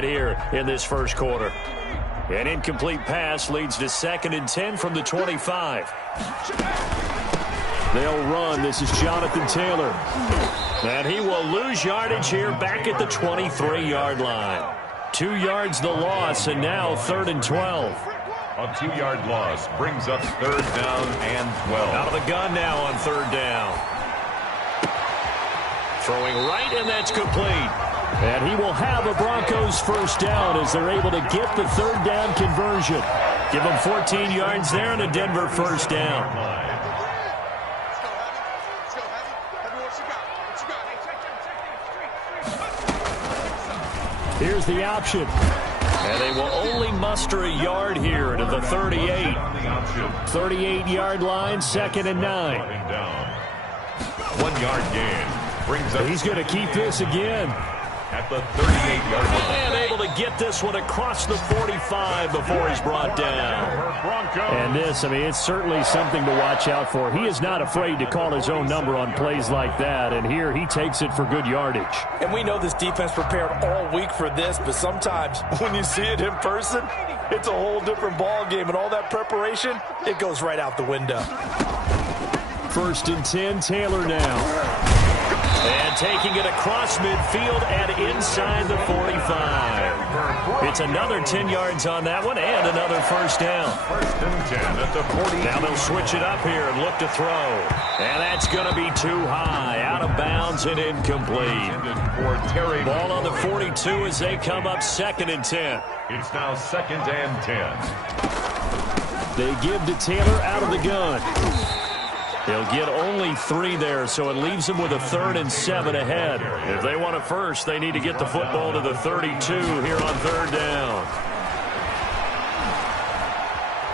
side here in this first quarter. An incomplete pass leads to 2nd and 10 from the 25. They'll run. This is Jonathan Taylor. And he will lose yardage here back at the 23-yard line. 2 yards the loss, and now 3rd and 12. A 2-yard loss brings up 3rd down and 12. Out of the gun now on 3rd down. Throwing right, and that's complete. And he will have a Broncos first down as they're able to get the 3rd down conversion. Give them 14 yards there and a Denver first down. Here's the option. And they will only muster a yard here to the 38. 38-yard line, 2nd and 9. 1-yard gain. Brings up. He's going to keep this again. At the 38-yard line. And able to get this one across the 45 before he's brought down. And this, I mean, it's certainly something to watch out for. He is not afraid to call his own number on plays like that. And here he takes it for good yardage. And we know this defense prepared all week for this, but sometimes when you see it in person, it's a whole different ball game. And all that preparation, it goes right out the window. 1st and 10, Taylor now. And taking it across midfield and inside the 45. It's another 10 yards on that one and another first down. 1st and 10 at the 40. Now they'll switch it up here and look to throw. And that's going to be too high. Out of bounds and incomplete. Ball on the 42 as they come up 2nd and 10. It's now 2nd and 10. They give to Taylor out of the gun. He'll get only 3 there, so it leaves him with a 3rd and 7 ahead. If they want a first, they need to get the football to the 32 here on 3rd down.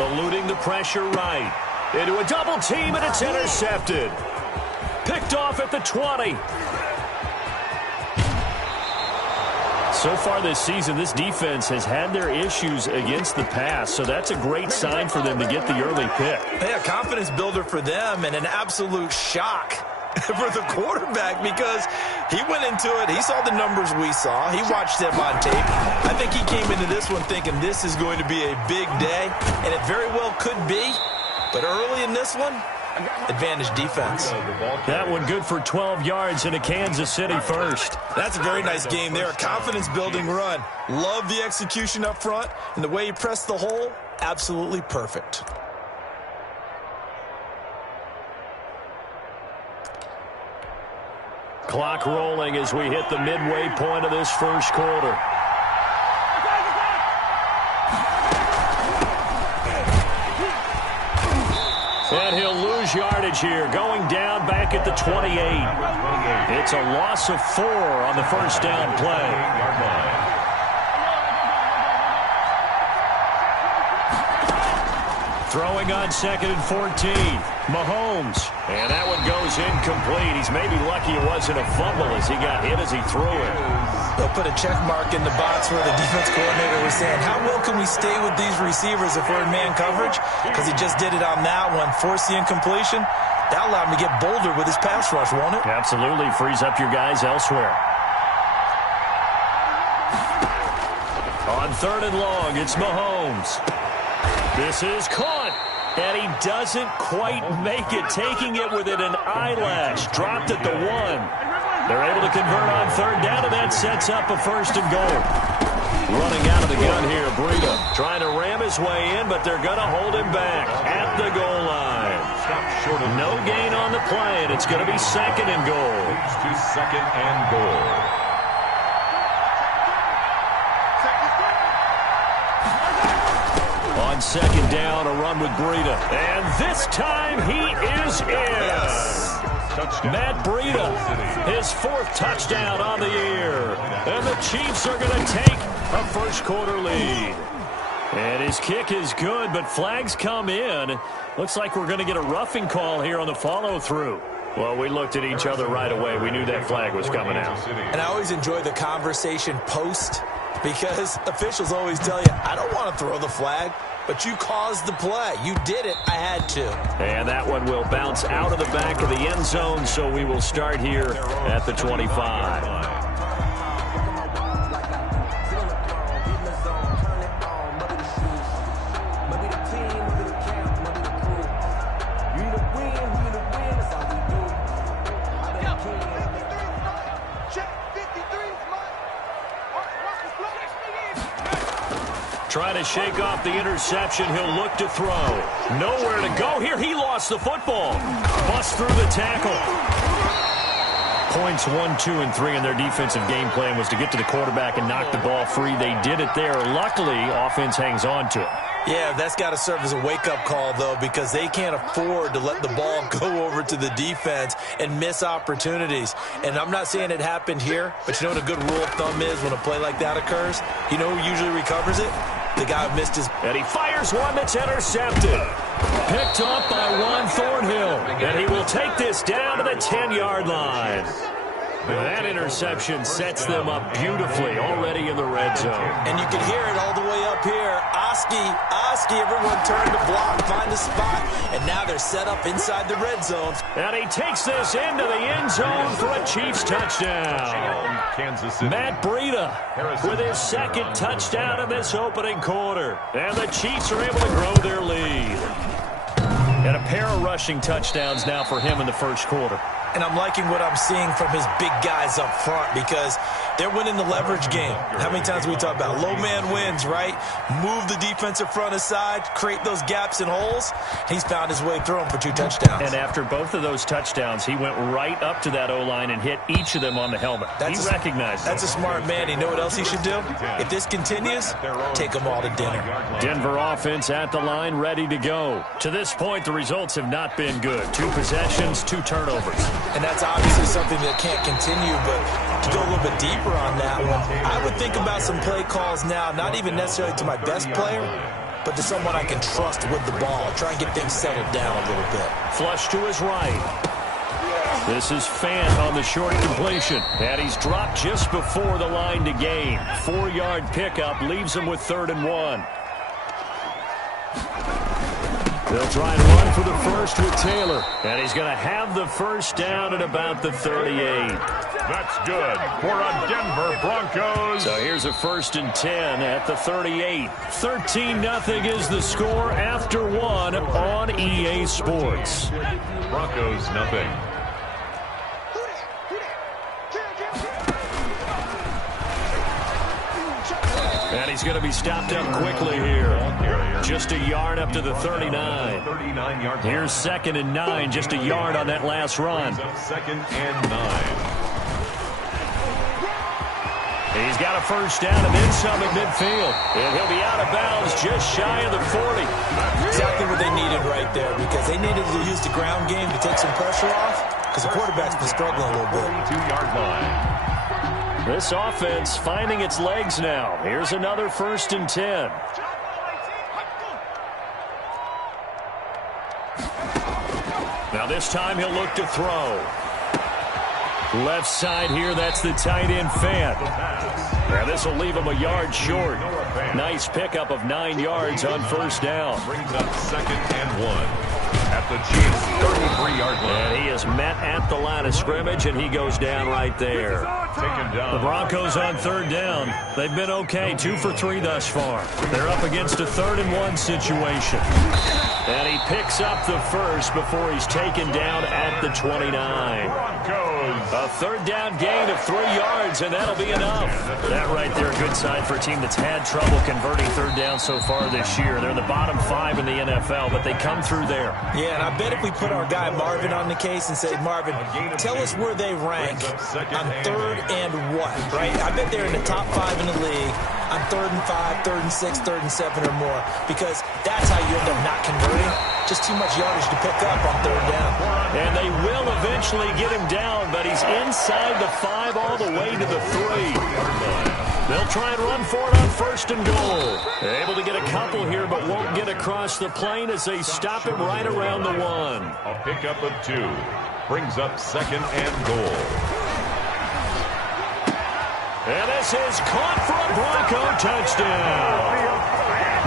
Eluding the pressure right. Into a double team, and it's intercepted. Picked off at the 20. So far this season, this defense has had their issues against the pass, so that's a great sign for them to get the early pick. Yeah, confidence builder for them and an absolute shock for the quarterback because he went into it. He saw the numbers we saw. He watched them on tape. I think he came into this one thinking this is going to be a big day, and it very well could be. But early in this one, advantage defense. That one good for 12 yards into Kansas City first. That's a very nice game there. A confidence-building run. Love the execution up front, and the way he pressed the hole, absolutely perfect. Clock rolling as we hit the midway point of this first quarter. And he'll lose yardage here, going down back at the 28. It's a loss of 4 on the first down play. Throwing on 2nd and 14. Mahomes. And that one goes incomplete. He's maybe lucky it wasn't a fumble as he got hit as he threw it. They'll put a check mark in the box where the defense coordinator was saying, how well can we stay with these receivers if we're in man coverage? Because he just did it on that one. Force the incompletion. That allowed him to get bolder with his pass rush, won't it? Absolutely. Frees up your guys elsewhere. On 3rd and long, it's Mahomes. This is caught, and he doesn't quite make it, taking it within an eyelash. Dropped at the 1. They're able to convert on 3rd down, and that sets up a 1st and goal. Running out of the gun here, Breida trying to ram his way in, but they're going to hold him back at the goal line. No gain on the play, and it's going to be 2nd and goal. To 2nd and goal. On 2nd down, a run with Breida. And this time he is in. Yes. Matt Breida, his 4th touchdown on the year. And the Chiefs are going to take a first quarter lead. And his kick is good, but flags come in. Looks like we're going to get a roughing call here on the follow-through. Well, we looked at each other right away. We knew that flag was coming out. And I always enjoy the conversation post because officials always tell you, I don't want to throw the flag, but you caused the play. You did it. I had to. And that one will bounce out of the back of the end zone, so we will start here at the 25. Trying to shake off the interception. He'll look to throw. Nowhere to go here. He lost the football. Bust through the tackle. Points 1, 2, and 3 in their defensive game plan was to get to the quarterback and knock the ball free. They did it there. Luckily, offense hangs on to it. Yeah, that's got to serve as a wake-up call, though, because they can't afford to let the ball go over to the defense and miss opportunities. And I'm not saying it happened here, but you know what a good rule of thumb is when a play like that occurs? You know who usually recovers it? The guy who missed his... And he fires one that's intercepted. Picked up by Juan Thornhill. And he will take this down to the 10-yard line. That interception sets them up beautifully already in the red zone. And you can hear it all the way up here. Oski, everyone turned to block, find a spot, and now they're set up inside the red zone. And he takes this into the end zone for a Chiefs touchdown. Kansas City. Matt Breida with his second touchdown in this opening quarter. And the Chiefs are able to grow their lead. And a pair of rushing touchdowns now for him in the first quarter. And I'm liking what I'm seeing from his big guys up front because they're winning the leverage game. How many times we talk about low man wins, right? Move the defensive front aside, create those gaps and holes. He's found his way through them for 2 touchdowns. And after both of those touchdowns, he went right up to that O-line and hit each of them on the helmet. He recognized That's a smart man. You know what else he should do? If this continues, take them all to dinner. Denver offense at the line, ready to go. To this point, the results have not been good. 2 possessions, 2 turnovers. And that's obviously something that can't continue, but to go a little bit deeper on that one, I would think about some play calls now, not even necessarily to my best player, but to someone I can trust with the ball. Try and get things settled down a little bit. Flush to his right. This is Fant on the short completion. And he's dropped just before the line to gain. 4-yard pickup leaves him with 3rd and 1. They'll try and run for the first with Taylor. And he's going to have the first down at about the 38. That's good for a Denver Broncos. So here's a 1st and 10 at the 38. 13-0 is the score after 1 on EA Sports. Broncos nothing. And he's going to be stopped up quickly here. Just a yard up to the 39. Here's 2nd and 9, just a yard on that last run. 2nd and 9. He's got a first down and then some at midfield. And he'll be out of bounds just shy of the 40. Exactly what they needed right there because they needed to use the ground game to take some pressure off because the quarterback's been struggling a little bit. 42-yard line. This offense finding its legs now. Here's another 1st and 10. Now this time he'll look to throw. Left side here, that's the tight end Fant. Now this will leave him a yard short. Nice pickup of 9 yards on first down. Brings up 2nd and 1. At the Chiefs' 33-yard line. And he is met at the line of scrimmage, and he goes down right there. Taken down. The Broncos on 3rd down. They've been okay, 2 for 3 thus far. They're up against a 3rd and 1 situation. And he picks up the first before he's taken down at the 29. Broncos. A 3rd down gain of 3 yards, and that'll be enough. That right there, a good sign for a team that's had trouble converting 3rd down so far this year. They're in the bottom 5 in the NFL, but they come through there. Yeah, and I bet if we put our guy Marvin on the case and say, Marvin, tell us where they rank on 3rd and what, right? I bet they're in the top 5 in the league on 3rd and 5, 3rd and 6, 3rd and 7 or more because that's how you end up not converting. Just too much yardage to pick up on 3rd down. And they will eventually get him down, but he's inside the 5 all the way to the 3. They'll try and run for it on 1st and goal. They're able to get a couple here, but won't get across the plane as they stop him right around the 1. A pickup of 2. Brings up 2nd and goal. And this is caught for a Bronco touchdown.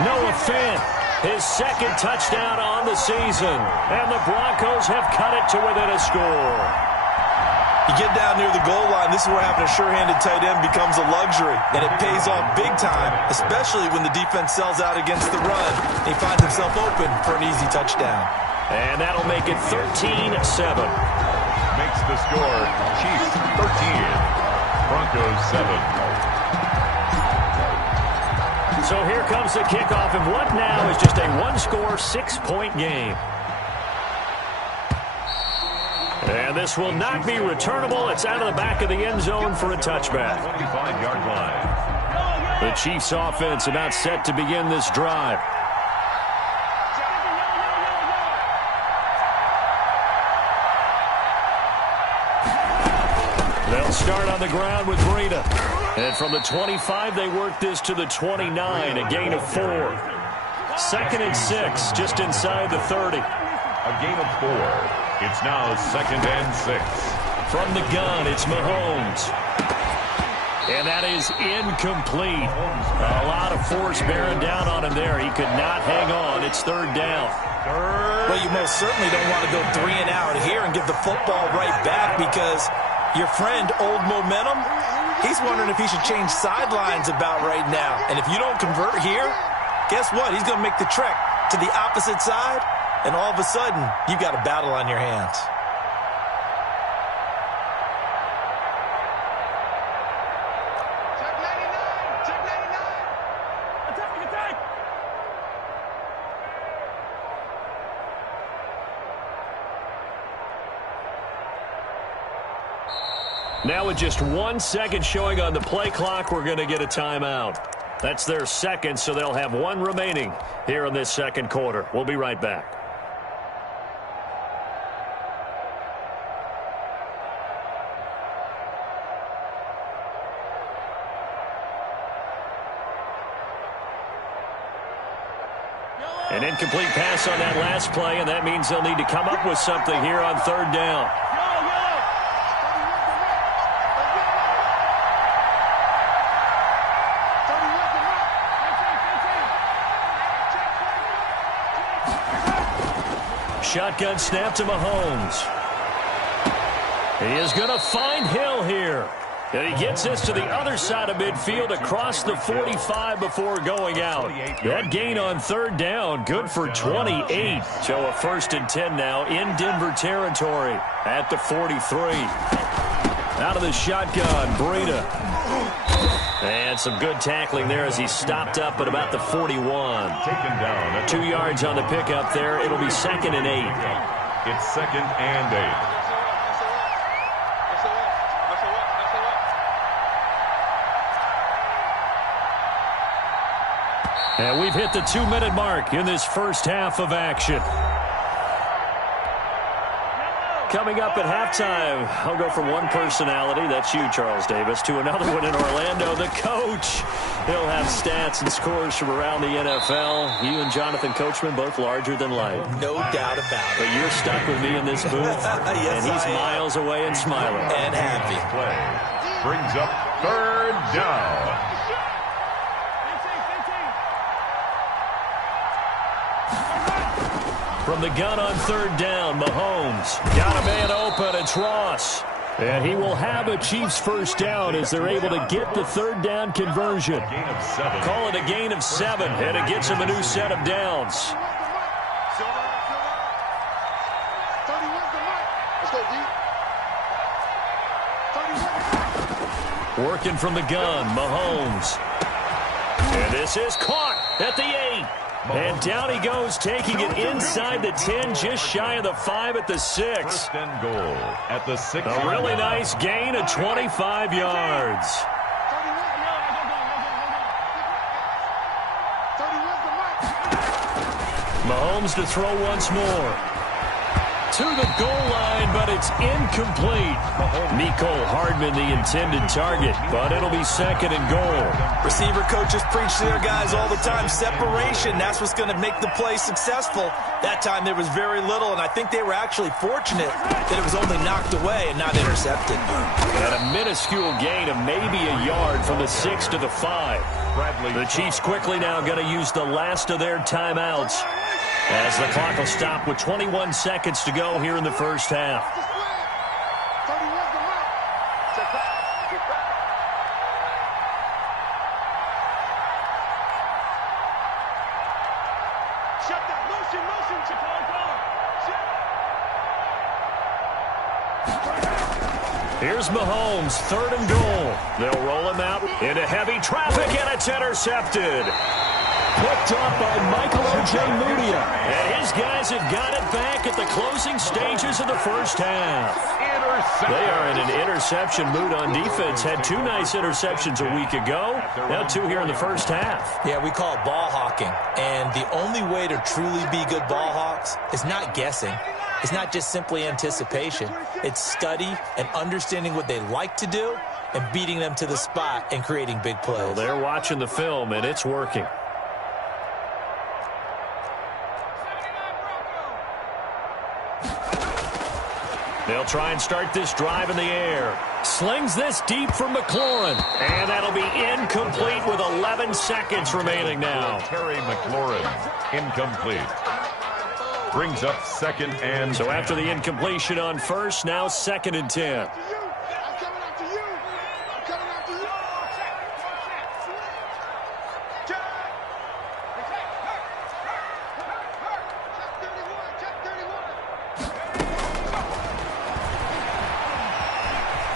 Noah Fant, his 2nd touchdown on the season. And the Broncos have cut it to within a score. You get down near the goal line, this is where having a sure-handed tight end becomes a luxury, and it pays off big time, especially when the defense sells out against the run. He finds himself open for an easy touchdown. And that'll make it 13-7. Makes the score Chiefs 13, Broncos 7. So here comes the kickoff, and what now is just a one-score, 6-point game. And this will not be returnable. It's out of the back of the end zone for a touchback. 25-yard line. The Chiefs offense about set to begin this drive. They'll start on the ground with Breida. And from the 25, they work this to the 29, a gain of 4. 2nd and 6, just inside the 30. A gain of 4. It's now 2nd and 6. From the gun, it's Mahomes. And that is incomplete. A lot of force bearing down on him there. He could not hang on. It's 3rd down. Well, you most certainly don't want to go 3 and out here and give the football right back, because your friend, Old Momentum, he's wondering if he should change sidelines about right now. And if you don't convert here, guess what? He's going to make the trek to the opposite side, and all of a sudden, you've got a battle on your hands. Now with just 1 second showing on the play clock, we're going to get a timeout. That's their second, so they'll have 1 remaining here in this second quarter. We'll be right back. An incomplete pass on that last play, and that means they'll need to come up with something here on 3rd down. Shotgun snap to Mahomes. He is going to find Hill here. And he gets this to the other side of midfield across the 45 before going out. That gain on 3rd down, good for 28. So a 1st and 10 now in Denver territory at the 43. Out of the shotgun, Breida. And some good tackling there as he stopped up at about the 41. Taken down. 2 yards on the pickup there. It'll be 2nd and 8. It's 2nd and 8. And we've hit the 2-minute mark in this first half of action. Coming up at halftime, I'll go from one personality, that's you, Charles Davis, to another one in Orlando, the coach. He'll have stats and scores from around the NFL. You and Jonathan Coachman, both larger than life. No doubt about it. But you're stuck with me in this booth, yes, and he's miles away and smiling. And happy. Play brings up 3rd down. From the gun on 3rd down, Mahomes. Got a man open, it's Ross. And he will have a Chiefs first down as they're able to get the 3rd down conversion. Gain of 7. Call it a gain of 7, and it gets him a new set of downs. Working from the gun, Mahomes. And this is caught at the 8. And down he goes, taking it inside the 10, just shy of the 5 at the 6. 1st and goal at the 6. A really nice gain of 25 yards. Mahomes to throw once more. To the goal line, but it's incomplete. Mecole Hardman, the intended target, but it'll be 2nd and goal. Receiver coaches preach to their guys all the time. Separation, that's what's going to make the play successful. That time there was very little, and I think they were actually fortunate that it was only knocked away and not intercepted. And a minuscule gain of maybe a yard from the 6 to the 5. The Chiefs quickly now going to use the last of their timeouts, as the clock will stop with 21 seconds to go here in the first half. Here's Mahomes, 3rd and goal. They'll roll him out into heavy traffic, and it's intercepted. Picked up by Michael Ojemudia. And his guys have got it back at the closing stages of the first half. They are in an interception mood on defense. Had 2 nice interceptions a week ago. Now 2 here in the first half. Yeah, we call it ball hawking. And the only way to truly be good ball hawks is not guessing. It's not just simply anticipation. It's study and understanding what they like to do and beating them to the spot and creating big plays. Well, they're watching the film, and it's working. They'll try and start this drive in the air. Slings this deep for McLaurin. And that'll be incomplete with 11 seconds remaining now. Terry McLaurin, incomplete. Brings up 2nd and 10. So after the incompletion on first, now 2nd and 10.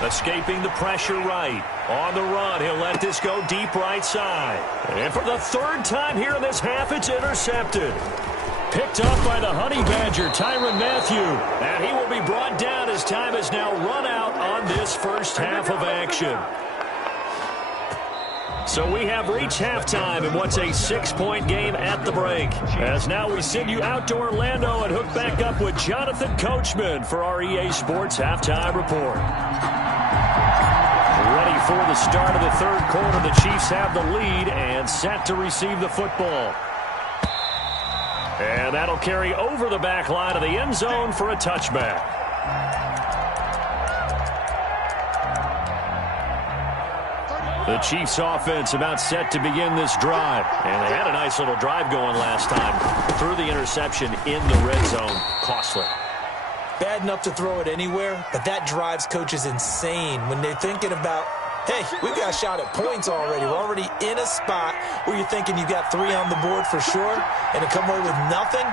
Escaping the pressure right. On the run, he'll let this go deep right side. And for the 3rd time here in this half, it's intercepted. Picked up by the Honey Badger, Tyrann Mathieu. And he will be brought down as time has now run out on this first half of action. So we have reached halftime in what's a 6-point game at the break. As now we send you out to Orlando and hook back up with Jonathan Coachman for our EA Sports Halftime Report. Ready for the start of the 3rd quarter. The Chiefs have the lead and set to receive the football. And that'll carry over the back line of the end zone for a touchback. The Chiefs offense about set to begin this drive. And they had a nice little drive going last time. Threw the interception in the red zone. Costly. Bad enough to throw it anywhere, but that drives coaches insane when they're thinking about, hey, we've got a shot at points already. We're already in a spot where you're thinking you got 3 on the board for sure, and to come away with nothing,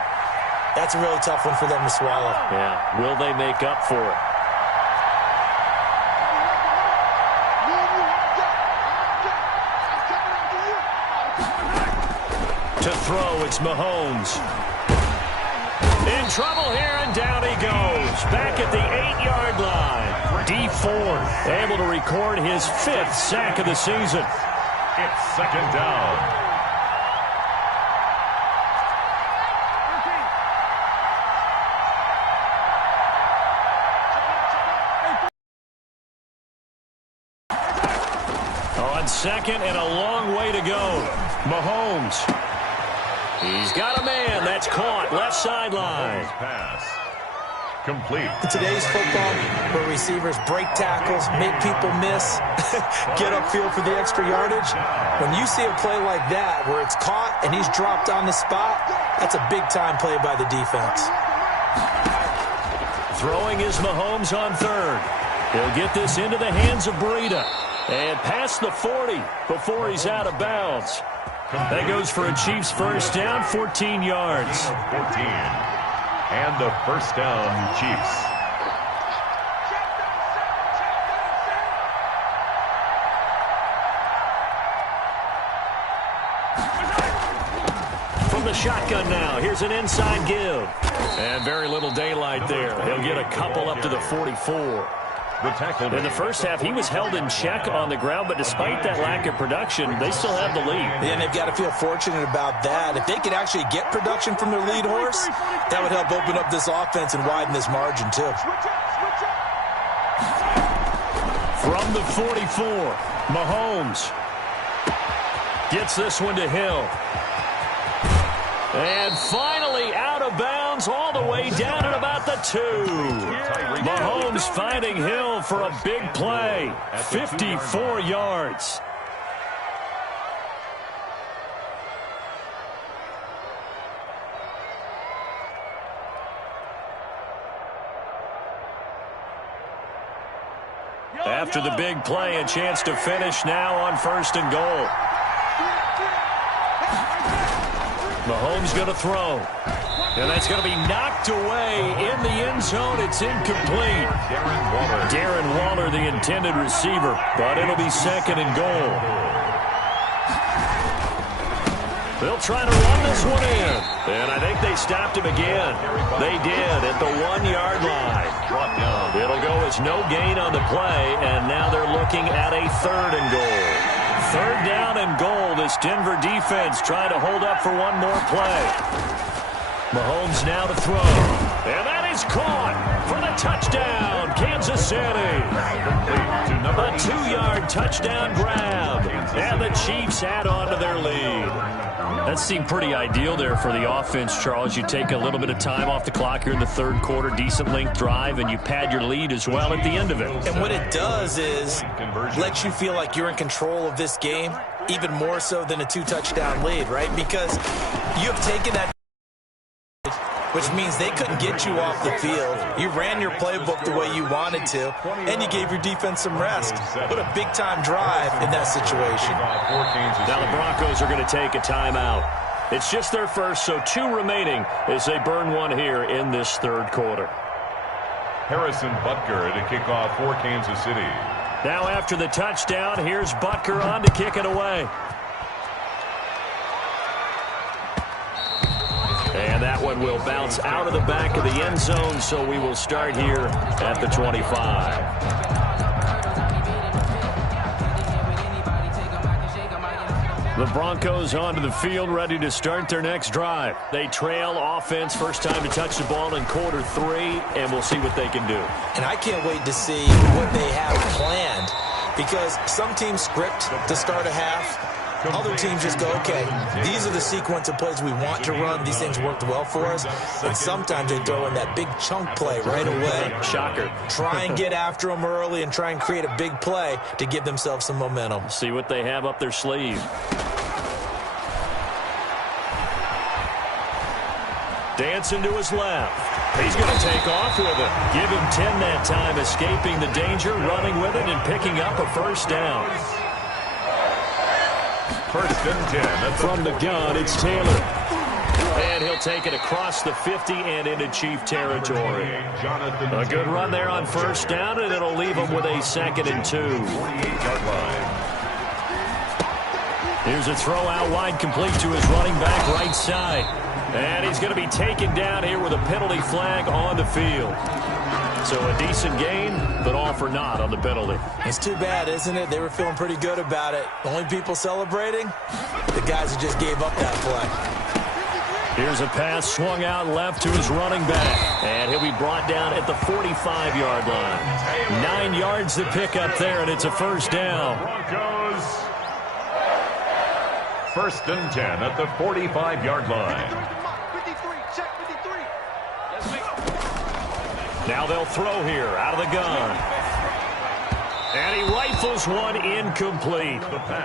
that's a really tough one for them to swallow. Yeah, will they make up for it? To throw, it's Mahomes. In trouble here, and down he goes. Back at the 8-yard line. D Ford able to record his 5th sack of the season. It's 2nd down. On 2nd and a long way to go. Mahomes. He's got a man. That's caught. Left sideline. Pass. Complete. In today's football, where receivers break tackles, make people miss, get upfield for the extra yardage, when you see a play like that where it's caught and he's dropped on the spot, that's a big-time play by the defense. Throwing is Mahomes on 3rd. He'll get this into the hands of Breida. And past the 40 before he's out of bounds. That goes for a Chiefs first down, 14 yards. 14. And the first down, Chiefs. From the shotgun now, here's an inside give. And very little daylight there. He'll get a couple up to the 44. In the first half, he was held in check on the ground, but despite that lack of production, they still have the lead. And they've got to feel fortunate about that. If they could actually get production from their lead horse, that would help open up this offense and widen this margin, too. From the 44, Mahomes gets this one to Hill. And finally out of bounds all the way down at about the 2. Mahomes finding Hill for a big play. 54 yards. After the big play, a chance to finish now on 1st and goal. Mahomes going to throw. And that's going to be knocked away in the end zone. It's incomplete. Darren Waller, the intended receiver, but it'll be 2nd and goal. They'll try to run this one in. And I think they stopped him again. They did at the 1-yard line. It'll go as no gain on the play, and now they're looking at a 3rd and goal. 3rd down and goal. This Denver defense trying to hold up for one more play. Mahomes now to throw. And that is caught for the touchdown, Kansas City. A 2-yard touchdown grab. And the Chiefs add on to their lead. That seemed pretty ideal there for the offense, Charles. You take a little bit of time off the clock here in the 3rd quarter, decent length drive, and you pad your lead as well at the end of it. And what it does is let you feel like you're in control of this game, even more so than a 2-touchdown lead, right? Because you have taken that, which means they couldn't get you off the field. You ran your playbook the way you wanted to, and you gave your defense some rest. What a big-time drive in that situation. Now the Broncos are going to take a timeout. It's just their first, so 2 remaining as they burn one here in this 3rd quarter. Harrison Butker to kick off for Kansas City. Now after the touchdown, here's Butker on to kick it away. And that one will bounce out of the back of the end zone, so we will start here at the 25. The Broncos onto the field, ready to start their next drive. They trail offense, first time to touch the ball in quarter 3, and we'll see what they can do. And I can't wait to see what they have planned, because some teams script to start a half. Other teams just go, okay, these are the sequence of plays we want to run. These things worked well for us. And sometimes they throw in that big chunk play right away. Shocker. Try and get after them early and try and create a big play to give themselves some momentum. See what they have up their sleeve. Dancing to his left. He's going to take off with it. Give him 10 that time, escaping the danger, running with it, and picking up a 1st down. 1st and 10. From the gun, it's Taylor. And he'll take it across the 50 and into Chief territory. A good run there on 1st down, and it'll leave him with a 2nd and 2. Here's a throw out wide, complete to his running back right side. And he's going to be taken down here with a penalty flag on the field. So a decent gain, but all for naught on the penalty. It's too bad, isn't it? They were feeling pretty good about it. The only people celebrating, the guys who just gave up that play. Here's a pass swung out left to his running back. And he'll be brought down at the 45-yard line. 9 yards to pick up there, and it's a 1st down. Broncos. 1st and 10 at the 45-yard line. Now they'll throw here out of the gun. And he rifles one incomplete.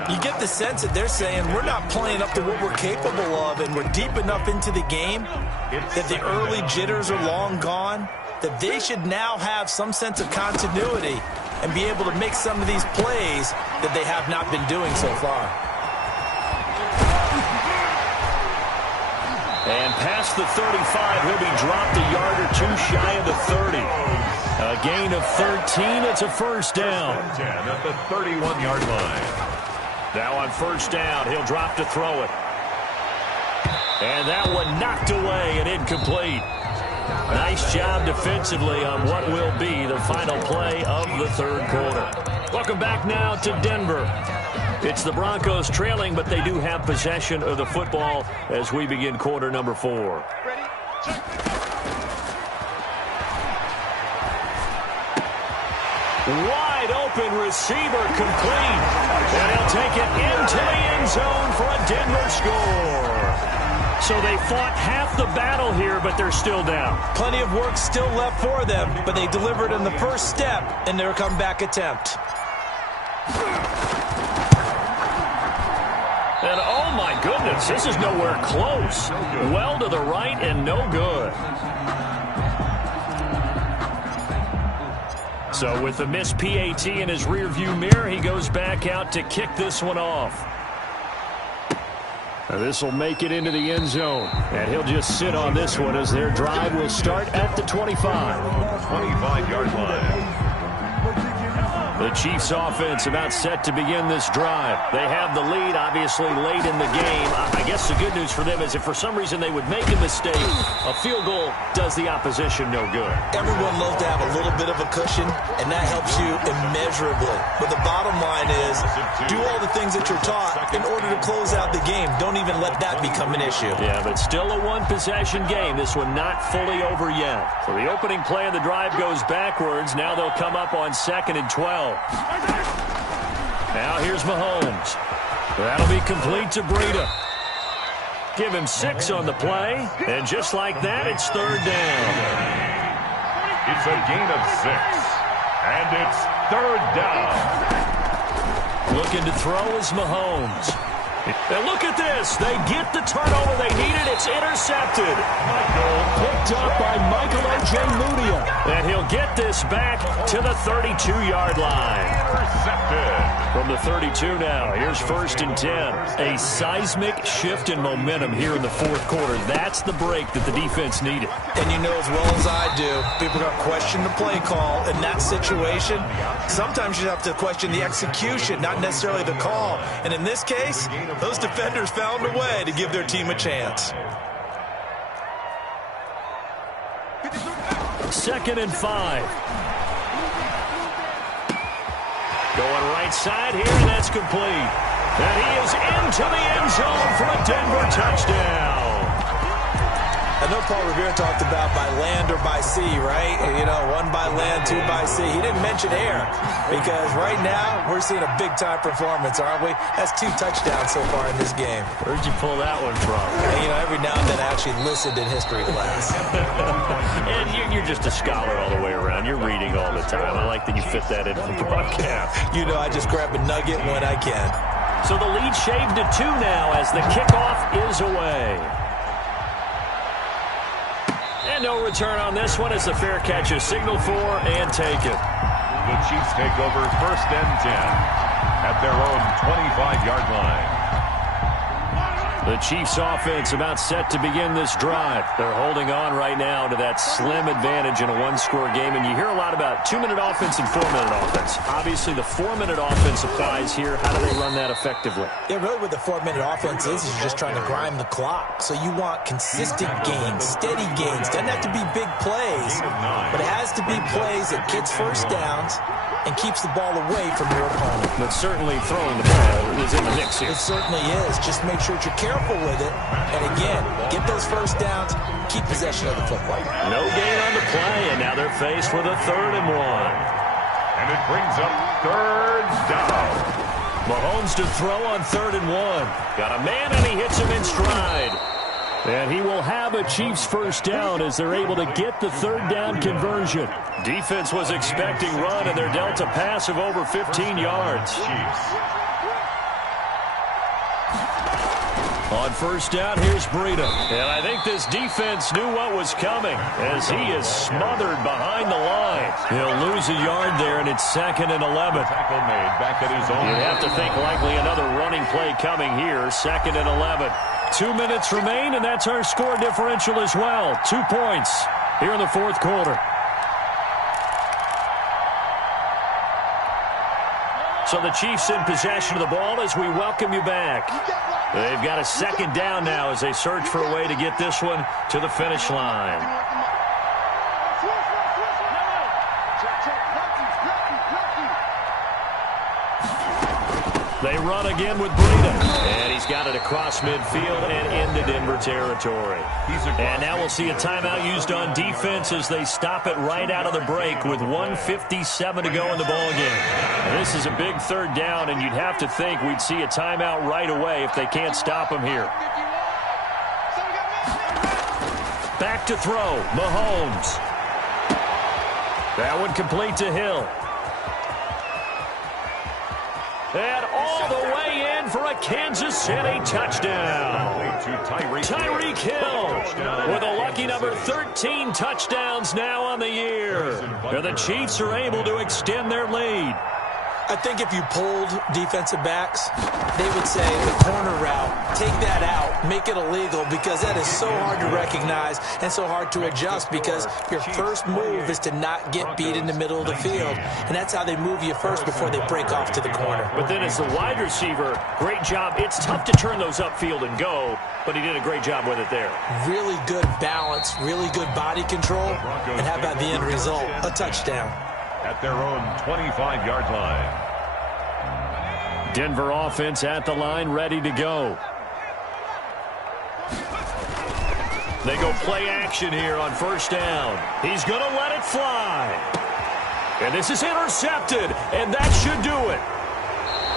You get the sense that they're saying we're not playing up to what we're capable of, and we're deep enough into the game that the early jitters are long gone, that they should now have some sense of continuity and be able to make some of these plays that they have not been doing so far. And past the 35, he'll be dropped a yard or 2 shy of the 30. A gain of 13, it's a 1st down. 10 at the 31-yard line. Now on 1st down, he'll drop to throw it. And that one knocked away and incomplete. Nice job defensively on what will be the final play of the 3rd quarter. Welcome back now to Denver. It's the Broncos trailing, but they do have possession of the football as we begin quarter number 4. Ready? Check. Wide open receiver complete. And he'll take it into the end zone for a Denver score. So they fought half the battle here, but they're still down. Plenty of work still left for them, but they delivered in the first step in their comeback attempt. And oh my goodness, this is nowhere close. Well to the right and no good. So with the missed PAT in his rearview mirror, he goes back out to kick this one off. This will make it into the end zone. And he'll just sit on this one as their drive will start at the 25. 25-yard line. The Chiefs offense about set to begin this drive. They have the lead, obviously, late in the game. I guess the good news for them is if for some reason they would make a mistake, a field goal does the opposition no good. Everyone loves to have a little bit of a cushion, and that helps you immeasurably. But the bottom line is do all the things that you're taught in order to close out the game. Don't even let that become an issue. Yeah, but still a one-possession game. This one not fully over yet. So the opening play of the drive goes backwards. Now they'll come up on 2nd and 12. Now here's Mahomes. That'll be complete to Breida. Give him 6 on the play, and just like that, it's 3rd down. It's a gain of 6, and it's 3rd down. Looking to throw is Mahomes. And look at this. They get the turnover they needed. It's intercepted. Picked up by Michael Ojemudia. And he'll get this back to the 32-yard line. Intercepted. From the 32 now, here's 1st and 10. A seismic shift in momentum here in the 4th quarter. That's the break that the defense needed. And you know as well as I do, people are going to question the play call in that situation. Sometimes you have to question the execution, not necessarily the call. And in this case, those defenders found a way to give their team a chance. 2nd and 5. Going right side here, and that's complete. And he is into the end zone for a Denver touchdown. I know Paul Revere talked about by land or by sea, right? You know, 1 by land, 2 by sea. He didn't mention air because right now we're seeing a big-time performance, aren't we? That's 2 touchdowns so far in this game. Where'd you pull that one from? And, you know, every now and then I actually listened in history class. And you're just a scholar all the way around. You're reading all the time. I like that you fit that in the broadcast. You know, I just grab a nugget when I can. So the lead shaved to 2 now as the kickoff is away. And no return on this one as the fair catch is signaled for and taken. The Chiefs take over 1st and 10 at their own 25-yard line. The Chiefs offense about set to begin this drive. They're holding on right now to that slim advantage in a 1-score game. And you hear a lot about 2-minute offense and 4-minute offense. Obviously, the 4-minute offense applies here. How do they run that effectively? Yeah, really what the 4-minute offense is you're just trying to grind the clock. So you want consistent gains, steady gains. Doesn't have to be big plays, but it has to be plays that gets first downs and keeps the ball away from your opponent. But certainly throwing the ball is in the mix here. It certainly is. Just make sure that you're careful with it. And again, get those first downs, keep possession of the football. No gain on the play, and now they're faced with a 3rd and 1. And it brings up 3rd down. Mahomes to throw on 3rd and 1. Got a man, and he hits him in stride. And he will have a Chiefs first down as they're able to get the 3rd down conversion. Defense was expecting run, and they're dealt a pass of over 15 yards. Chiefs. On 1st down, here's Breida. And I think this defense knew what was coming as he is smothered behind the line. He'll lose a yard there, and it's 2nd and 11. Tackle made back at his own. You'd have to think likely another running play coming here. 2nd and 11. 2 minutes remain, and that's our score differential as well. 2 points here in the 4th quarter. So the Chiefs in possession of the ball as we welcome you back. They've got a 2nd down now as they search for a way to get this one to the finish line. They run again with Breida. And he's got it across midfield and into Denver territory. And now we'll see a timeout used on defense as they stop it right out of the break with 1:57 to go in the ballgame. This is a big 3rd down, and you'd have to think we'd see a timeout right away if they can't stop him here. Back to throw, Mahomes. That one complete to Hill. And all the way in for a Kansas City touchdown. Tyreek Hill with a lucky number 13 touchdowns now on the year. And the Chiefs are able to extend their lead. I think if you polled defensive backs, they would say the corner route, take that out, make it illegal, because that is so hard to recognize and so hard to adjust, because your first move is to not get beat in the middle of the field, and that's how they move you first before they break off to the corner. But then as the wide receiver, great job. It's tough to turn those upfield and go, but he did a great job with it there. Really good balance, really good body control, and how about the end result? A touchdown. At their own 25-yard line. Denver offense at the line, ready to go. They go play action here on first down. He's going to let it fly. And this is intercepted, and that should do it.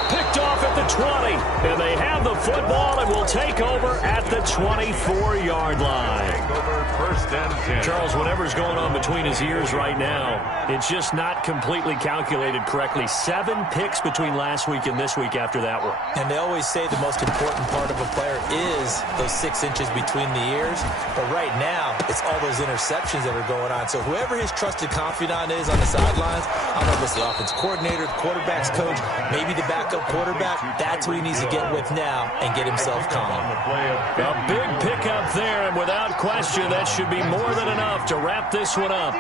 Picked off at the 20, and they have the football and will take over at the 24-yard line. Take over first and 10. Charles, whatever's going on between his ears right now, it's just not completely calculated correctly. 7 picks between last week and this week after that one. And they always say the most important part of a player is those 6 inches between the ears. But right now, it's all those interceptions that are going on. So whoever his trusted confidant is on the sidelines, I don't know if it's the offense coordinator, the quarterback's coach, maybe the backup quarterback, that's who he needs to get with now and get himself calm. A big pickup there, and without question, that should be more than enough to wrap this one up.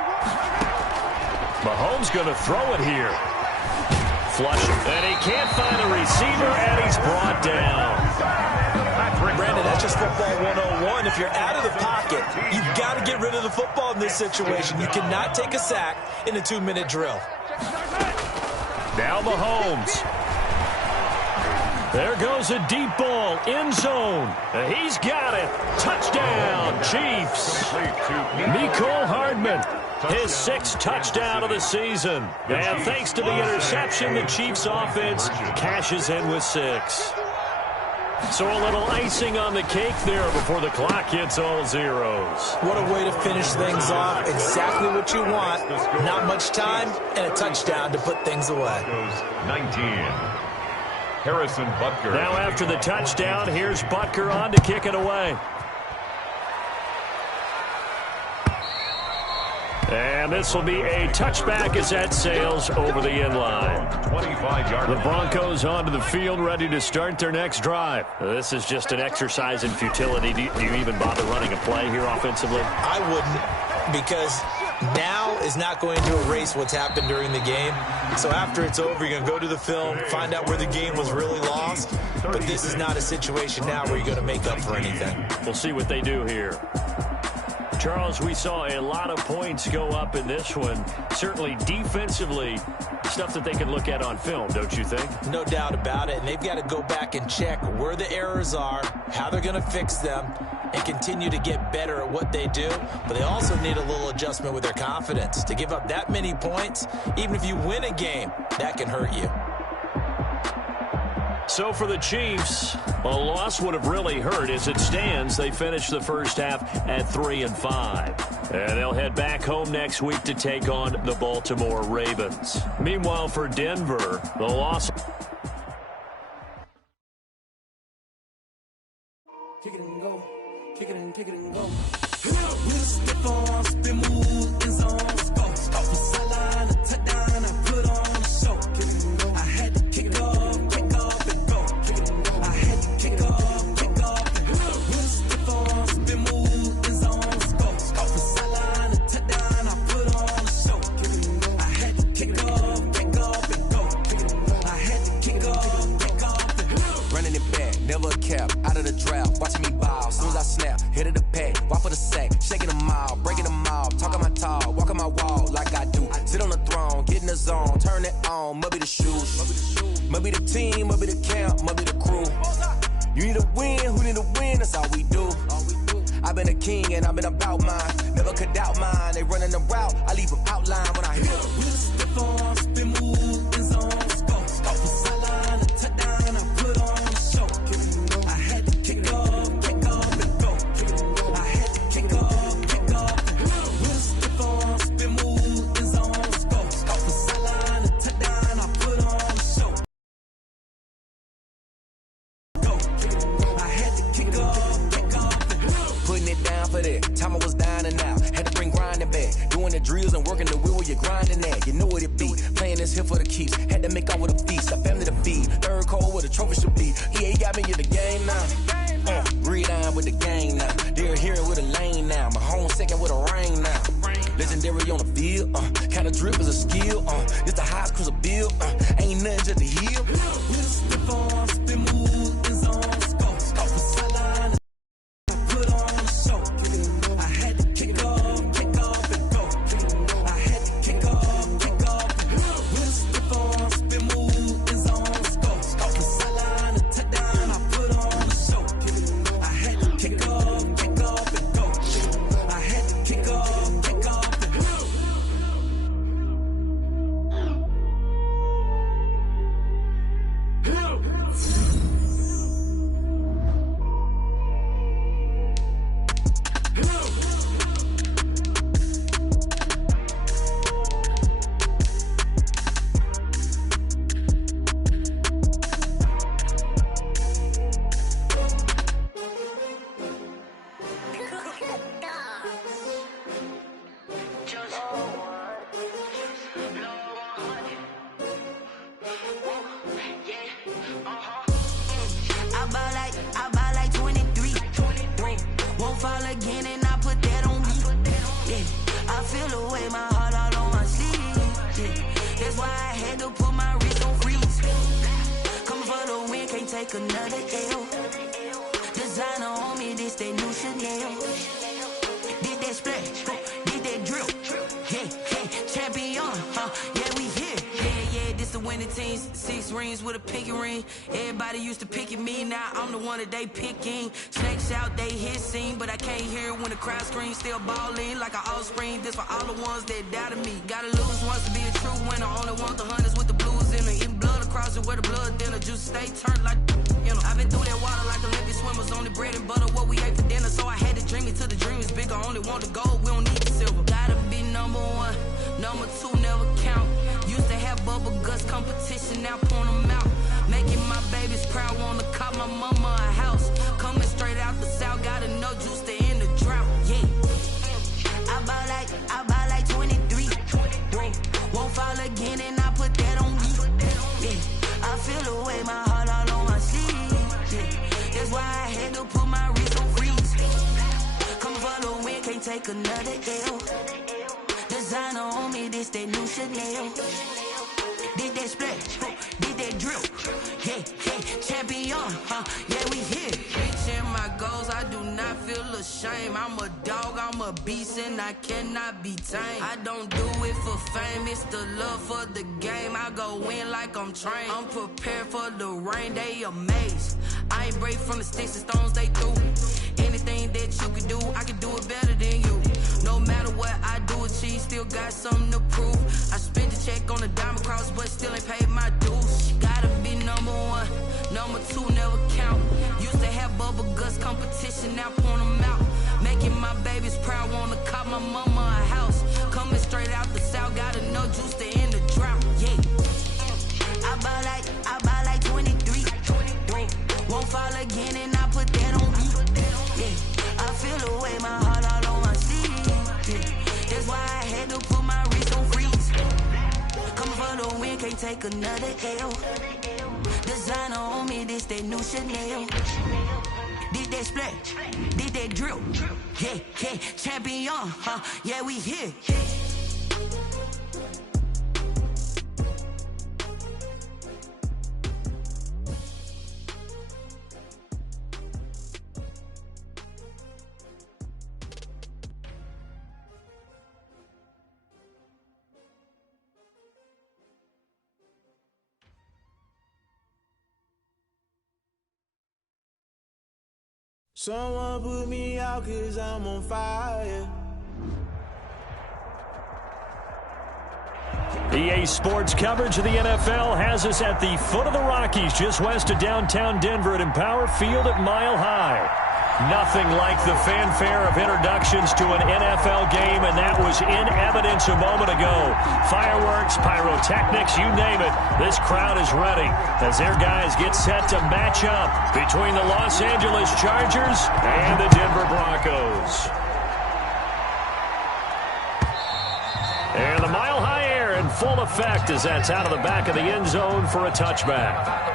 Mahomes going to throw it here. Flush, and he can't find a receiver, and he's brought down. Brandon, that's just football 101. If you're out of the pocket, you've got to get rid of the football in this situation. You cannot take a sack in a 2-minute drill. Now Mahomes. There goes a deep ball, end zone. He's got it. Touchdown, Chiefs. Mecole Hardman, his 6th touchdown of the season. And thanks to the interception, the Chiefs offense cashes in with 6. So a little icing on the cake there before the clock hits all zeros. What a way to finish things off. Exactly what you want. Not much time and a touchdown to put things away. 19. Harrison Butker. Now after the touchdown, here's Butker on to kick it away. And this will be a touchback as that sails over the end line. 25-yard. The Broncos onto the field, ready to start their next drive. This is just an exercise in futility. Do you even bother running a play here offensively? I wouldn't, because now is not going to erase what's happened during the game. So after it's over, you're going to go to the film, find out where the game was really lost. But this is not a situation now where you're going to make up for anything. We'll see what they do here. Charles, we saw a lot of points go up in this one. Certainly defensively, stuff that they can look at on film, don't you think? No doubt about it. And they've got to go back and check where the errors are, how they're going to fix them, and continue to get better at what they do. But they also need a little adjustment with their confidence. To give up that many points, even if you win a game, that can hurt you. So for the Chiefs, a loss would have really hurt. As it stands, they finished the first half at 3-5. And they'll head back home next week to take on the Baltimore Ravens. Meanwhile, for Denver, the loss. Kick it and go. Kick it and kick it and go. With a stiff arm, spin move, in zone, go. Off the sideline, a touchdown, I put on a show. Kick it and go. I had to kick off and go. Kick it and go. I had to kick off and go. With a stiff arm, spin move, in zone, go. Off the sideline, a touchdown, I put on a show. Kick it and go. I had to kick off and go. Kick it and go. I had to kick off and go. Running it back, never a cap, out of the draft, watching me ball. Soon as I snap, hit of the pack, walk for the sack, shaking them out, breaking them out, talking my talk, walking my wall like I do. Sit on the throne, get in the zone, turn it on, maybe the shoes, maybe the team, maybe the camp, maybe the crew. You need to win, who need to win, that's all we do. I've been a king and I've been about mine, never could doubt mine. They running the route, I leave them outline when I hit them. With a stiff arm, spin move, in zone, go. Off the sideline, a touchdown, I put on a show. I had to kick off and go. I had to kick off and go. With a stiff arm, spin move, in zone, go. Off the sideline, a touchdown, I put on a show. I had to kick off and go. Putting it down for that. Time I was down and out. Had to bring grinding back. Doing the drills and working the wheel where you're grinding at. You know what it be. Playing playing this here for the keeps. Had to make off with a feast, a family to feed. Third cold where the trophy should be. EA got me in the game now. Breathe on with the gang now. They're here with a lane now. My home second with a rain now. Legendary on the field. Kinda drip is a skill. It's the highest cruiser bill. Ain't nothing just to heal. We just slip on, spin move, in zone, scope the sideline. I put on a show. I had to kick off and go. I had to kick off and go. We just slip on, spin move, in zone, scope the sideline, a touchdown. I put on a show. I had to kick off and go. I had to kick off and go. I buy like 23. Won't fall again and I put that on me. Yeah, I feel away my heart all on my sleeve. Yeah, that's why I had to put my wrist on freeze. Coming for the win, can't take another L. Designer on me, this that new Chanel. Did that splash, did that drill. Yeah, champion, yeah, we here. Yeah, this the winning team. 6 rings with a pinky ring. Everybody used to pick at me, now I'm the one that they picking. Snakes out, they hit scene, but I can't hear it when the crowd screams. Still balling like an offspring. This for all the ones that doubted me. Gotta lose once to be a true winner. Only want the hunters with the blues in it. Eating blood across it where the blood dinner. Juice stay turned like, you know. I've been through that water like Olympic swimmers. Only bread and butter, what we ate for dinner. So I had to dream it till the dream is bigger. Only want the gold, we don't need the silver. Gotta be number 1, number 2 never count. Used to have bubble guts competition, now point them out. Making my babies proud, wanna cop my mama a house. Coming straight out the south, gotta know juice to end the drought. Yeah, I buy like 23. Won't fall again and I put that on me. Yeah, I feel away my heart all on my sleeve. Yeah, that's why I had to put my wrist on freeze. Coming for the win, can't take another L. Designer on me, this that new Chanel. Did that splash, did that drill. Yeah, champion, yeah, we here. Reaching my goals, I do not feel ashamed. I'm a dog, I'm a beast, and I cannot be tamed. I don't do it for fame, it's the love for the game. I go in like I'm trained. I'm prepared for the rain, they amazed. I ain't break from the sticks and stones they threw. Anything that you can do, I can do it better than you. No matter what I do, achieve, still got something to prove. I spent the check on the diamond cross, but still ain't paid my dues. Gotta be number 1, number 2 never count. Used to have bubble guts competition, now point them out. Making my babies proud, wanna cop my mama a house. Coming straight out the south, gotta know juice to end the drought. Yeah, I buy like 23. Won't fall again and I put that on me. Yeah, I feel away my heart all on my sleeve. Yeah, that's why I had to put my wrist on freeze. Coming for the win, can't take another L. Designer on me, this that new Chanel. Did that splash, did that drill. Yeah, champion, yeah, we here. Someone put me out 'cause I'm on fire. EA Sports coverage of the NFL has us at the foot of the Rockies, just west of downtown Denver at Empower Field at Mile High. Nothing like the fanfare of introductions to an NFL game, and that was in evidence a moment ago. Fireworks, pyrotechnics, you name it. This crowd is ready as their guys get set to match up between the Los Angeles Chargers and the Denver Broncos. And the Mile High Air in full effect as that's out of the back of the end zone for a touchback.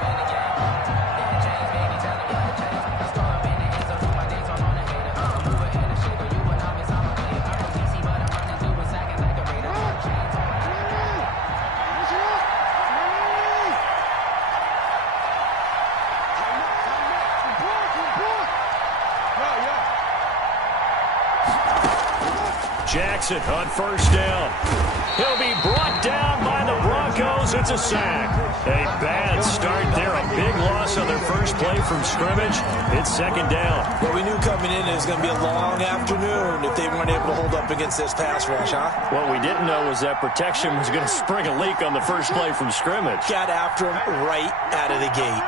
Jackson on first down. He'll be brought down by the Broncos. It's a sack. A bad start there. A big loss on their first play from scrimmage. It's second down. Well, we knew coming in it was going to be a long afternoon if they weren't able to hold up against this pass rush, huh? What we didn't know was that protection was going to spring a leak on the first play from scrimmage. Got after him right out of the gate.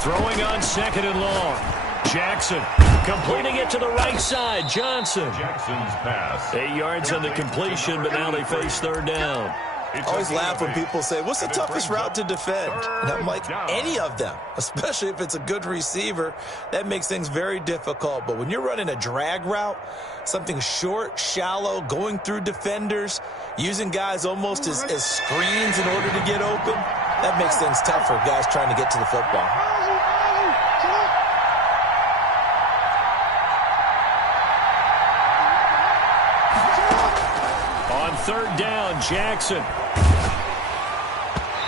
Throwing on second and long. Jackson completing it to the right side. Johnson. Jackson's pass. 8 yards on the completion, but now they face third down. I always laugh when people say, what's the toughest route to defend? And I'm like, any of them, especially if it's a good receiver. That makes things very difficult. But when you're running a drag route, something short, shallow, going through defenders, using guys almost as screens in order to get open, that makes things tough for guys trying to get to the football. On third down, Jackson.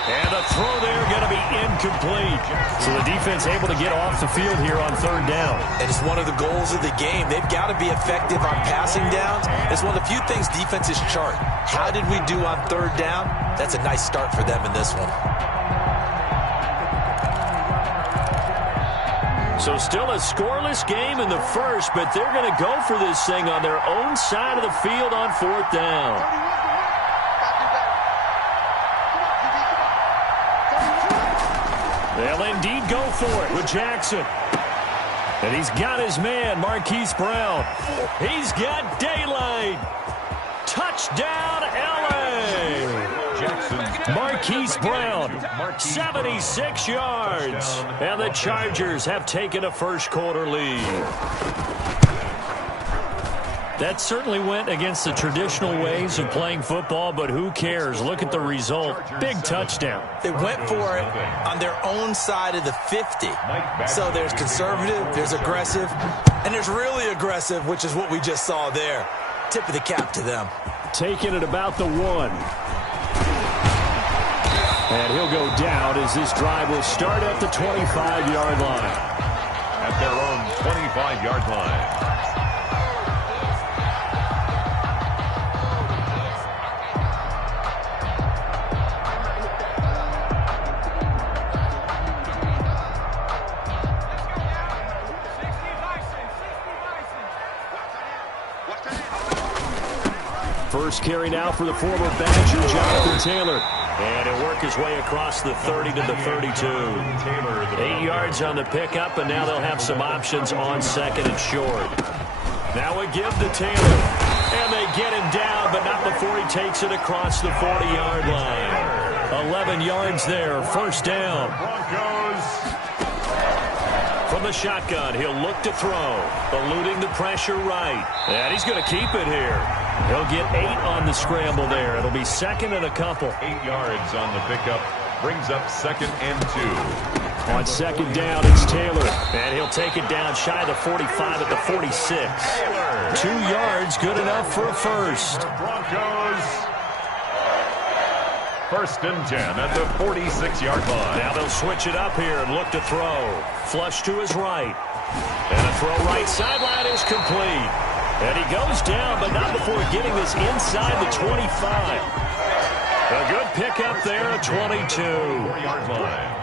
And the throw there going to be incomplete. So the defense able to get off the field here on third down. And it's one of the goals of the game. They've got to be effective on passing downs. It's one of the few things defenses chart. How did we do on third down? That's a nice start for them in this one. So still a scoreless game in the first, but they're going to go for this thing on their own side of the field on fourth down. They'll indeed go for it with Jackson. And he's got his man, Marquise Brown. He's got daylight. Touchdown, L.A. Marquise Brown, 76 yards. And the Chargers have taken a first-quarter lead. That certainly went against the traditional ways of playing football, but who cares? Look at the result. Big touchdown. They went for it on their own side of the 50. So there's conservative, there's aggressive, and there's really aggressive, which is what we just saw there. Tip of the cap to them. Taking it about the 1. And he'll go down as this drive will start at the 25-yard line. At their own 25-yard line. First carry now for the former Badger, Jonathan Taylor. And he'll work his way across the 30 to the 32. 8 yards on the pickup, and now they'll have some options on second and short. Now a give to Taylor. And they get him down, but not before he takes it across the 40-yard line. 11 yards there, first down. From the shotgun, he'll look to throw. Eluding the pressure right. And he's going to keep it here. He'll get 8 on the scramble there. It'll be second and a couple. 8 yards on the pickup. Brings up second and 2. On second down, it's Taylor. And he'll take it down shy of the 45 at the 46. 2 yards, good enough for a first. Broncos. First and 10 at the 46-yard line. Now they'll switch it up here and look to throw. Flush to his right. And a throw right sideline is complete. And he goes down, but not before getting this inside the 25. A good pickup there at 22. 4-yard line.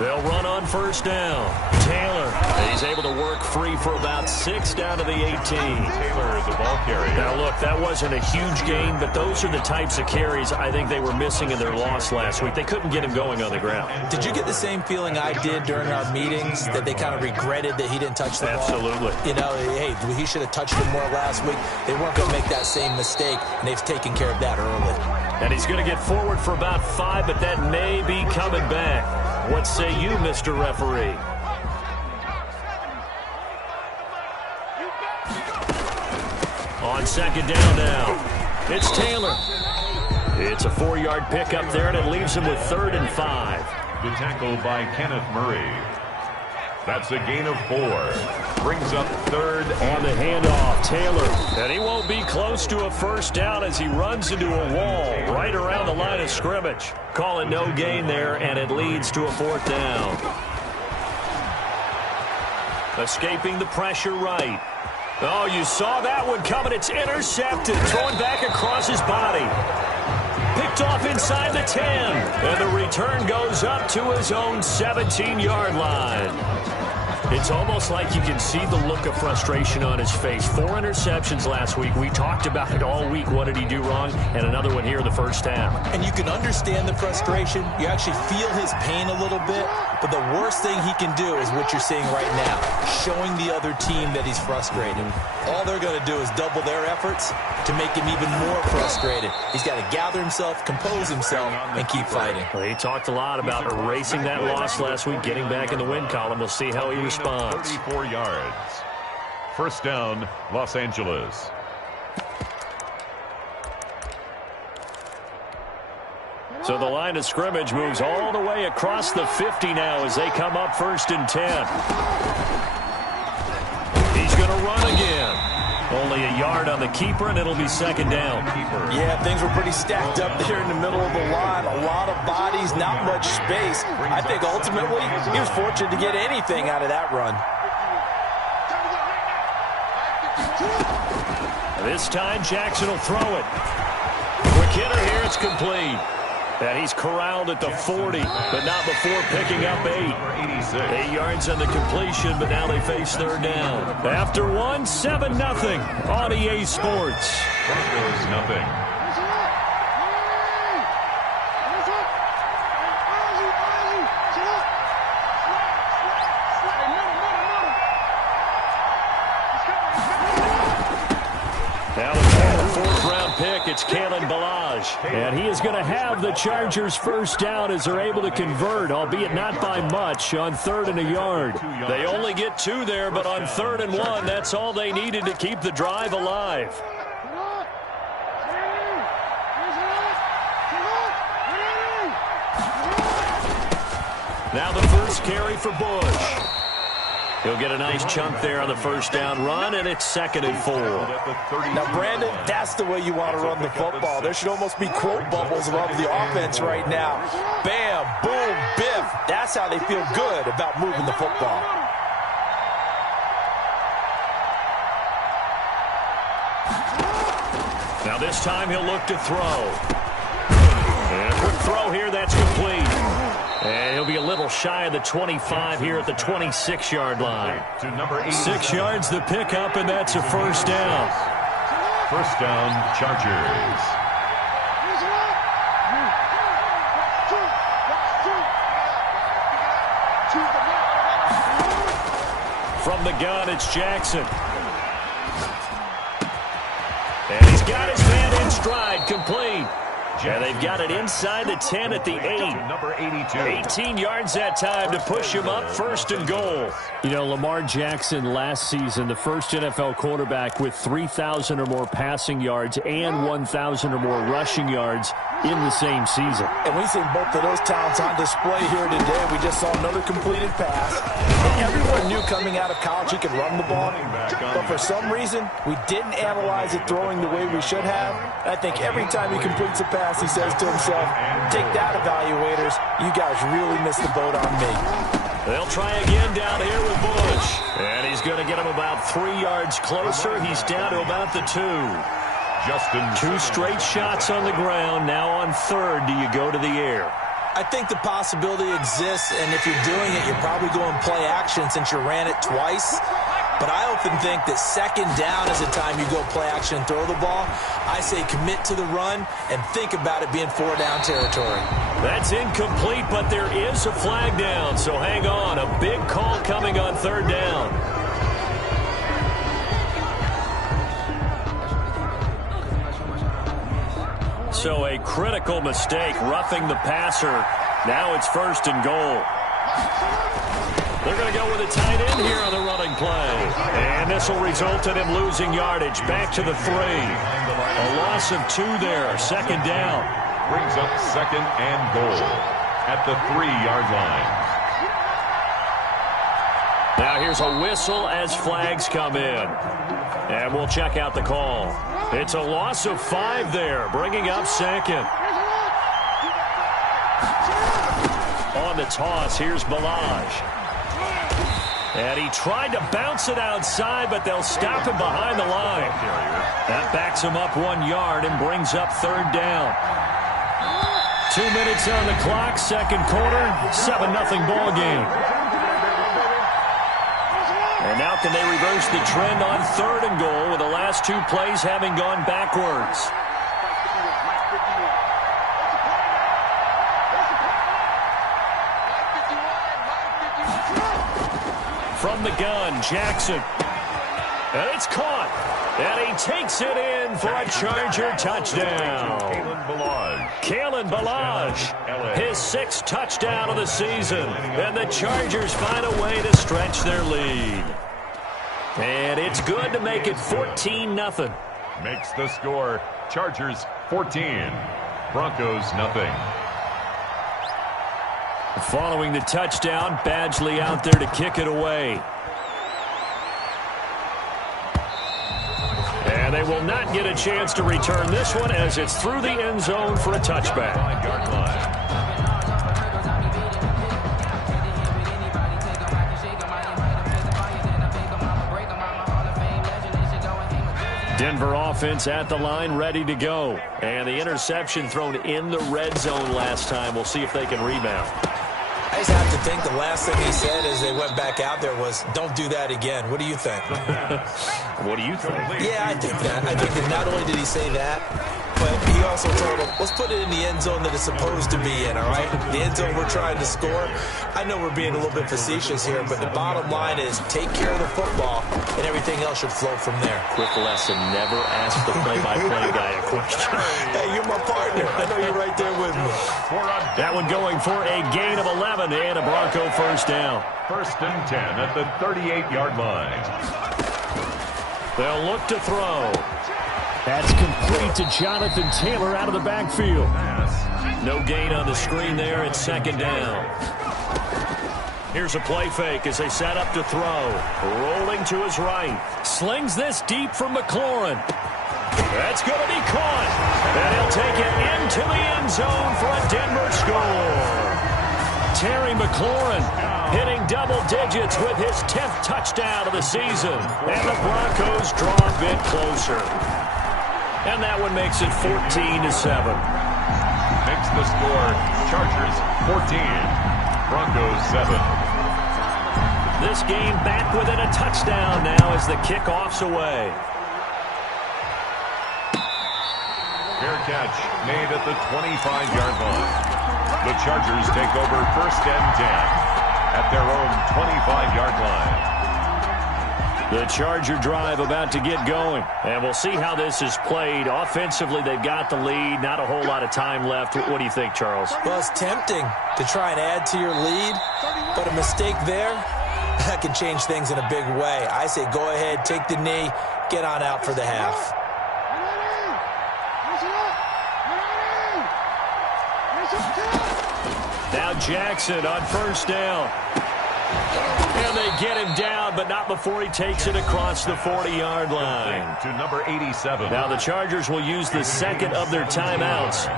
They'll run on first down. Taylor, he's able to work free for about 6 down to the 18. Taylor, the ball carrier. Now, look, that wasn't a huge gain, but those are the types of carries I think they were missing in their loss last week. They couldn't get him going on the ground. Did you get the same feeling I did during our meetings, that they kind of regretted that he didn't touch the ball? Absolutely. You know, hey, he should have touched it more last week. They weren't going to make that same mistake, and they've taken care of that early. And he's going to get forward for about 5, but that may be coming back. What say you, Mr. Referee? On second down now, it's Taylor. It's a 4-yard pickup there, and it leaves him with 3rd and 5. The tackle by Kenneth Murray. That's a gain of 4. Brings up 3rd. On the handoff, Taylor. And he won't be close to a first down as he runs into a wall right around the line of scrimmage. Call it no gain there, and it leads to a 4th down. Escaping the pressure right. Oh, you saw that one coming. It's intercepted. Thrown back across his body. Picked off inside the 10. And the return goes up to his own 17-yard line. It's almost like you can see the look of frustration on his face. 4 interceptions last week. We talked about it all week. What did he do wrong? And another one here in the first half. And you can understand the frustration. You actually feel his pain a little bit. But the worst thing he can do is what you're seeing right now, showing the other team that he's frustrated. All they're going to do is double their efforts to make him even more frustrated. He's got to gather himself, compose himself, and keep fighting. Well, he talked a lot about erasing that loss last week, getting back in the win column. We'll see how he responds. 34 yards. First down, Los Angeles. So the line of scrimmage moves all the way across the 50 now as they come up 1st and 10. He's going to run again. Only a yard on the keeper, and it'll be 2nd down. Yeah, things were pretty stacked up there in the middle of the line. A lot of bodies, not much space. I think ultimately he was fortunate to get anything out of that run. This time Jackson will throw it. Quick hitter here, it's complete. And he's corralled at the 40, but not before picking up 8. 8 yards on the completion, but now they face 3rd down. After 1, 7-0 on EA Sports. Broncos nothing. Now the 4th-round pick, it's Kalen Ballage. And he is going to have the Chargers first down as they're able to convert, albeit not by much, on 3rd and a yard. They only get 2 there, but on 3rd and 1, that's all they needed to keep the drive alive. Now the first carry for Bush. He'll get a nice chunk there on the first down run, and it's 2nd and 4. Now, Brandon, that's the way you want to run the football. There should almost be quote bubbles above the offense right now. Bam, boom, biff. That's how they feel good about moving the football. Now this time he'll look to throw. And a quick throw here, that's complete. And he'll be a little shy of the 25 here at the 26-yard line. 6 yards the pickup, and that's a first down. First down, Chargers. From the gun, it's Jackson. And he's got his man in stride, complete. And they've got it inside the 10 at the 8. Number 82. 18 yards that time to push him up 1st and goal. You know, Lamar Jackson last season, the first NFL quarterback with 3,000 or more passing yards and 1,000 or more rushing yards in the same season. And we've seen both of those talents on display here today. We just saw another completed pass. And everyone knew coming out of college he could run the ball. But for some reason, we didn't analyze it throwing the way we should have. And I think every time he completes a pass, he says to himself, take that, evaluators. You guys really missed the boat on me. They'll try again down here with Bush. And he's going to get him about 3 yards closer. He's down to about the 2. Justin. 2 straight shots on the ground. Now on 3rd, do you go to the air? I think the possibility exists, and if you're doing it, you're probably going play action since you ran it twice. But I often think that 2nd down is the time you go play action and throw the ball. I say commit to the run and think about it being 4-down territory. That's incomplete, but there is a flag down, so hang on. A big call coming on 3rd down. So a critical mistake, roughing the passer. Now it's 1st and goal. They're going to go with a tight end here on the running play. And this will result in him losing yardage. Back to the 3. A loss of 2 there. Second down. Brings up second and goal at the 3-yard line. Now here's a whistle as flags come in. And we'll check out the call. It's a loss of 5 there, bringing up second. On the toss, here's Balaj. And he tried to bounce it outside, but they'll stop him behind the line. That backs him up 1 yard and brings up third down. 2 minutes on the clock, second quarter, 7-0 ball game. And now can they reverse the trend on third and goal with the last 2 plays having gone backwards? From the gun, Jackson. And it's caught. And he takes it in for a Charger touchdown. Kalen Balaj, his 6th touchdown of the season. And the Chargers find a way to stretch their lead. And it's good to make it 14-0. Makes the score Chargers 14, Broncos nothing. Following the touchdown, Badgley out there to kick it away. And they will not get a chance to return this one as it's through the end zone for a touchback. Denver offense at the line, ready to go. And the interception thrown in the red zone last time. We'll see if they can rebound. I just have to think the last thing he said as they went back out there was, don't do that again. What do you think? What do you think? Yeah, I think that. I think that not only did he say that, but he also told him, let's put it in the end zone that it's supposed to be in, all right? The end zone we're trying to score. I know we're being a little bit facetious here, but the bottom line is take care of the football, and everything else should flow from there. Quick lesson, never ask the play-by-play guy a question. Hey, you're my partner. I know you're right there with me. That one going for a gain of 11 and a Bronco first down. 1st and 10 at the 38-yard line. They'll look to throw. That's complete to Jonathan Taylor out of the backfield. No gain on the screen there. It's second down. Here's a play fake as they set up to throw. Rolling to his right. Slings this deep from McLaurin. That's going to be caught. And he'll take it into the end zone for a Denver score. Terry McLaurin hitting double digits with his 10th touchdown of the season. And the Broncos draw a bit closer. And that one makes it 14-7. Makes the score Chargers 14, Broncos 7. This game back within a touchdown now as the kickoff's away. Fair catch made at the 25-yard line. The Chargers take over 1st and 10 at their own 25-yard line. The Charger drive about to get going. And we'll see how this is played. Offensively, they've got the lead. Not a whole lot of time left. What do you think, Charles? Well, it's tempting to try and add to your lead, but a mistake there, that can change things in a big way. I say go ahead, take the knee, get on out for the half. Now Jackson on first down. And they get him down, but not before he takes it across the 40-yard line. To number 87. Now the Chargers will use the second of their timeouts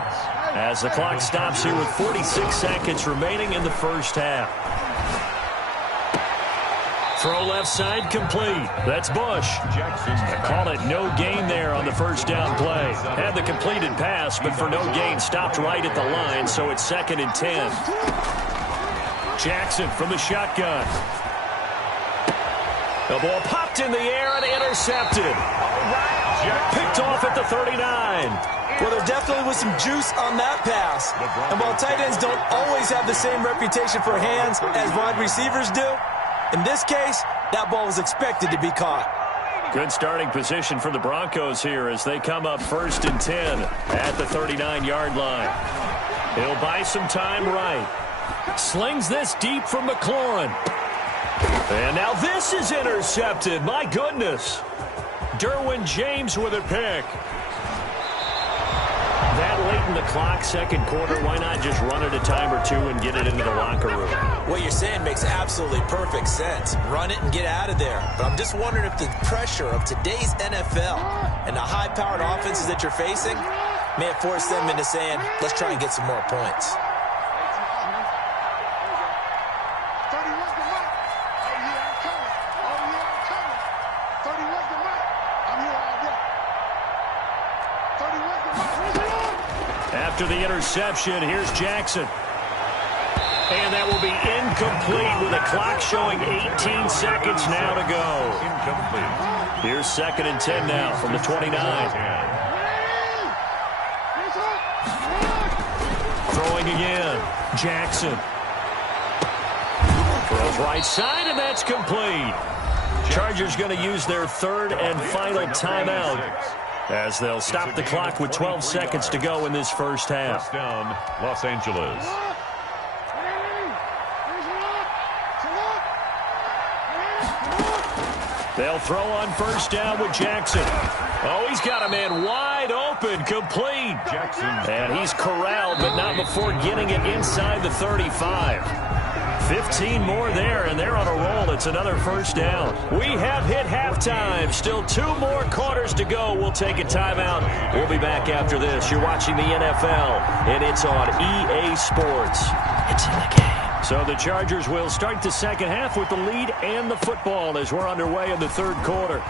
as the clock stops here with 46 seconds remaining in the first half. Throw left side complete. That's Bush. Call it no gain there on the first down play. Had the completed pass, but for no gain, stopped right at the line, so it's 2nd and 10. Jackson from the shotgun. The ball popped in the air and intercepted. Picked off at the 39. Well, there definitely was some juice on that pass. And while tight ends don't always have the same reputation for hands as wide receivers do, in this case, that ball was expected to be caught. Good starting position for the Broncos here as they come up 1st and 10 at the 39-yard line. He'll buy some time right. Slings this deep from McLaurin. And now this is intercepted. My goodness. Derwin James with a pick. That late in the clock, second quarter, why not just run it a time or two and get it into the locker room? What you're saying makes absolutely perfect sense. Run it and get out of there. But I'm just wondering if the pressure of today's NFL and the high-powered offenses that you're facing may have forced them into saying, let's try and get some more points. After the interception, here's Jackson. And that will be incomplete with a clock showing 18 seconds now to go. Incomplete. Here's 2nd and 10 now from the 29. Throwing again. Jackson. Throws right side, and that's complete. Chargers going to use their 3rd and final timeout, as they'll stop the clock with 12 seconds to go in this first half. First down, Los Angeles. They'll throw on first down with Jackson. Oh, he's got a man wide open, complete. Jackson. And he's corralled, but not before getting it inside the 35. 15 more there, and they're on a roll. It's another first down. We have hit halftime. Still 2 more quarters to go. We'll take a timeout. We'll be back after this. You're watching the NFL, and it's on EA Sports. It's in the game. So the Chargers will start the second half with the lead and the football as we're underway in the 3rd quarter.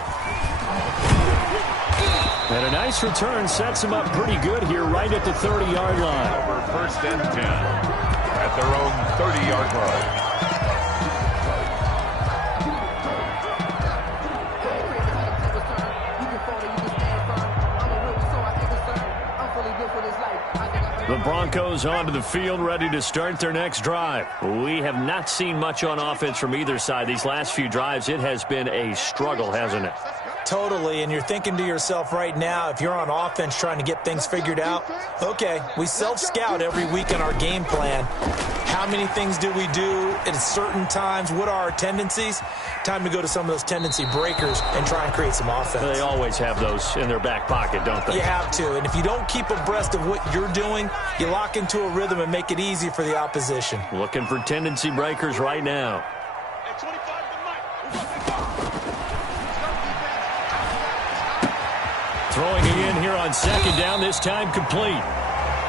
And a nice return sets them up pretty good here right at the 30-yard line. Over first and 10 at their own 30-yard line. The Broncos onto the field, ready to start their next drive. We have not seen much on offense from either side. These last few drives, it has been a struggle, hasn't it? Totally, and you're thinking to yourself right now, if you're on offense trying to get things figured out, okay, we self-scout every week in our game plan. How many things do we do at certain times? What are our tendencies? Time to go to some of those tendency breakers and try and create some offense. They always have those in their back pocket, don't they? You have to, and if you don't keep abreast of what you're doing, you lock into a rhythm and make it easy for the opposition. Looking for tendency breakers right now. Throwing again here on second down, this time complete.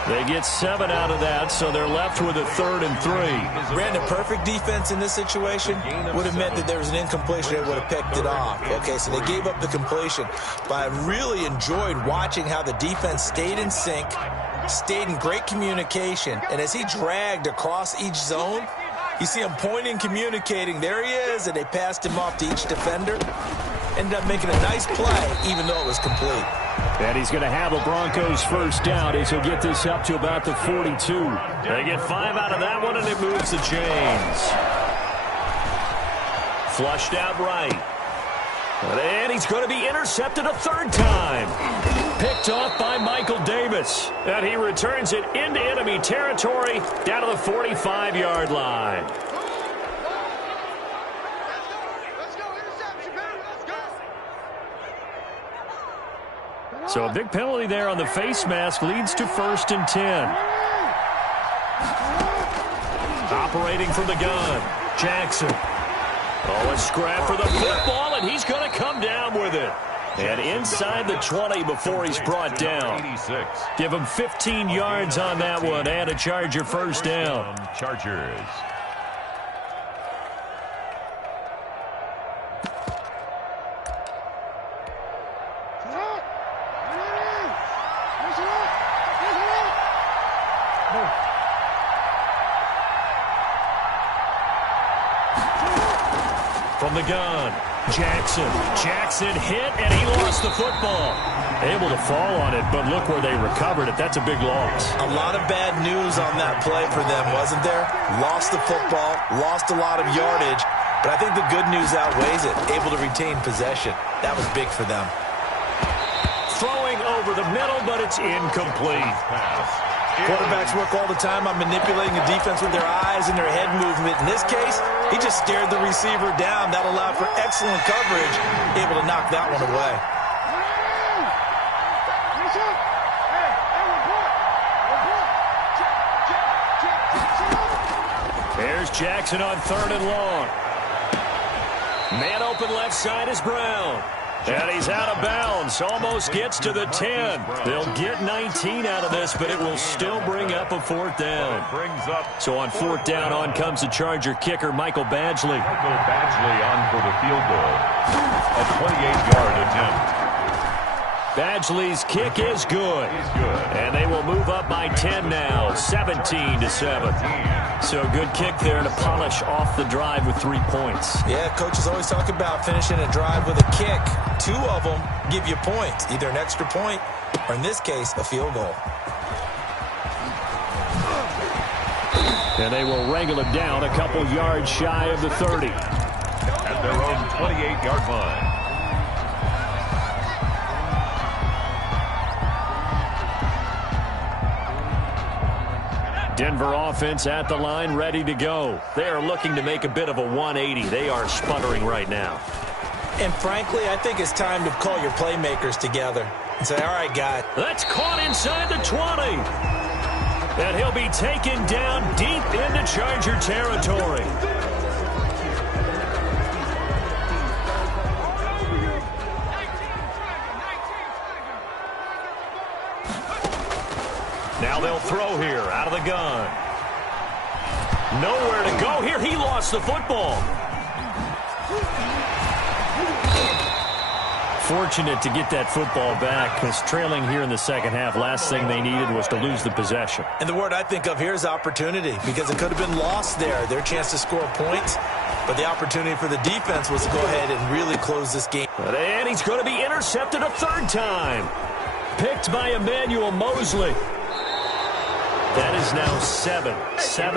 They get 7 out of that, so they're left with a 3rd and 3. Brandon, perfect defense in this situation would have meant that there was an incompletion. They would have picked it off. Okay, so they gave up the completion. But I really enjoyed watching how the defense stayed in sync, stayed in great communication, and as he dragged across each zone, you see him pointing, communicating. There he is, and they passed him off to each defender. Ended up making a nice play, even though it was complete. And he's going to have a Broncos first down as he'll get this up to about the 42. They get 5 out of that one, and it moves the chains. Flushed out right. And he's going to be intercepted a 3rd time. Picked off by Michael Davis. And he returns it into enemy territory down to the 45-yard line. So a big penalty there on the face mask leads to 1st and 10. Operating from the gun, Jackson. Oh, a scrap for the football, and he's going to come down with it. And inside the 20 before he's brought down. 86. Give him 15 yards on that one and a Charger first down. Chargers. From the gun, Jackson. Jackson hit, and he lost the football. Able to fall on it, but look where they recovered it. That's a big loss. A lot of bad news on that play for them, wasn't there? Lost the football, lost a lot of yardage, but I think the good news outweighs it. Able to retain possession. That was big for them. Throwing over the middle, but it's incomplete. Pass. Quarterbacks work all the time on manipulating the defense with their eyes and their head movement. In this case, he just stared the receiver down. That allowed for excellent coverage, able to knock that one away. There's Jackson on 3rd and long. Man open left side is Brown. And he's out of bounds. Almost gets to the 10. They'll get 19 out of this, but it will still bring up a 4th down. So on 4th down, on comes the Charger kicker, Michael Badgley. Michael Badgley on for the field goal. A 28-yard attempt. Badgley's kick is good. And they will move up by 10 now, 17-7. So good kick there to polish off the drive with 3 points. Yeah, coaches always talk about finishing a drive with a kick. 2 of them give you points, either an extra point or, in this case, a field goal. And they will wrangle him down a couple yards shy of the 30. At their own 28-yard line. Denver offense at the line, ready to go. They are looking to make a bit of a 180. They are sputtering right now. And frankly, I think it's time to call your playmakers together and say, all right, guy. That's caught inside the 20. And he'll be taken down deep into Charger territory. Now they'll throw here out of the gun. Nowhere to go here. He lost the football. Fortunate to get that football back, because trailing here in the second half, last thing they needed was to lose the possession. And the word I think of here is opportunity, because it could have been lost there. Their chance to score points, but the opportunity for the defense was to go ahead and really close this game. And he's going to be intercepted a 3rd time. Picked by Emmanuel Mosley. That is now 7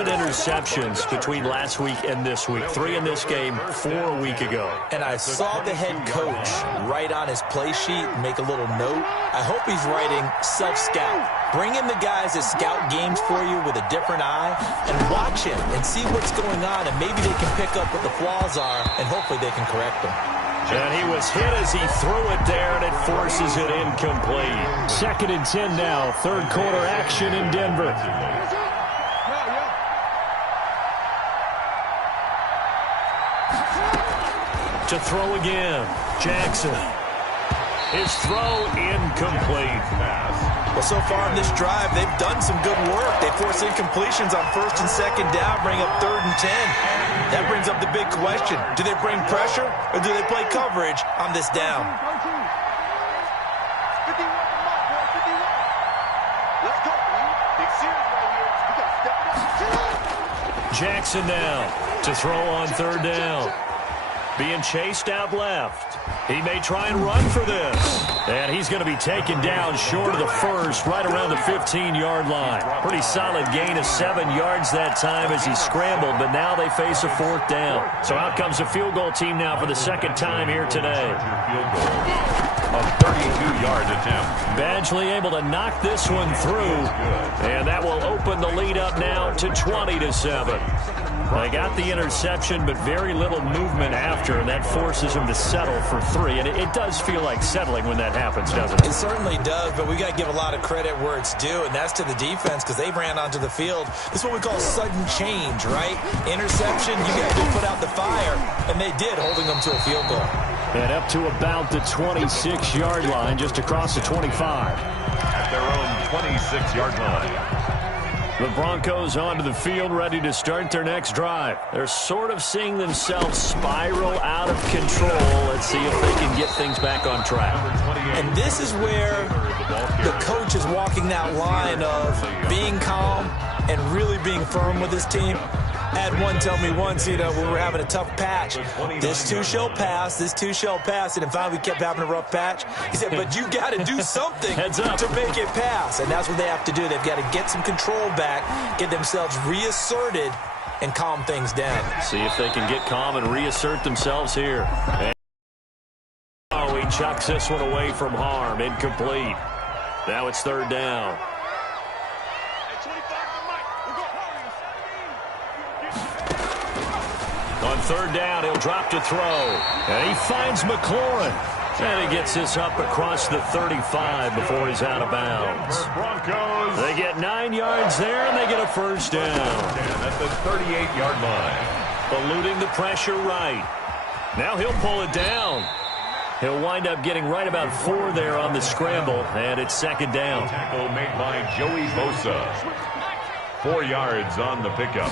interceptions between last week and this week. 3 in this game, 4 a week ago. And I saw the head coach write on his play sheet, make a little note. I hope he's writing self-scout. Bring in the guys that scout games for you with a different eye and watch him and see what's going on, and maybe they can pick up what the flaws are, and hopefully they can correct them. And he was hit as he threw it there, and it forces it incomplete. 2nd and 10 now, 3rd quarter action in Denver. To throw again, Jackson. His throw incomplete. Well, so far in this drive, they've done some good work. They force incompletions on 1st and 2nd down, bring up 3rd and 10. That brings up the big question. Do they bring pressure or do they play coverage on this down? Jackson now to throw on 3rd down. Being chased out left. He may try and run for this. And he's going to be taken down short of the 1st, right around the 15-yard line. Pretty solid gain of 7 yards that time as he scrambled, but now they face a 4th down. So out comes the field goal team now for the 2nd time here today. A 32-yard attempt. Badgley able to knock this one through, and that will open the lead up now to 20-7. They got the interception, but very little movement after, and that forces him to settle for 3. And it does feel like settling when that happens, doesn't it? It certainly does, but we got to give a lot of credit where it's due, and that's to the defense, because they ran onto the field. This is what we call sudden change, right? Interception, you got to put out the fire, and they did, holding them to a field goal. And up to about the 26-yard line, just across the 25. At their own 26-yard line. The Broncos onto the field, ready to start their next drive. They're sort of seeing themselves spiral out of control. Let's see if they can get things back on track. And this is where the coach is walking that line of being calm and really being firm with his team. I had one tell me once, we were having a tough patch. This too shall pass, this too shall pass. And finally we kept having a rough patch. He said, but you got to do something to make it pass. And that's what they have to do. They've got to get some control back, get themselves reasserted, and calm things down. See if they can get calm and reassert themselves here. And he chucks this one away from harm. Incomplete. Now it's 3rd down. On third down, he'll drop to throw. And he finds McLaurin. And he gets this up across the 35 before he's out of bounds. Broncos. They get 9 yards there, and they get a first down. At the 38-yard line. Eluding the pressure right. Now he'll pull it down. He'll wind up getting right about 4 there on the scramble, and it's second down. Tackle made by Joey Bosa. 4 yards on the pickup.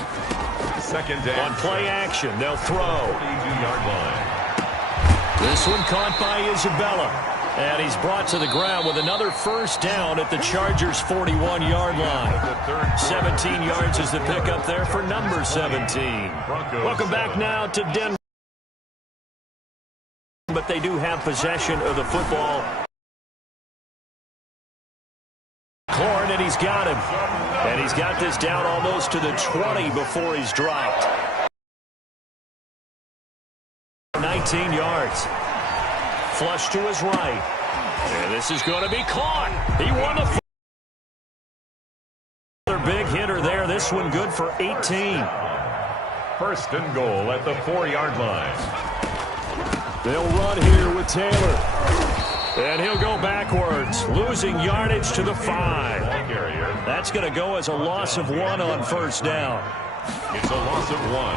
Second down. On play action, they'll throw. 42-yard line. This one caught by Isabella. And he's brought to the ground with another first down at the Chargers' 41-yard line. 17 yards is the pickup there for number 17. Welcome back now to Denver. But they do have possession of the football. McLaurin, and he's got him. And he's got this down almost to the 20 before he's dropped. 19 yards. Flush to his right. And this is going to be caught. He won the another big hitter there. This one good for 18. First and goal at the 4-yard line. They'll run here with Taylor. And he'll go backwards, losing yardage to the 5. That's going to go as a loss of 1 on first down. It's a loss of 1.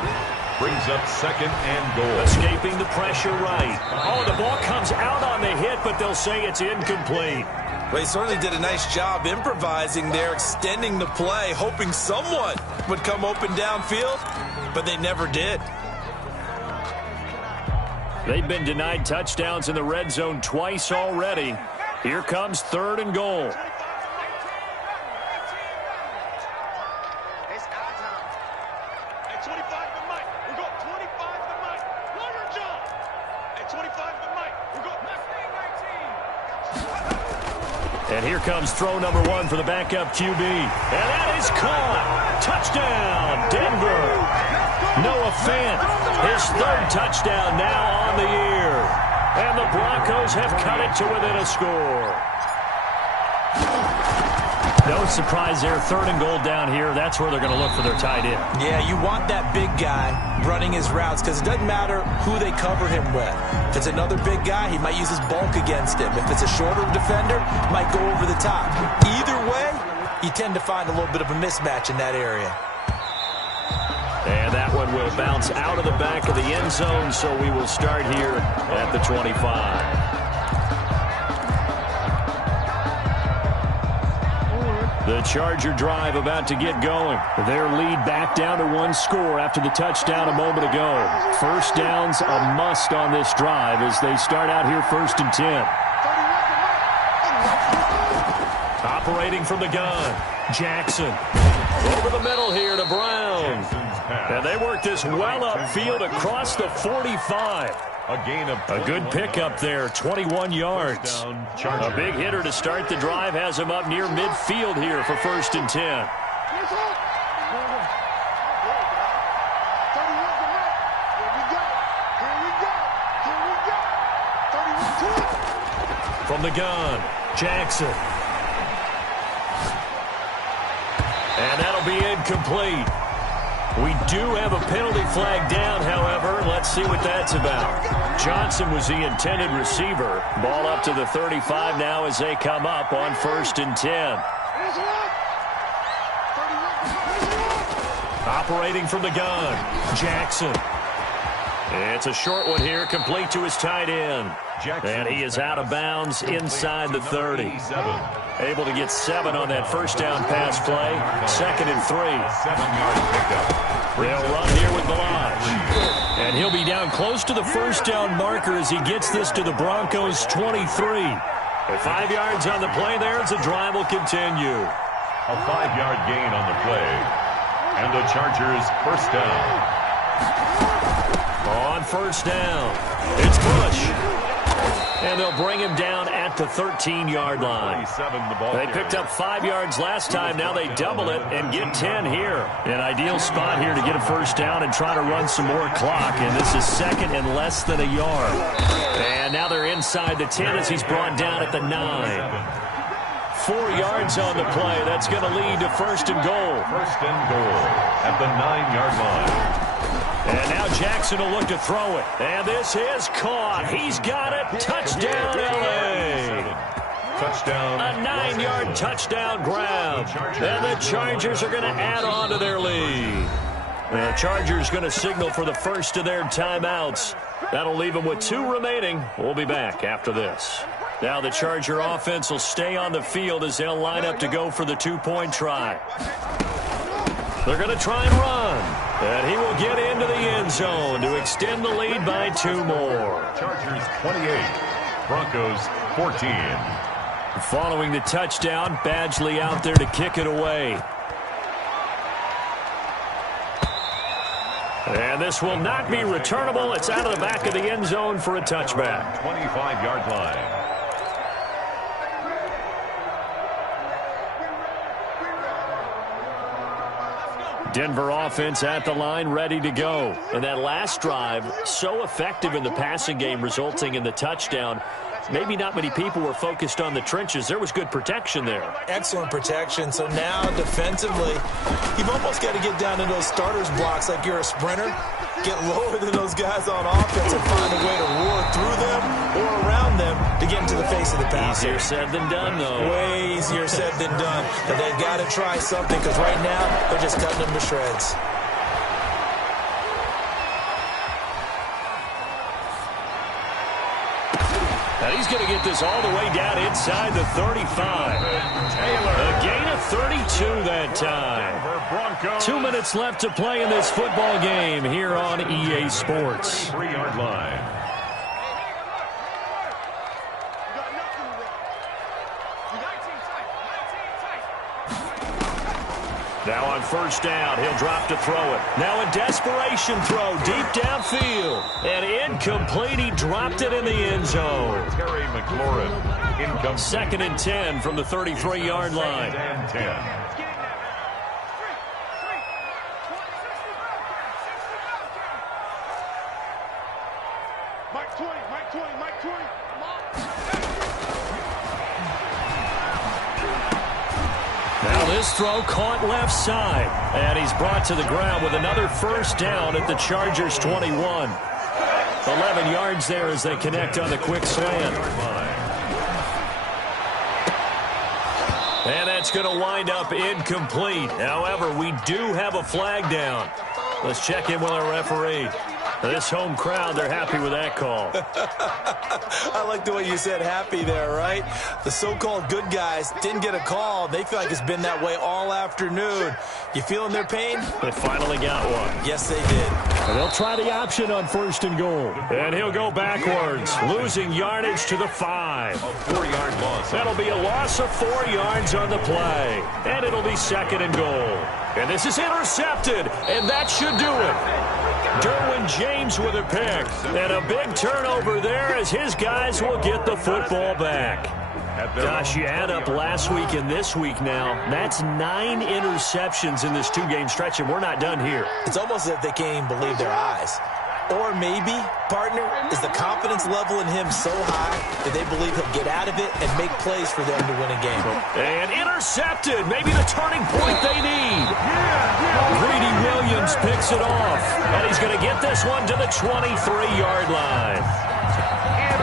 Brings up second and goal. Escaping the pressure right. Oh, the ball comes out on the hit, but they'll say it's incomplete. Well, he certainly did a nice job improvising there, extending the play, hoping someone would come open downfield, but they never did. They've been denied touchdowns in the red zone twice already. Here comes third and goal. And here comes throw number 1 for the backup QB. And that is caught. Touchdown, Denver. Noah Fant, his 3rd touchdown now on the year. And the Broncos have cut it to within a score. No surprise there. Third and goal down here. That's where they're going to look for their tight end. Yeah, you want that big guy running his routes because it doesn't matter who they cover him with. If it's another big guy, he might use his bulk against him. If it's a shorter defender, he might go over the top. Either way, you tend to find a little bit of a mismatch in that area. And that one will bounce out of the back of the end zone, so we will start here at the 25. The Charger drive about to get going. Their lead back down to 1 score after the touchdown a moment ago. First down's a must on this drive as they start out here 1st and 10. Operating from the gun, Jackson. Over the middle here to Brown. And they work this well upfield across the 45. A good pickup there, 21 yards. A big hitter to start the drive has him up near midfield here for 1st and 10. From the gun, Jackson. And that'll be incomplete. We do have a penalty flag down, however. Let's see what that's about. Johnson was the intended receiver. Ball up to the 35 now as they come up on 1st and 10. Operating from the gun, Jackson. It's a short one here, complete to his tight end. And he is out of bounds inside the 30. Able to get 7 on that first down pass play. 2nd and 3. 7-yard pickup. They'll run here with Balaj. And he'll be down close to the first down marker as he gets this to the Broncos' 23. With 5 yards on the play there, the drive will continue. A 5-yard gain on the play. And the Chargers first down. On first down, it's Bush. And they'll bring him down at the 13-yard line. They picked up 5 yards last time. Now they double it and get 10 here. An ideal spot here to get a first down and try to run some more clock. And this is 2nd and less than a yard. And now they're inside the 10 as he's brought down at the 9. 4 yards on the play. That's going to lead to first and goal. First and goal at the 9-yard line. And now Jackson will look to throw it. And this is caught. He's got it. Touchdown, L.A. Touchdown. A 9-yard touchdown grab. And the Chargers are going to add on to their lead. The Chargers going to signal for the first of their timeouts. That'll leave them with 2 remaining. We'll be back after this. Now the Charger offense will stay on the field as they'll line up to go for the 2-point try. They're going to try and run. And he will get into the end zone to extend the lead by 2 more. Chargers 28, Broncos 14. Following the touchdown, Badgley out there to kick it away. And this will not be returnable. It's out of the back of the end zone for a touchback. 25-yard line. Denver offense at the line, ready to go. And that last drive, so effective in the passing game, resulting in the touchdown. Maybe not many people were focused on the trenches. There was good protection there. Excellent protection. So now defensively, you've almost got to get down to those starters blocks like you're a sprinter. Get lower than those guys on offense and find a way to roar through them or around them to get into the face of the passer. Easier said than done, though. Way easier said than done. But they've got to try something because right now they're just cutting them to shreds. And he's going to get this all the way down inside the 35. A gain of 32 that time. 2 minutes left to play in this football game here on EA Sports. 3-yard line. Now on first down, he'll drop to throw it. Now a desperation throw deep downfield. And incomplete. He dropped it in the end zone. Terry McLaurin. Incomplete. 2nd and 10 from the 33-yard line. 2nd and 10. Now this throw caught left side. And he's brought to the ground with another first down at the Chargers 21. 11 yards there as they connect on the quick slant. And that's going to wind up incomplete. However, we do have a flag down. Let's check in with our referee. This home crowd, they're happy with that call. I like the way you said happy there, right? The so-called good guys didn't get a call. They feel like it's been that way all afternoon. You feeling their pain? They finally got one. Yes, they did. And they'll try the option on first and goal. And he'll go backwards, losing yardage to the 5. A 4-yard loss. That'll be a loss of 4 yards on the play. And it'll be 2nd and goal. And this is intercepted, and that should do it. Derwin James with a pick. And a big turnover there as his guys will get the football back. Gosh, you add up last week and this week now. That's 9 interceptions in this 2-game stretch, and we're not done here. It's almost as if they can't even believe their eyes. Or maybe, partner, is the confidence level in him so high that they believe he'll get out of it and make plays for them to win a game. And intercepted. Maybe the turning point they need. Greedy Williams picks it off. And he's going to get this one to the 23-yard line.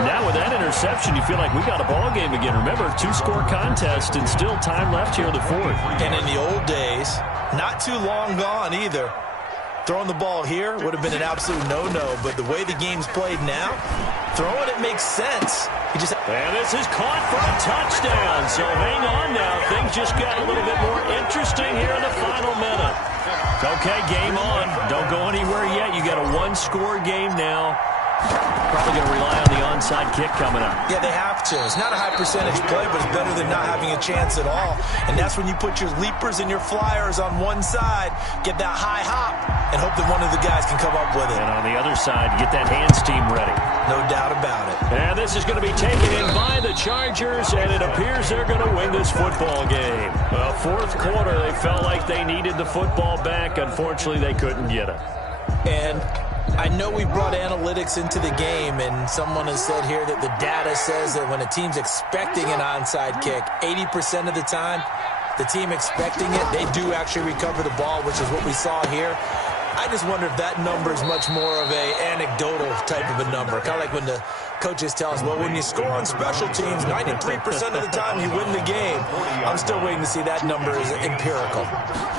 Now with that interception, you feel like we got a ball game again. Remember, 2-score contest and still time left here in the 4th. And in the old days, not too long gone either, throwing the ball here would have been an absolute no-no, but the way the game's played now, throwing it makes sense. And this is caught for a touchdown, so hang on now. Things just got a little bit more interesting here in the final minute. Okay, game on. Don't go anywhere yet. You got a 1-score game now. Probably going to rely on the onside kick coming up. Yeah, they have to. It's not a high percentage play, but it's better than not having a chance at all. And that's when you put your leapers and your flyers on one side, get that high hop, and hope that one of the guys can come up with it. And on the other side, get that hands team ready. No doubt about it. And this is going to be taken in by the Chargers, and it appears they're going to win this football game. Well, 4th quarter, they felt like they needed the football back. Unfortunately, they couldn't get it. And I know we brought analytics into the game, and someone has said here that the data says that when a team's expecting an onside kick, 80% of the time, the team expecting it, they do actually recover the ball, which is what we saw here. I just wonder if that number is much more of a anecdotal type of a number. Kind of like when the coaches tell us, well, when you score on special teams, 93% of the time you win the game. I'm still waiting to see that number is empirical.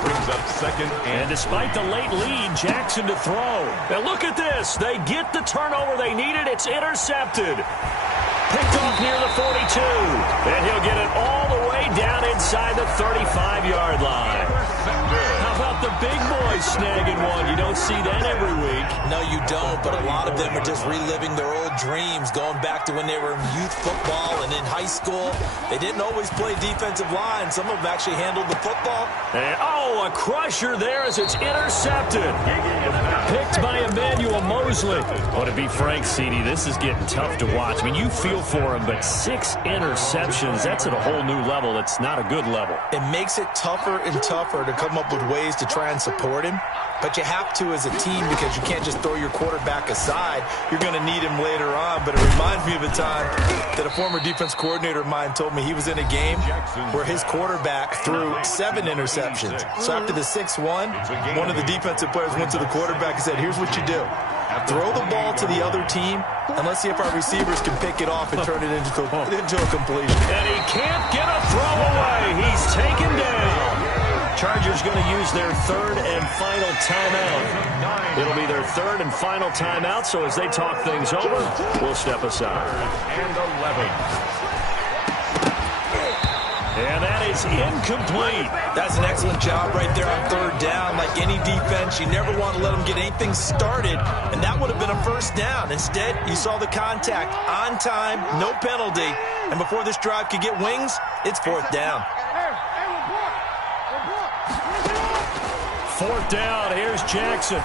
Brings up second. And despite the late lead, Jackson to throw. Now look at this. They get the turnover they needed. It's intercepted. Picked off near the 42. And he'll get it all the way down inside the 35-yard line. How about the big boys snagging one? You don't see that every week. No, you don't, but a lot of them are just reliving their old dreams, going back to when they were in youth football and in high school. They didn't always play defensive line. Some of them actually handled the football. And, a crusher there as it's intercepted. Picked by Emmanuel Mosley. Oh, to be frank, CD, this is getting tough to watch. I mean, you feel for him, but 6 interceptions, that's at a whole new level. That's not a good level. It makes it tougher and tougher to come up with ways to try and support him. But you have to as a team because you can't just throw your quarterback aside. You're going to need him later on. But it reminds me of a time that a former defense coordinator of mine told me he was in a game where his quarterback threw 7 interceptions. So after the 6th one of the defensive players went to the quarterback and said, here's what you do. Throw the ball to the other team, and let's see if our receivers can pick it off and turn it into a completion. And he can't get a throw away. He's taken down. Chargers going to use their 3rd and final timeout. It'll be their 3rd and final timeout, so as they talk things over, we'll step aside. And 11. And that is incomplete. That's an excellent job right there on 3rd down. Like any defense, you never want to let them get anything started, and that would have been a 1st down. Instead, you saw the contact on time, no penalty, and before this drive could get wings, it's 4th down. 4th down, here's Jackson.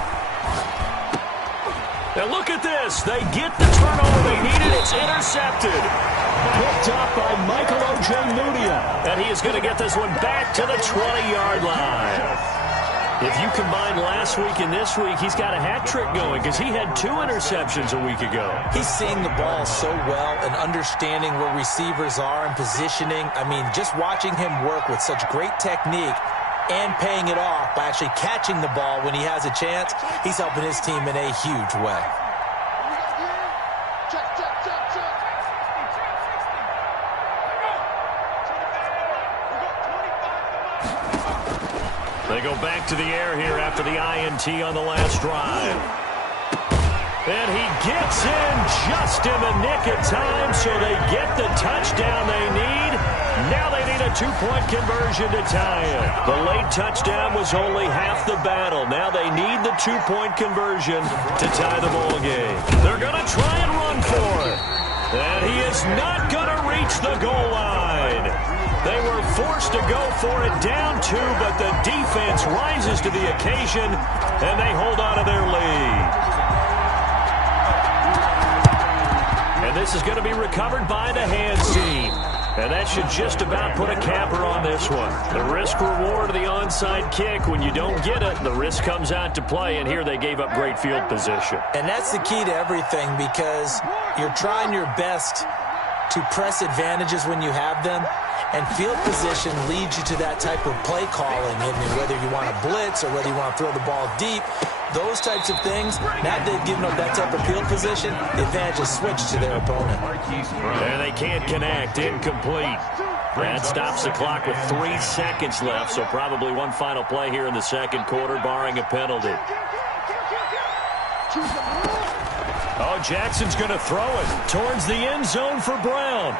Now look at this. They get the turnover they needed. It's intercepted. Picked up by Michael Ojemudia. And he is going to get this one back to the 20-yard line. If you combine last week and this week, he's got a hat trick going because he had 2 interceptions a week ago. He's seeing the ball so well and understanding where receivers are and positioning. I mean, just watching him work with such great technique and paying it off by actually catching the ball when he has a chance, he's helping his team in a huge way. They go back to the air here after the INT on the last drive. And he gets in just in the nick of time, so they get the touchdown they need. Now they need a 2-point conversion to tie it. The late touchdown was only half the battle. Now they need the 2-point conversion to tie the ball game. They're going to try and run for it. And he is not going to reach the goal line. They were forced to go for it down 2, but the defense rises to the occasion, and they hold on to their lead. And this is going to be recovered by the hands team. And that should just about put a capper on this one. The risk-reward of the onside kick, when you don't get it, the risk comes out to play, and here they gave up great field position. And that's the key to everything because you're trying your best to press advantages when you have them, and field position leads you to that type of play calling. And whether you want to blitz or whether you want to throw the ball deep, those types of things, now they've given up that type of field position, the advantage is switched to their opponent. And they can't connect. Incomplete. That stops the clock with 3 seconds left, so probably one final play here in the second quarter, barring a penalty. Oh, Jackson's going to throw it towards the end zone for Brown.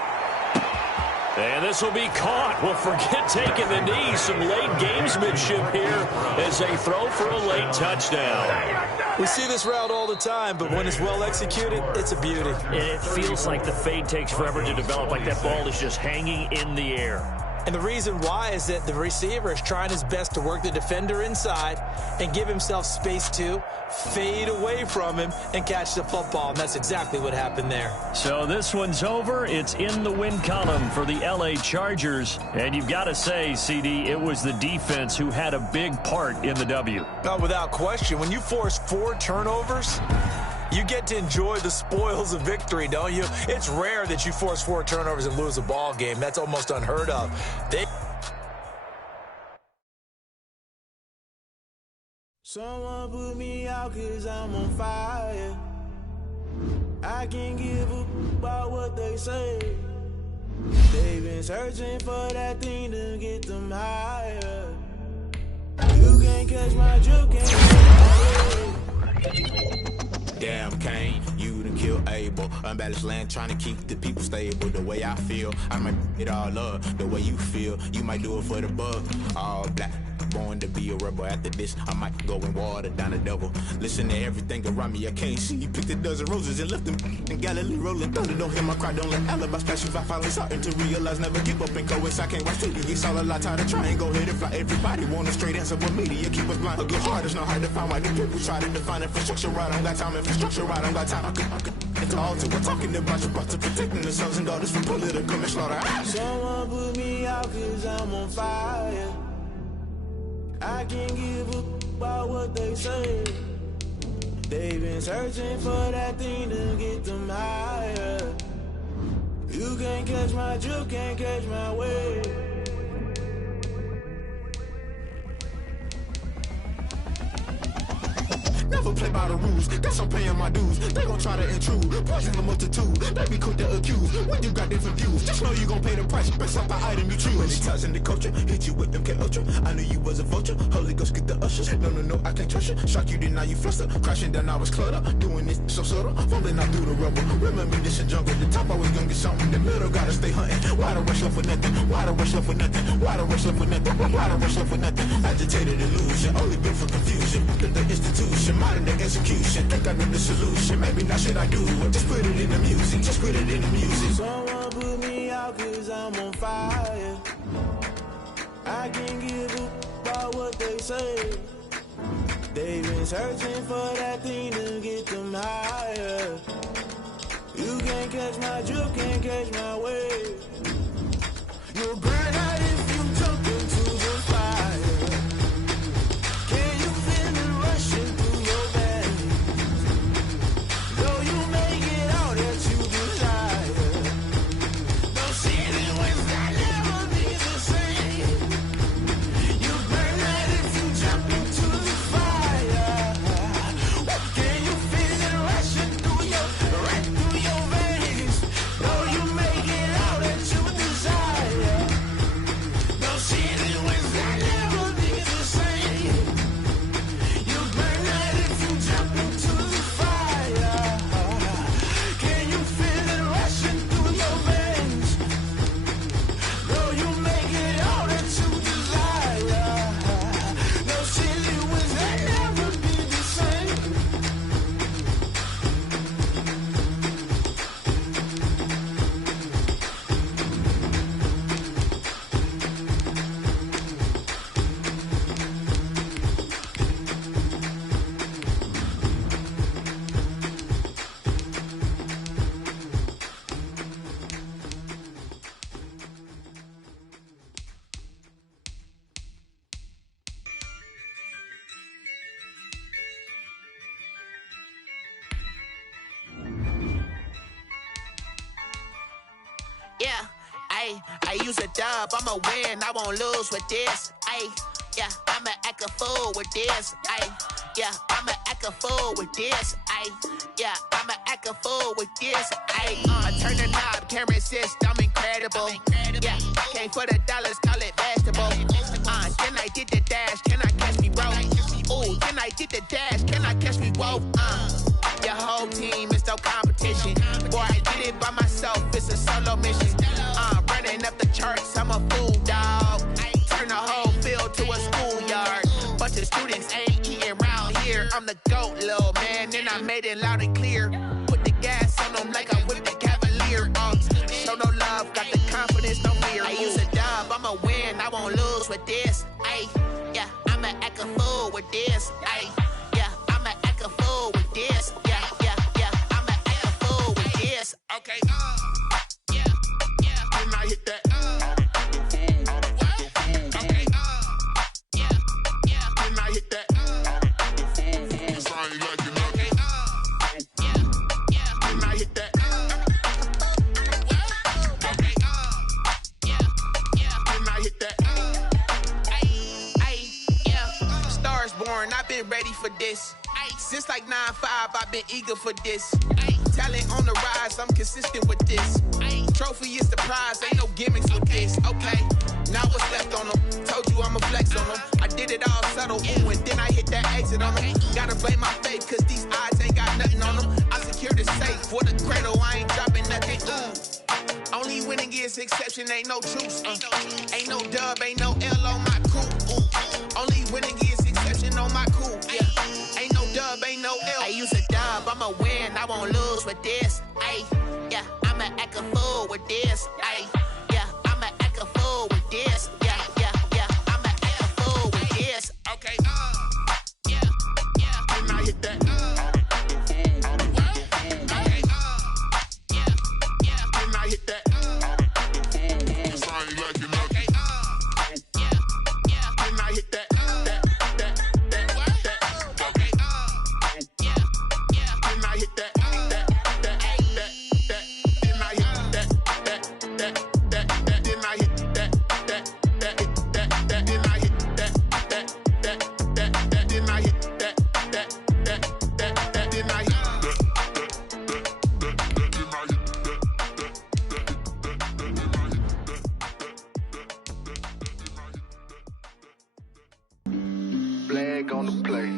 And this will be caught. Well, forget taking the knee. Some late gamesmanship here as they throw for a late touchdown. We see this route all the time, but when it's well executed, it's a beauty. And it feels like the fade takes forever to develop, like that ball is just hanging in the air. And the reason why is that the receiver is trying his best to work the defender inside and give himself space to fade away from him and catch the football. And that's exactly what happened there. So this one's over. It's in the win column for the L.A. Chargers. And you've got to say, CD, it was the defense who had a big part in the W. No, without question. When you force 4 turnovers, you get to enjoy the spoils of victory, don't you? It's rare that you force 4 turnovers and lose a ball game. That's almost unheard of. Someone put me out 'cause I'm on fire. I can't give a about what they say. They've been searching for that thing to get them higher. You can't catch my drip, can't catch my wave. Damn, Kane, you done killed Abel. Unbalanced land, trying to keep the people stable. The way I feel, I might it all up. The way you feel, you might do it for the bug. All black, born to be a rebel. After this, I might go and water down the devil. Listen to everything around me, I can't see. You picked a dozen roses and left them in Galilee rolling thunder. Don't hear my cry, don't let alibis pass you. I finally starting to realize, never give up and coexist. I can't watch TV, it's all a lot. Tired of trying, go ahead and fly. Everybody want a straight answer, but media keep us blind. A good heart is not hard to find. Why the people try to define infrastructure right? I don't got time, infrastructure right, I don't got time. I could it's all to we're talking about you, about to protecting the sons and daughters from political and slaughter. Someone put me out 'cause I'm on fire. I can't give a about what they say. They've been searching for that thing to get them higher. You can't catch my drip, can't catch my wave. Never play by the rules, that's I'm paying my dues. They gon' try to intrude, poison the multitude. They be quick to accuse, when you got different views. Just know you gon' pay the price, based off the item you choose. Many times in the culture, hit you with them K Ultra. I knew you was a vulture, Holy Ghost get the ushers. No, I can't trust you. Shock you, then now you fluster. Crashing down, I was cluttered. Doing this so subtle, falling out through the rubble. Remember this in jungle, the top always gonna get something. The middle gotta stay hunting. Why the rush left for nothing? Why the rush left for nothing? Why the rush left for nothing? Why the rush left for nothing? Agitated illusion, only built for confusion. The institution, modern day execution. Think I know the solution. Maybe not shit I do. Just put it in the music. Just put it in the music. Someone put me out 'cause I'm on fire. I can't give a about what they say. They've been searching for that thing to get them higher. You can't catch my drip, can't catch my wave. You'll burn out if you jump into the fire. Can you feel it rushing through your veins? Though you make it all that you desire. Those feelings will never be the same. You burn out if you jump into the fire. Can you feel it rushing through your veins? Though you make it all that you desire. Those feelings will never be the same. You burn out if you jump into the fire. Can you feel it rushing through your veins? Though you make it all that you desire. Those feelings will never be the same. Yeah, I use a dub, I'ma win, I won't lose with this. Yeah, I'ma act a fool with this. Yeah, I'ma act a fool with this. Yeah, I'ma act a fool with this. I turn the knob, can't resist, I'm incredible. Yeah, came for the dollars, call it vegetable. Then I did the dash, can I catch me, bro? Ooh, then I did the dash, can I catch me, whoa? Your whole team is no competition. Boy, I did it by myself, it's a solo mission. Running up the charts, I'm a fool, dog. Turn the whole field to a schoolyard. Bunch of students ain't eating round here. I'm the GOAT, little man, and I made it loud and clear. Put the gas on them like I'm with the Cavalier. Show no love, got the confidence, no fear. I use a dub, I'ma with this. Ay, yeah, I'ma act a fool with this. Yeah, I'ma act a fool with this. Okay, yeah, then I hit that. Okay, yeah, then I hit that. I've been ready for this. Since like 9-5, I've been eager for this. Talent on the rise, I'm consistent with this. Trophy is the prize, ain't no gimmicks with this. Okay, now what's left on them? Told you I'ma flex on them. I did it all subtle, ooh, and then I hit that exit on them. Gotta blame my faith, cause these odds ain't got nothing on them. I secured the safe for the cradle, I ain't dropping nothing. Only winning is exception, ain't no truce. Ain't no dub, ain't no L on my crew. Only winning is exception on my crew. Yeah, ain't no dub, ain't no L. I use a dub, I'ma win, I won't lose with this. Ay, yeah, I'ma act a fool with this. Ay, yeah, I'ma act a fool with this. Yeah, I'ma act a fool with this. Okay, yeah, then I hit that. Okay, yeah, then I hit that. Flag on the play.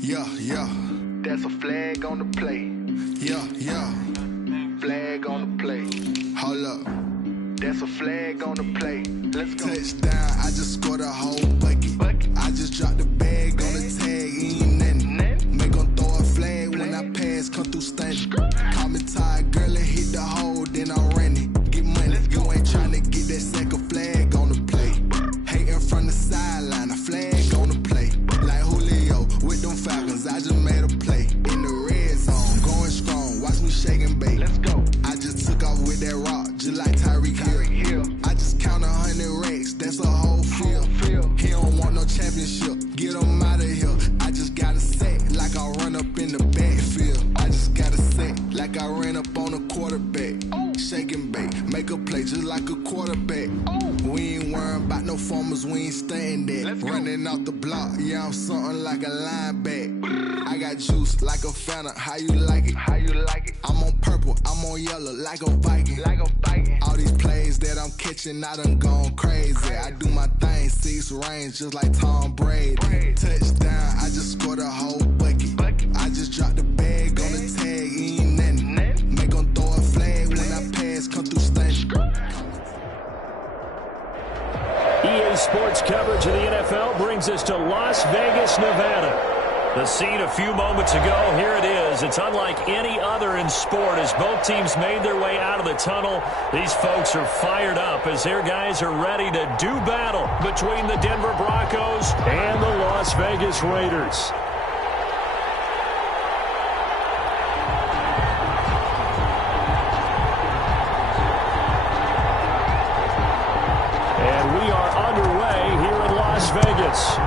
Yeah. That's a flag on the play. Yeah. Flag on the play. Hold up. That's a flag on the play. Let's go. Touchdown, I just scored a whole bucket. I just dropped the bag on the tag, ain't nothing. Make 'em throw a flag when I pass, come through stunning. Call me tired, girl, and hit the hole, then I'm running. Get money, you ain't trying to get that second flag on the play. Hating from the sideline, a flag on the play. Like Julio with them Falcons, I just made a play. In the red zone, going strong, watch me shake and bake. Let's go. I just took off with that rock, just like Tyreek Hill. I just count 100 racks, that's a whole field. He don't want no championship, get him out of here. I just got a set, like I run up in the backfield. I just got a set, like I ran up on a quarterback. Shake and bake, make a play just like a quarterback. We ain't worrying about no formers, we ain't staying there. Running off the block, yeah, I'm something like a lineback. I got juice like a Fanta, how you like it? I'm on purple, I'm on yellow, like a Viking. All these plays that I'm catching, I done gone crazy. I do my thing, 6 range, just like Tom Brady. Touchdown, I just scored a whole bucket. I just dropped the bag on the tag, ain't nothing. Make 'em throw a flag when I pass, come through stunning. EA Sports coverage of the NFL brings us to Las Vegas, Nevada. The scene a few moments ago, here it is. It's unlike any other in sport as both teams made their way out of the tunnel. These folks are fired up as their guys are ready to do battle between the Denver Broncos and the Las Vegas Raiders. And we are underway here in Las Vegas.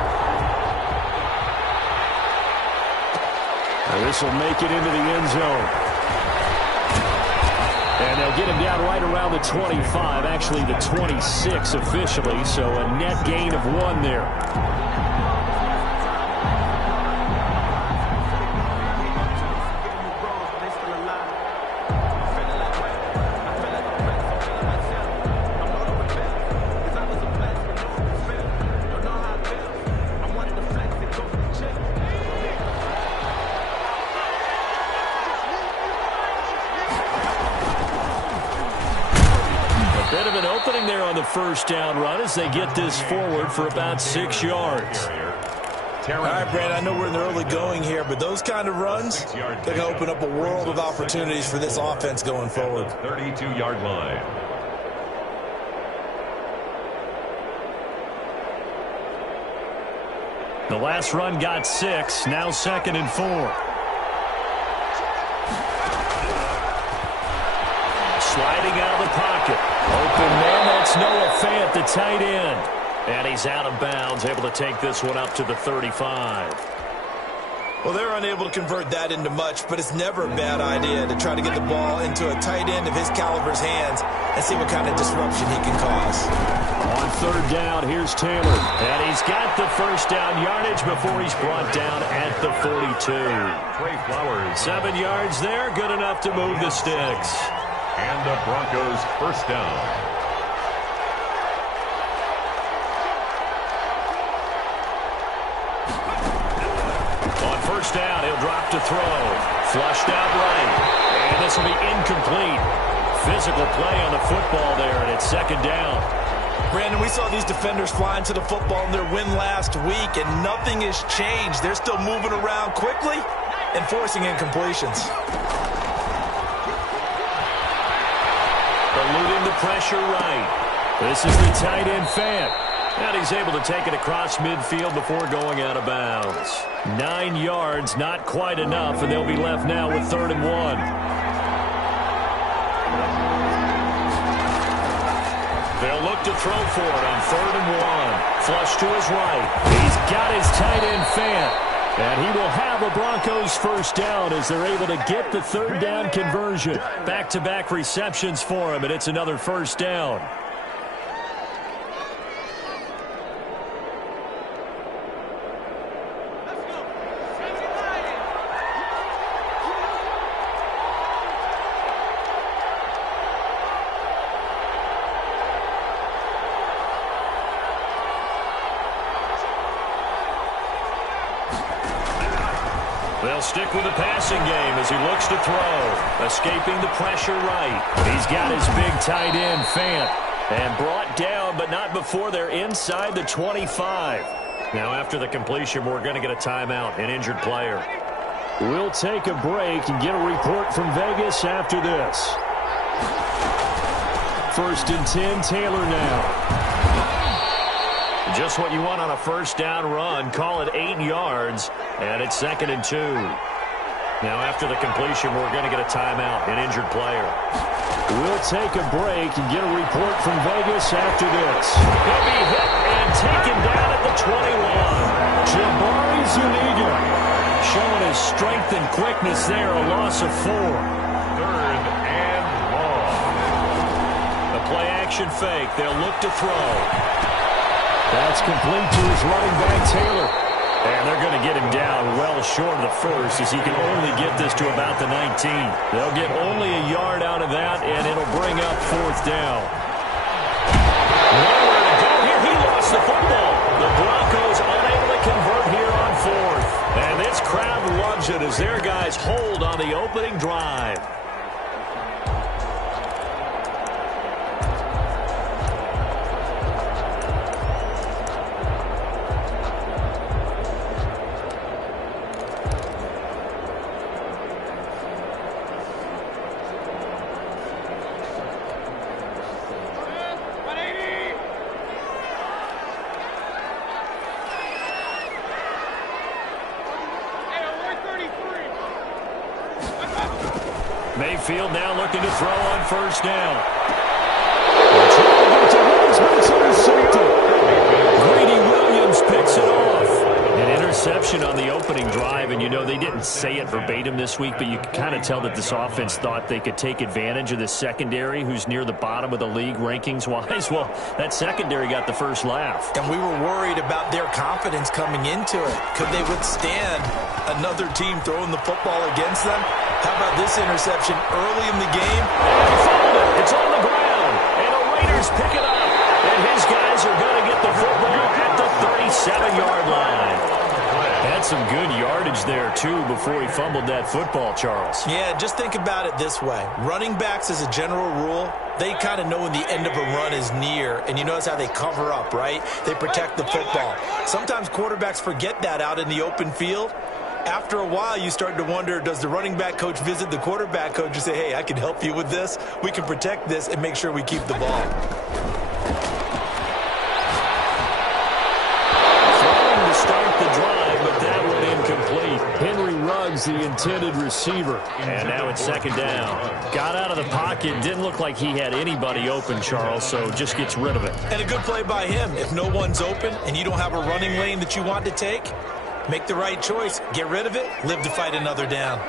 This will make it into the end zone. And they'll get him down right around the 25, actually the 26 officially, so a net gain of 1 there. Bit of an opening there on the first down run as they get this forward for about 6 yards. All right, Brad, I know we're in the early going here, but those kind of runs, they can open up a world of opportunities for this offense going forward. 32-yard line. The last run got 6. Now 2nd and 4. Sliding out of the pocket. Open man, that's Noah Fant, the tight end. And he's out of bounds, able to take this one up to the 35. Well, they're unable to convert that into much, but it's never a bad idea to try to get the ball into a tight end of his caliber's hands and see what kind of disruption he can cause. On 3rd down, here's Taylor. And he's got the first down yardage before he's brought down at the 42. Trey Flowers. 7 yards there, good enough to move the sticks. And the Broncos first down. Down, he'll drop to throw. Flushed out right. And this will be incomplete. Physical play on the football there, and it's 2nd down. Brandon, we saw these defenders flying to the football in their win last week, and nothing has changed. They're still moving around quickly and forcing incompletions. Eluding the pressure right. This is the tight end Fant. And he's able to take it across midfield before going out of bounds. 9 yards, not quite enough, and they'll be left now with 3rd and 1. They'll look to throw for it on 3rd and 1. Flush to his right. He's got his tight end Fant. And he will have a Broncos first down as they're able to get the 3rd down conversion. Back-to-back receptions for him, and it's another first down. They'll stick with the passing game as he looks to throw. Escaping the pressure right. He's got his big tight end, Fant. And brought down, but not before they're inside the 25. Now after the completion, we're going to get a timeout, an injured player. We'll take a break and get a report from Vegas after this. 1st and 10, Taylor now. Just what you want on a first down run. Call it 8 yards, and it's 2nd and 2. Now, after the completion, we're going to get a timeout, an injured player. We'll take a break and get a report from Vegas after this. He'll be hit and taken down at the 21. Jabari Zuniga showing his strength and quickness there, a loss of 4. 3rd and long. The play-action fake. They'll look to throw. That's complete to his running back, Taylor. And they're going to get him down well short of the first as he can only get this to about the 19. They'll get only a yard out of that, and it'll bring up 4th down. Nowhere to go here. He lost the football. The Broncos unable to convert here on 4th. And this crowd loves it as their guys hold on the opening drive. Mayfield now looking to throw on first down. Greedy Williams picks it off. An interception on the opening drive, and you know they didn't say it verbatim this week, but you can kind of tell that this offense thought they could take advantage of the secondary who's near the bottom of the league rankings-wise. Well, that secondary got the first laugh. And we were worried about their confidence coming into it. Could they withstand another team throwing the football against them? How about this interception early in the game? And he fumbled it. It's on the ground. And the Raiders pick it up. And his guys are going to get the football at the 37-yard line. Had some good yardage there, too, before he fumbled that football, Charles. Yeah, just think about it this way. Running backs, as a general rule, they kind of know when the end of a run is near, and you notice how they cover up, right? They protect the football. Sometimes quarterbacks forget that out in the open field. After a while, you start to wonder, does the running back coach visit the quarterback coach and say, hey, I can help you with this. We can protect this and make sure we keep the ball. Throwing to start the drive. Ruggs, the intended receiver. And now it's second down. Got out of the pocket. Didn't look like he had anybody open, Charles, so just gets rid of it. And a good play by him. If no one's open and you don't have a running lane that you want to take, make the right choice. Get rid of it. Live to fight another down.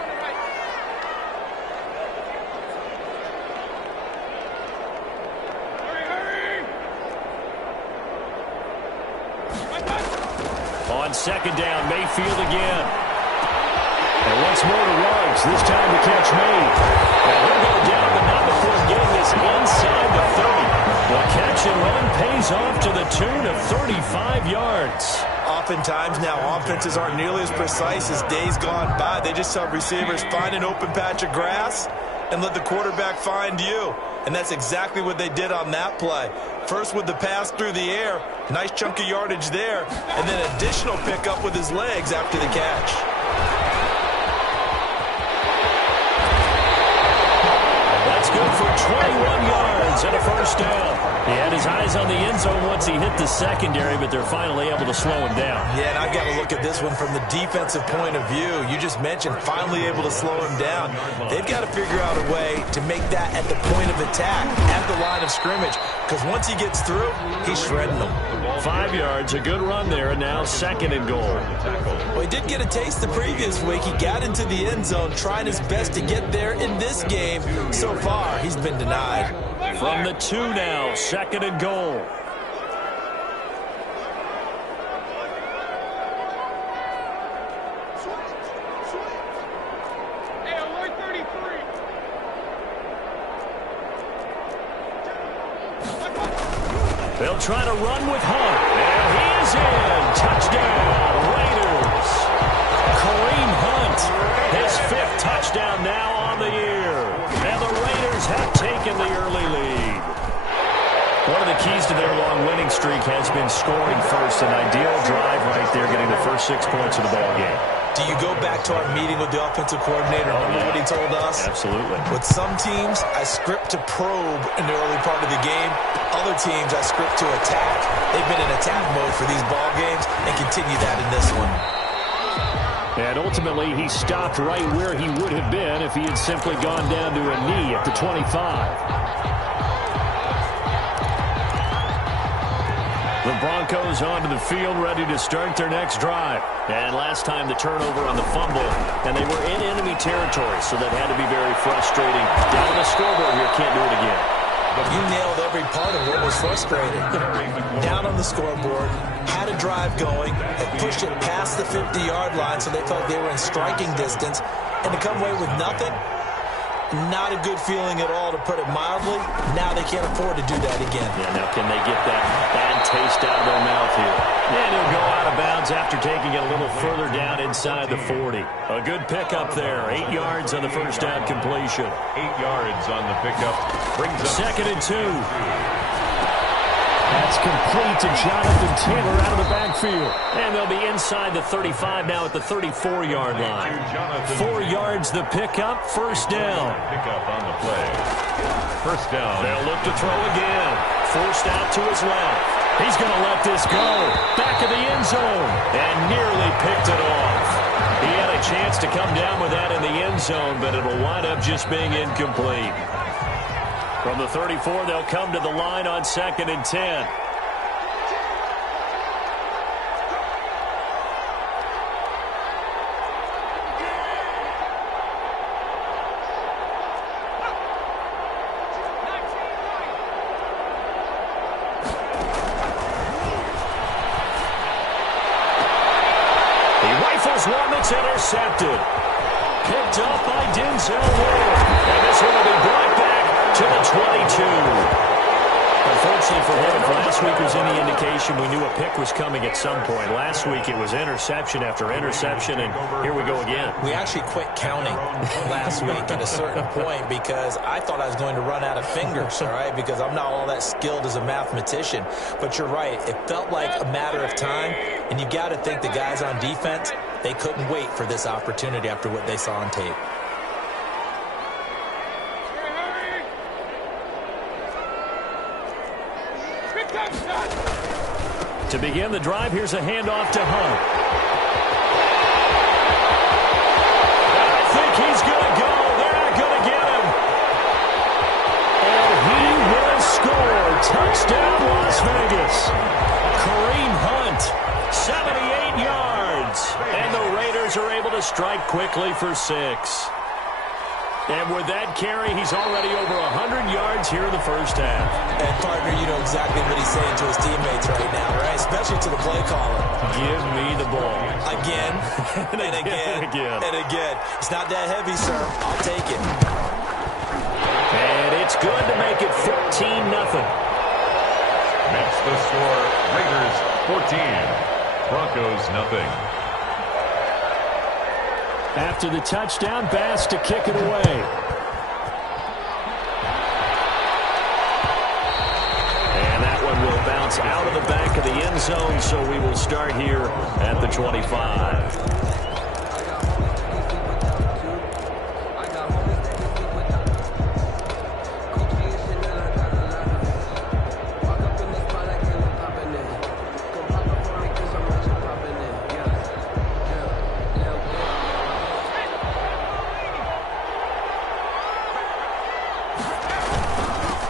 On second down, Mayfield again. And once more to Ruggs. This time the catch made. And he'll go down, but not before getting this inside the 30. The catch and run pays off to the tune of 35 yards. Oftentimes now offenses aren't nearly as precise as days gone by. They just tell receivers, find an open patch of grass and let the quarterback find you. And that's exactly what they did on that play. First with the pass through the air, nice chunk of yardage there, and then additional pickup with his legs after the catch. That's good for 21 yards and a first down. He had his eyes on the end zone once he hit the secondary, but they're finally able to slow him down. Yeah, and I've got to look at this one from the defensive point of view. You just mentioned finally able to slow him down. They've got to figure out a way to make that at the point of attack, at the line of scrimmage, because once he gets through, he's shredding them. 5 yards, a good run there, and now second and goal. Well, he did get a taste the previous week. He got into the end zone, trying his best to get there in this game. So far, he's been denied. From the 2 now, second and goal. They'll try to run with Hunt. And he is in. Touchdown, Raiders. Kareem Hunt, his 5th touchdown now on the year. And the Raiders have taken the early lead. One of the keys to their long winning streak has been scoring first. An ideal drive right there, getting the first 6 points of the ball game. Do you go back to our meeting with the offensive coordinator? Remember what he told us? Absolutely. With some teams, I script to probe in the early part of the game. Other teams, I script to attack. They've been in attack mode for these ball games and continue that in this one. And ultimately, he stopped right where he would have been if he had simply gone down to a knee at the 25. The Broncos onto the field, ready to start their next drive. And last time, the turnover on the fumble, and they were in enemy territory, so that had to be very frustrating. Down on the scoreboard here, can't do it again. You nailed every part of what was frustrating. Down on the scoreboard, had a drive going, had pushed it past the 50-yard line, so they felt they were in striking distance, and to come away with nothing, not a good feeling at all, to put it mildly. Now they can't afford to do that again. Yeah, now can they get that bad taste out of their mouth here? And he'll go out of bounds after taking it a little further down inside the 40. A good pickup there. 8 yards on the first down completion. 8 yards on the pickup. Brings up second and 2. That's complete to Jonathan Taylor out of the backfield. And they'll be inside the 35 now at the 34-yard line. 4 yards the pickup, first down. Pickup on the play. First down. They'll look to throw again. Forced out to his left. He's going to let this go. Back of the end zone. And nearly picked it off. He had a chance to come down with that in the end zone, but it'll wind up just being incomplete. From the 34, they'll come to the line on second and 10. He rifles one that's intercepted. Picked up by Denzel Ward. And this one will be brought back to the 22. Unfortunately for him, if last week was any indication, we knew a pick was coming at some point. Last week it was interception after interception, and here we go again. We actually quit counting last week at a certain point because I thought I was going to run out of fingers, all right, because I'm not all that skilled as a mathematician. But you're right. It felt like a matter of time, and you got to think the guys on defense, they couldn't wait for this opportunity after what they saw on tape. To begin the drive, here's a handoff to Hunt. Broncos are able to strike quickly for 6. And with that carry, he's already over 100 yards here in the first half. And, partner, you know exactly what he's saying to his teammates right now, right? Especially to the play caller. Give me the ball. Again, and again, and again. It's not that heavy, sir. I'll take it. And it's good to make it 14-0. That's the score. Raiders 14. Broncos nothing. After the touchdown, Bass to kick it away. And that one will bounce out of the back of the end zone, so we will start here at the 25.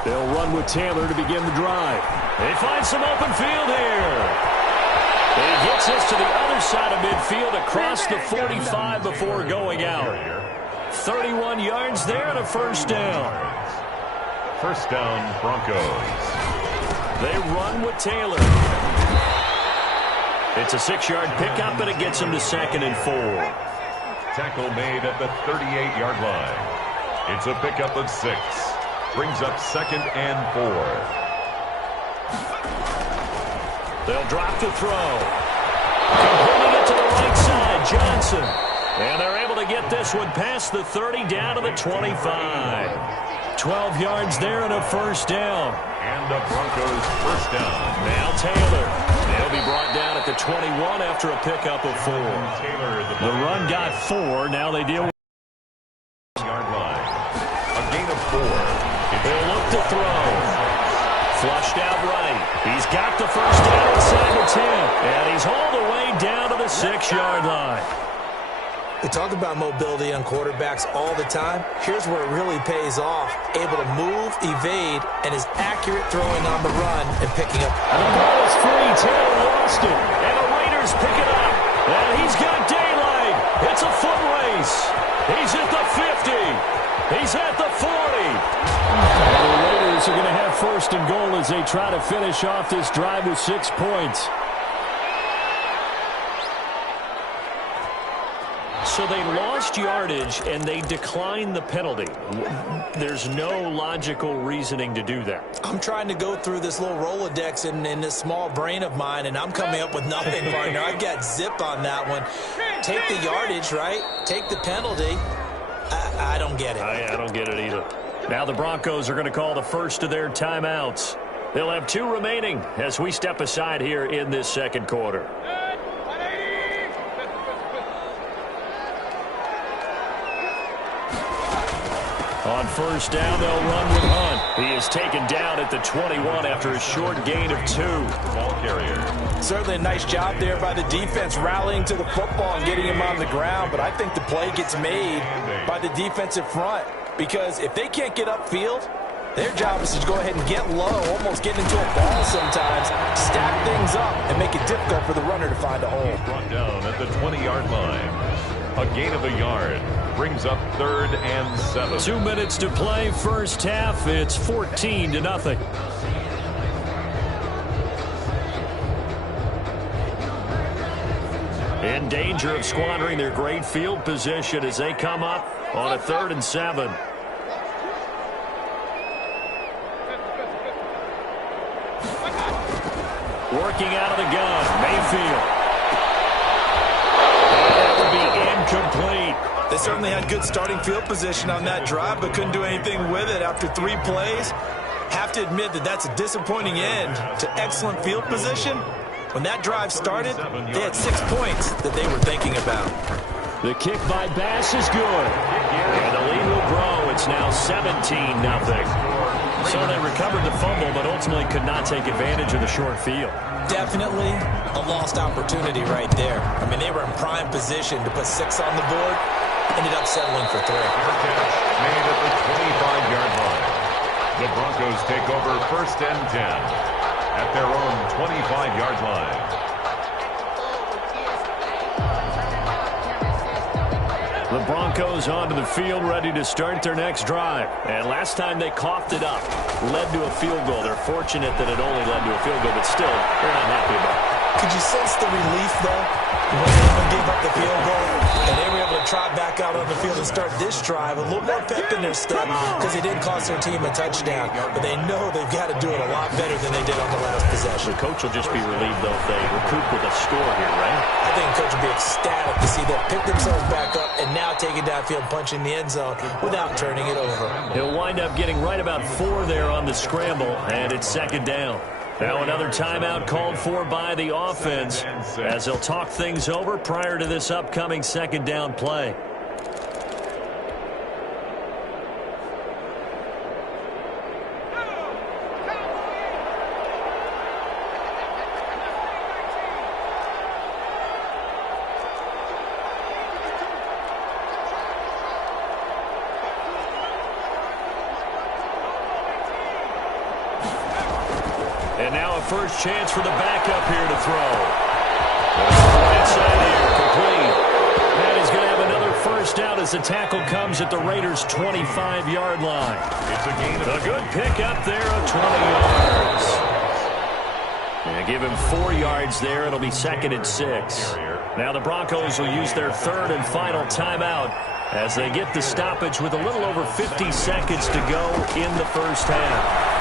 They'll run with Taylor to begin the drive. They find some open field here. He gets us to the other side of midfield across the 45 before going out. 31 yards there and a first down. First down, Broncos. They run with Taylor. It's a 6-yard pickup, and it gets him to 2nd and 4. Tackle made at the 38-yard line. It's a pickup of 6. Brings up 2nd and 4. They'll drop the throw. Completing it to the right side, Johnson. And they're able to get this one past the 30 down to the 25. 12 yards there and a first down. And the Broncos first down. Now Taylor. They'll be brought down at the 21 after a pickup of 4. Taylor, the run got 4. Now they deal with yard line. A gain of 4. They'll look to throw. Flushed out right. He's got the first down inside the 10. And he's hauled away down to the 6-yard line. We talk about mobility on quarterbacks all the time. Here's where it really pays off. Able to move, evade, and is accurate throwing on the run and picking up. And the ball is free. Taylor lost it. And the Raiders pick it up. And he's got daylight. It's a foot race. He's at the 50. He's at the 40. And the Raiders are going to have first and goal as they try to finish off this drive with 6 points. So they lost yardage and they declined the penalty. There's no logical reasoning to do that. I'm trying to go through this little Rolodex in this small brain of mine, and I'm coming up with nothing, partner. I've got zip on that one. Take the yardage, right? Take the penalty. I don't get it. I don't get it either. Now the Broncos are going to call the first of their timeouts. They'll have 2 remaining as we step aside here in this second quarter. On first down, they'll run with Hunt. He is taken down at the 21 after a short gain of 2. Ball carrier. Certainly a nice job there by the defense rallying to the football and getting him on the ground, but I think the play gets made by the defensive front because if they can't get upfield, their job is to go ahead and get low, almost get into a ball sometimes, stack things up, and make it difficult for the runner to find a hole. Brought down at the 20-yard line. A gain of a yard. Brings up 3rd and 7. 2 minutes to play first half. It's 14-0. In danger of squandering their great field position as they come up on a 3rd and 7. Working out of the gun, Mayfield. Incomplete. They certainly had good starting field position on that drive, but couldn't do anything with it after 3 plays. Have to admit that that's a disappointing end to excellent field position. When that drive started, they had 6 points that they were thinking about. The kick by Bass is good. And the lead will grow. It's now 17-0. So they recovered the fumble, but ultimately could not take advantage of the short field. Definitely a lost opportunity right there. I mean, they were in prime position to put 6 on the board. Ended up settling for 3. Made at the 25-yard line. The Broncos take over 1st and 10 at their own 25-yard line. The Broncos onto the field, ready to start their next drive. And last time they coughed it up, led to a field goal. They're fortunate that it only led to a field goal, but still, they're not happy about it. Could you sense the relief, though, when they gave up the field goal and they were able to trot back out on the field and start this drive? A little more pep in their step because they didn't cost their team a touchdown. But they know they've got to do it a lot better than they did on the last possession. The coach will just be relieved, though, if they recoup with a score here, right? I think the coach will be ecstatic to see them pick themselves back up and now take it downfield, punching the end zone without turning it over. He'll wind up getting right about 4 there on the scramble, and it's second down. Now another timeout called for by the offense as they'll talk things over prior to this upcoming second down play. And now a first chance for the backup here to throw. Right side here, complete. And he's going to have another first down as the tackle comes at the Raiders' 25-yard line. It's a gain of a good pickup there of 20 yards. And give him 4 yards there. It'll be second and 6. Now the Broncos will use their third and final timeout as they get the stoppage with a little over 50 seconds to go in the first half.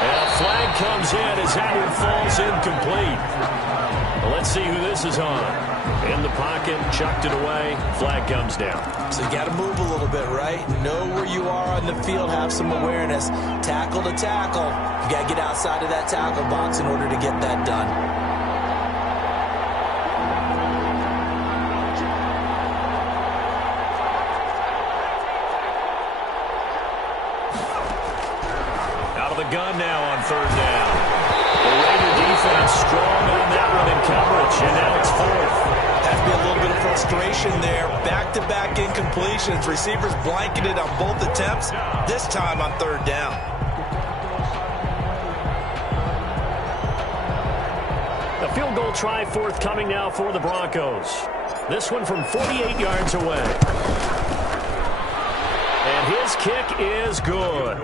And a flag comes in as that one falls incomplete. Well, let's see who this is on. In the pocket, chucked it away, flag comes down. So you got to move a little bit, right? Know where you are on the field, have some awareness. Tackle to tackle. You got to get outside of that tackle box in order to get that done. Gun now on third down. The Raider defense strong on that one in coverage, and now it's fourth. Has to be a little bit of frustration there. Back-to-back incompletions. Receivers blanketed on both attempts, this time on third down. The field goal try forthcoming now for the Broncos. This one from 48 yards away. And his kick is good.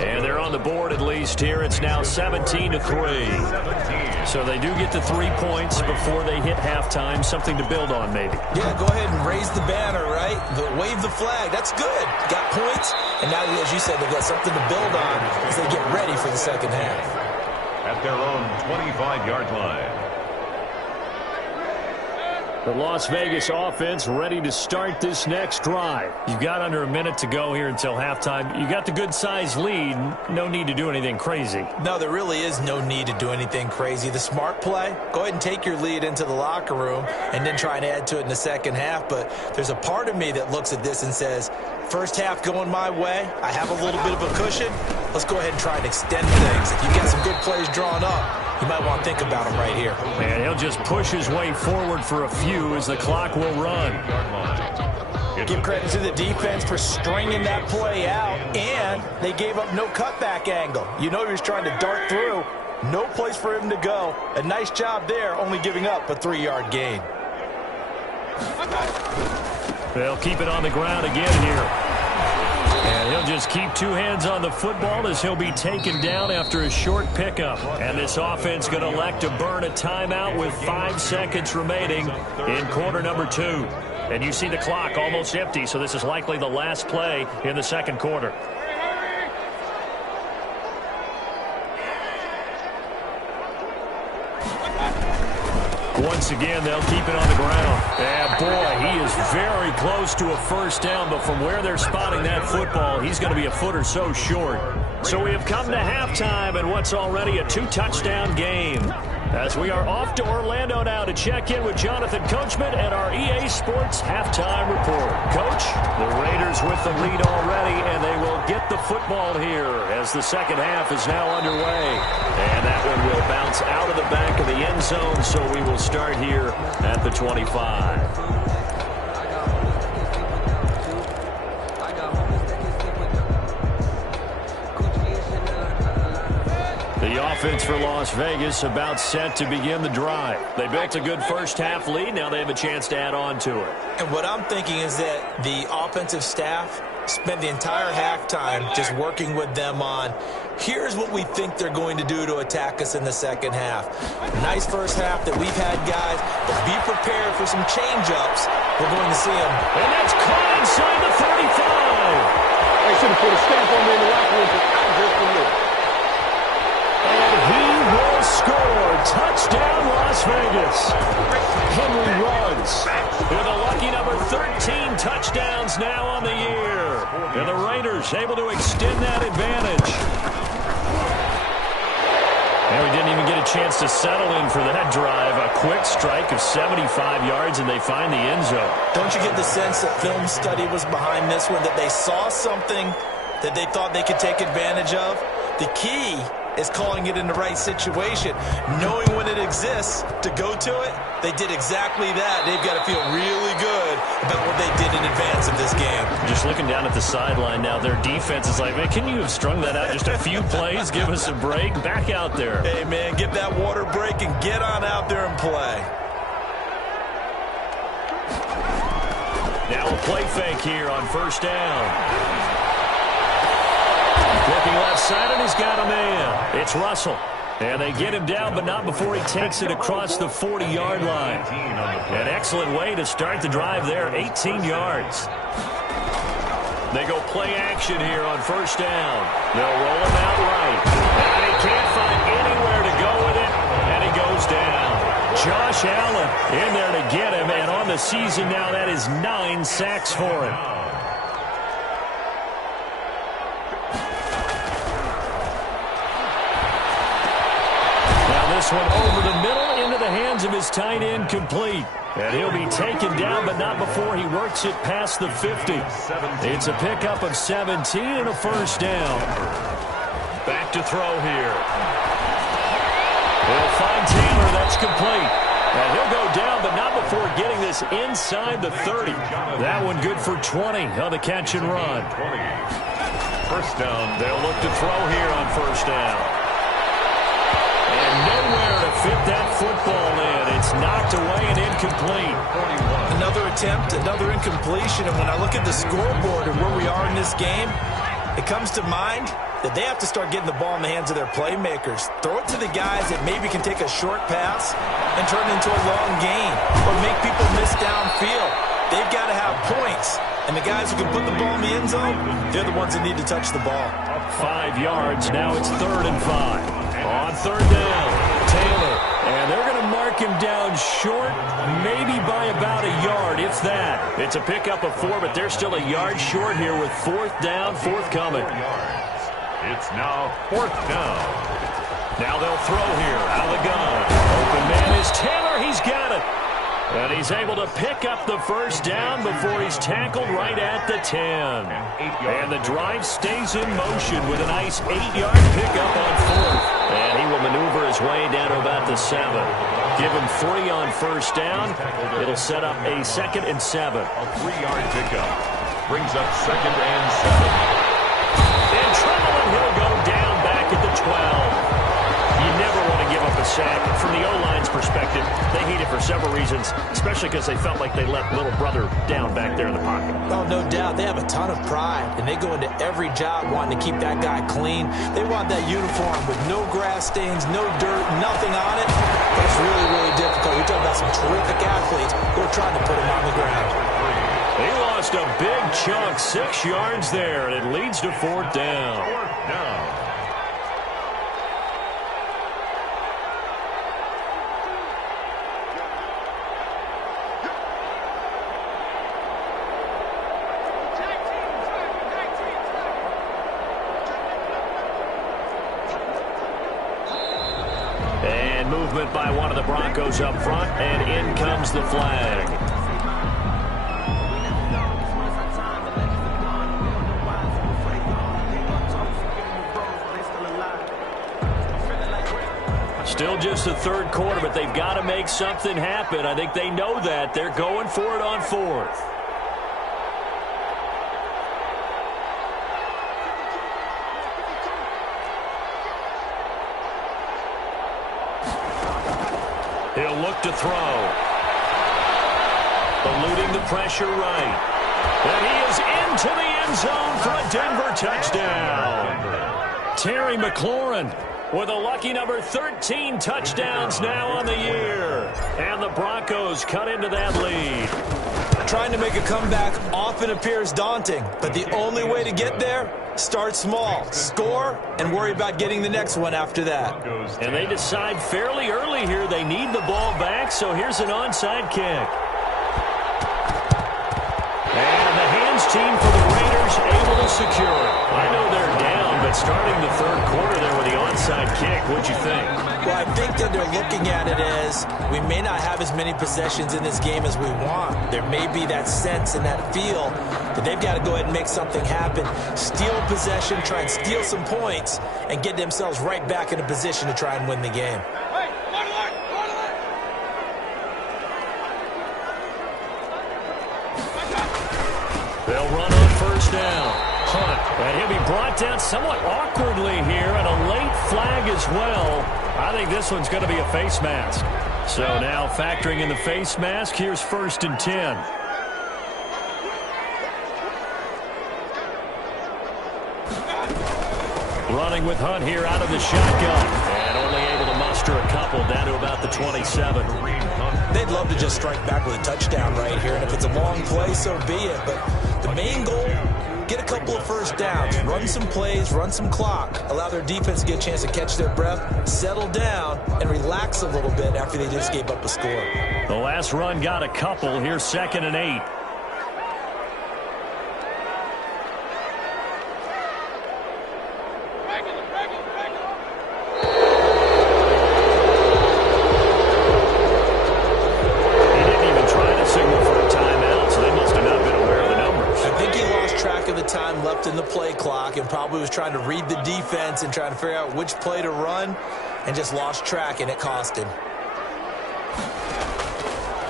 And they're on the board at least here. It's now 17-3. So they do get to 3 points before they hit halftime. Something to build on, maybe. Yeah, go ahead and raise the banner, right? Wave the flag. That's good. Got points. And now, as you said, they've got something to build on as they get ready for the second half. At their own 25-yard line. The Las Vegas offense ready to start this next drive. You've got under a minute to go here until halftime. You got the good-sized lead. No need to do anything crazy. No, there really is no need to do anything crazy. The smart play, go ahead and take your lead into the locker room and then try and add to it in the second half. But there's a part of me that looks at this and says, first half going my way. I have a little bit of a cushion. Let's go ahead and try and extend things. If you've got some good plays drawn up, you might want to think about them right here. And he'll just push his way forward for a few as the clock will run. Give credit to the defense for stringing that play out, and they gave up no cutback angle. You know he was trying to dart through. No place for him to go. A nice job there, only giving up a 3-yard gain. They'll keep it on the ground again here. And he'll just keep 2 hands on the football as he'll be taken down after a short pickup. And this offense going to elect to burn a timeout with 5 seconds remaining in quarter number 2. And you see the clock almost empty, so this is likely the last play in the second quarter. Once again, they'll keep it on the ground. And boy, he is very close to a first down, but from where they're spotting that football, he's going to be a foot or so short. So we have come to halftime and what's already a 2-touchdown game. As we are off to Orlando now to check in with Jonathan Coachman and our EA Sports Halftime Report. Coach, the Raiders with the lead already, and they will get the football here as the second half is now underway. And that one will bounce out of the back of the end zone, so we will start here at the 25. The offense for Las Vegas about set to begin the drive. They built a good first-half lead. Now they have a chance to add on to it. And what I'm thinking is that the offensive staff spent the entire halftime just working with them on, here's what we think they're going to do to attack us in the second half. Nice first half that we've had, guys, but be prepared for some change-ups. We're going to see them. And that's caught inside the 35. They should have put a stamp on me in the locker room for out here for me. And he will score. Touchdown, Las Vegas. Henry runs with a lucky number 13 touchdowns now on the year. And the Raiders able to extend that advantage. And we didn't even get a chance to settle in for that drive. A quick strike of 75 yards, and they find the end zone. Don't you get the sense that film study was behind this one, that they saw something that they thought they could take advantage of? The key is calling it in the right situation, knowing when it exists to go to it. They did exactly that. They've got to feel really good about what they did in advance of this game. Just looking down at the sideline now, their defense is like, man, can you have strung that out just a few plays? Give us a break. Back out there. Hey, man, get that water break and get on out there and play. Now a play fake here on first down. Looking left side, and he's got a man. It's Russell. And they get him down, but not before he takes it across the 40-yard line. An excellent way to start the drive there, 18 yards. They go play action here on first down. They'll roll him out right. And he can't find anywhere to go with it, and he goes down. Josh Allen in there to get him, and on the season now, that is 9 sacks for him. This one over the middle into the hands of his tight end, complete. And he'll be taken down, but not before he works it past the 50. It's a pickup of 17 and a first down. Back to throw here. He'll find Taylor. That's complete. And he'll go down, but not before getting this inside the 30. That one good for 20 on the catch and run. First down. They'll look to throw here on first down. And nowhere to fit that football in. It's knocked away and incomplete. Another attempt, another incompletion. And when I look at the scoreboard and where we are in this game, it comes to mind that they have to start getting the ball in the hands of their playmakers. Throw it to the guys that maybe can take a short pass and turn it into a long gain or make people miss downfield. They've got to have points. And the guys who can put the ball in the end zone, they're the ones that need to touch the ball. 5 yards. Now it's 3rd and 5. On 3rd down, Taylor. And they're going to mark him down short, maybe by about a yard, if that. It's a pickup of 4, but they're still a yard short here with 4th down, forthcoming. It's now 4th down. Now they'll throw here out of the gun. Open man is Taylor. He's got it. And he's able to pick up the first down before he's tackled right at the 10. And the drive stays in motion with a nice 8-yard pickup on 4th. And he will maneuver his way down to about the 7. Give him 3 on first down. It'll set up a 2nd and 7. A 3-yard pickup brings up 2nd and 7. In trouble, and he'll go down back at the 12. You never want to give up a sack. From the O-line's perspective, they hate it for several reasons, especially because they felt like they let little brother down back there in the pocket. Oh, no doubt. They have a ton of pride, and they go into every job wanting to keep that guy clean. They want that uniform with no grass stains, no dirt, nothing on it. That's really, really difficult. We're talking about some terrific athletes who are trying to put him on the ground. He lost a big chunk, 6 yards there, and it leads to 4th down. 4th down. And movement by one of the Broncos up front, and in comes the flag. Still just the 3rd quarter, but they've got to make something happen. I think they know that. They're going for it on 4th. He'll look to throw. Eluding the pressure right. And he is into the end zone for a Denver touchdown. Terry McLaurin with a lucky number 13 touchdowns now on the year. And the Broncos cut into that lead. Trying to make a comeback often appears daunting, but the only way to get there, start small, score, and worry about getting the next one after that. And they decide fairly early here they need the ball back, so here's an onside kick. And the hands team for the Raiders able to secure it. I know they're down, but starting the third quarter there with the onside kick, what'd you think? Well, I think that they're looking at it as we may not have as many possessions in this game as we want. There may be that sense and that feel that they've got to go ahead and make something happen. Steal possession, try and steal some points, and get themselves right back in a position to try and win the game. They'll run on first down. Hunt. And he'll be brought down somewhat awkwardly here, and a late flag as well. I think this one's going to be a face mask. So now factoring in the face mask, here's 1st and 10. Running with Hunt here out of the shotgun. And only able to muster a couple down to about the 27. They'd love to just strike back with a touchdown right here, and if it's a long play, so be it. But the main goal, get a couple of first downs, run some plays, run some clock, allow their defense to get a chance to catch their breath, settle down, and relax a little bit after they just gave up a score. The last run got a couple. Here's 2nd and 8. Left in the play clock and probably was trying to read the defense and trying to figure out which play to run and just lost track, and it cost him.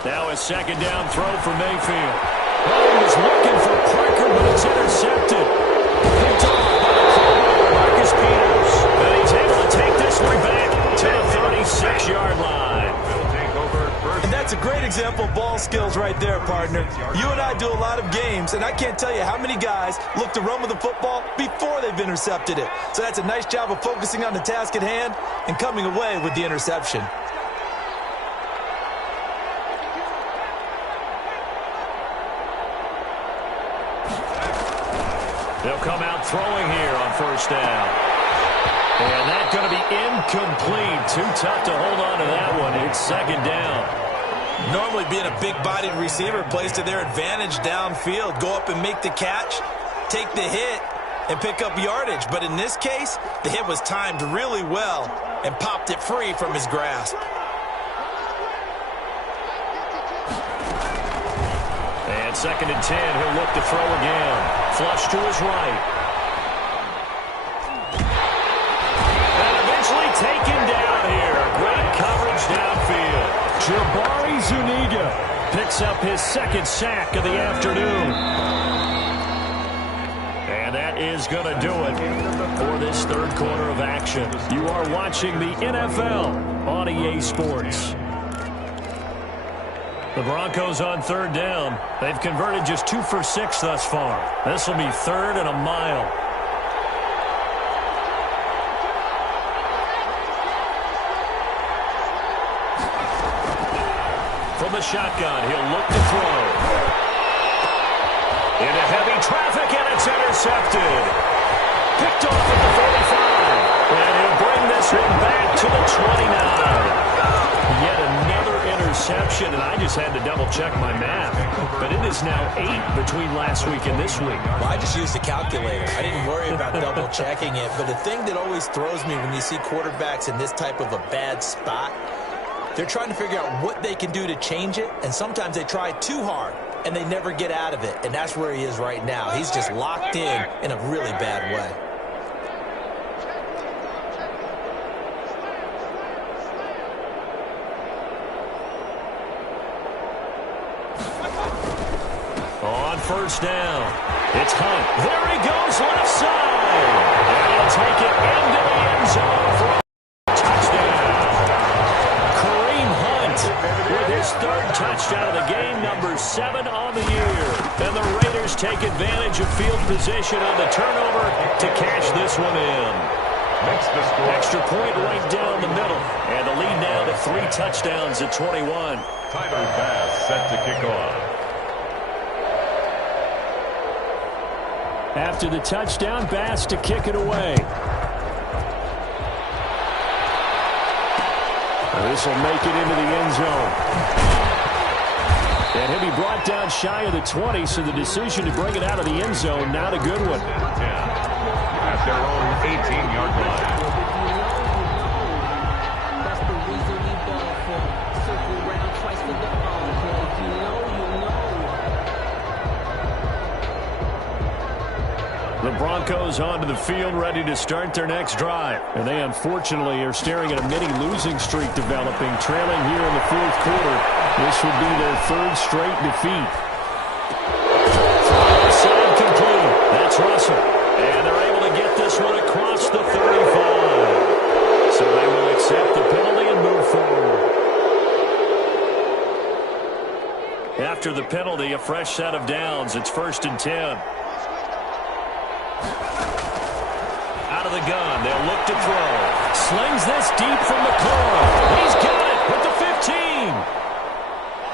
Now a 2nd down throw for Mayfield. Oh, he was looking for Parker, but it's intercepted. Picked off by the Coach-Subboy, Marcus Peters. And he's able to take this one back to the 36-yard line. And that's a great example of ball skills right there, partner. You and I do a lot of games, and I can't tell you how many guys look to run with the football before they've intercepted it. So that's a nice job of focusing on the task at hand and coming away with the interception. They'll come out throwing here on first down. And that's going to be incomplete. Too tough to hold on to that one. It's 2nd down. Normally being a big-bodied receiver plays to their advantage downfield. Go up and make the catch, take the hit, and pick up yardage. But in this case, the hit was timed really well and popped it free from his grasp. And 2nd and 10, he'll look to throw again. Flush to his right. And eventually taken down here. Great coverage downfield. Jabari Zuniga picks up his 2nd sack of the afternoon. And that is going to do it for this third quarter of action. You are watching the NFL on EA Sports. The Broncos on 3rd down. They've converted just 2 for 6 thus far. This will be 3rd and a mile. From the shotgun, he'll look to throw. Into heavy traffic, and it's intercepted. Picked off at the 45. And he'll bring this one back to the 29. Yet another interception, and I just had to double-check my math. But it is now 8 between last week and this week. Well, I just used a calculator. I didn't worry about double-checking it. But the thing that always throws me when you see quarterbacks in this type of a bad spot, they're trying to figure out what they can do to change it, and sometimes they try too hard, and they never get out of it. And that's where he is right now. He's just locked in a really bad way. On first down, it's Hunt. There he goes, left side. And he'll take it into the end zone for a touchdown. Kareem Hunt 7 on the year. And the Raiders take advantage of field position on the turnover to cash this one in. Extra point right down the middle. And the lead now to 3 touchdowns at 21. Tyler Bass set to kick off. After the touchdown, Bass to kick it away. This will make it into the end zone. And he'll be brought down shy of the 20, so the decision to bring it out of the end zone, not a good one. At their own 18-yard line. That's the reason we ball for. Circle round twice with the encore. If you know, you know. The Broncos onto the field, ready to start their next drive. And they, unfortunately, are staring at a mini-losing streak developing, trailing here in the 4th quarter. This would be their 3rd straight defeat. Side complete. That's Russell. And they're able to get this one across the 35. So they will accept the penalty and move forward. After the penalty, a fresh set of downs. It's 1st and 10. Out of the gun, they'll look to throw. Slings this deep from McLaurin. He's got it with the 15.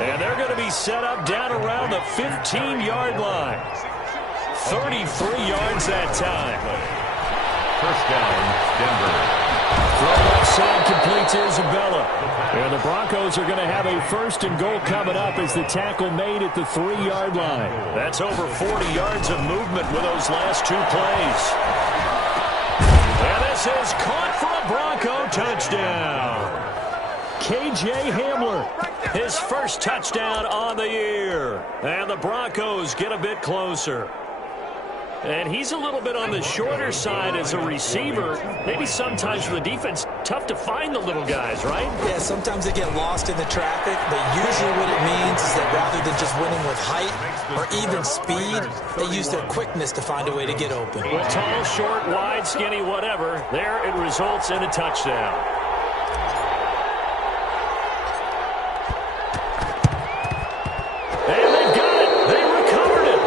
And they're going to be set up down around the 15-yard line. 33 yards that time. First down, Denver. Throw left side complete to Isabella. And the Broncos are going to have a 1st and goal coming up as the tackle made at the 3-yard line. That's over 40 yards of movement with those last 2 plays. And this is caught for a Bronco touchdown. K.J. Hamler, his 1st touchdown on the year. And the Broncos get a bit closer. And he's a little bit on the shorter side as a receiver. Maybe sometimes for the defense, tough to find the little guys, right? Yeah, sometimes they get lost in the traffic, but usually what it means is that rather than just winning with height or even speed, they use their quickness to find a way to get open. Well, tall, short, wide, skinny, whatever, there it results in a touchdown. And they've got it. They recovered it.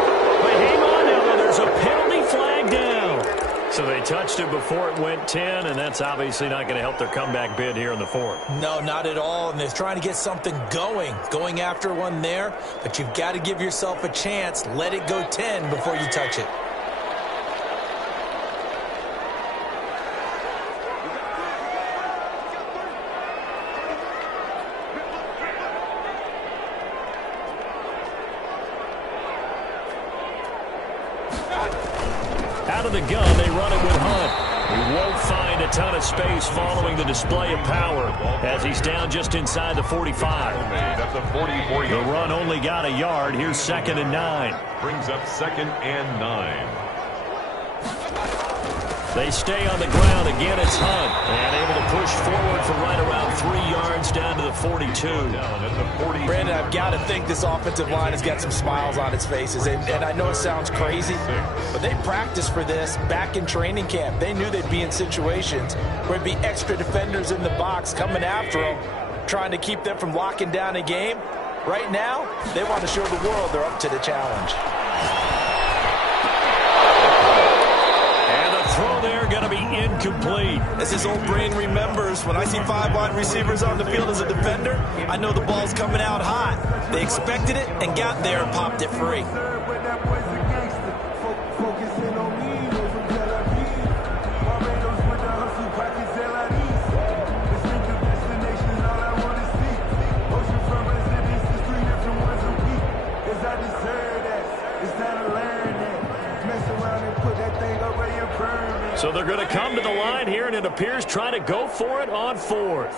But hang on now, though. There's a penalty flag down. So they touched it before it went 10, and that's obviously not going to help their comeback bid here in the 4th. No, not at all. And they're trying to get something going after one there. But you've got to give yourself a chance. Let it go 10 before you touch it. Out of the gun, they run it with Hunt. He won't find a ton of space following the display of power as he's down just inside the 45. That's a 44-yard. The run only got a yard. Here's 2nd and 9. Brings up 2nd and 9. They stay on the ground. Again, it's Hunt. And able to push forward for right around 3 yards down to the 42. Brandon, I've got to think this offensive line has got some smiles on its faces. And I know it sounds crazy, but they practiced for this back in training camp. They knew they'd be in situations where it'd be extra defenders in the box coming after them, trying to keep them from locking down a game. Right now, they want to show the world they're up to the challenge. Throw there going to be incomplete. As his old brain remembers, when I see 5 wide receivers on the field as a defender, I know the ball's coming out hot. They expected it and got there and popped it free. So they're going to come to the line here, and it appears trying to go for it on 4th.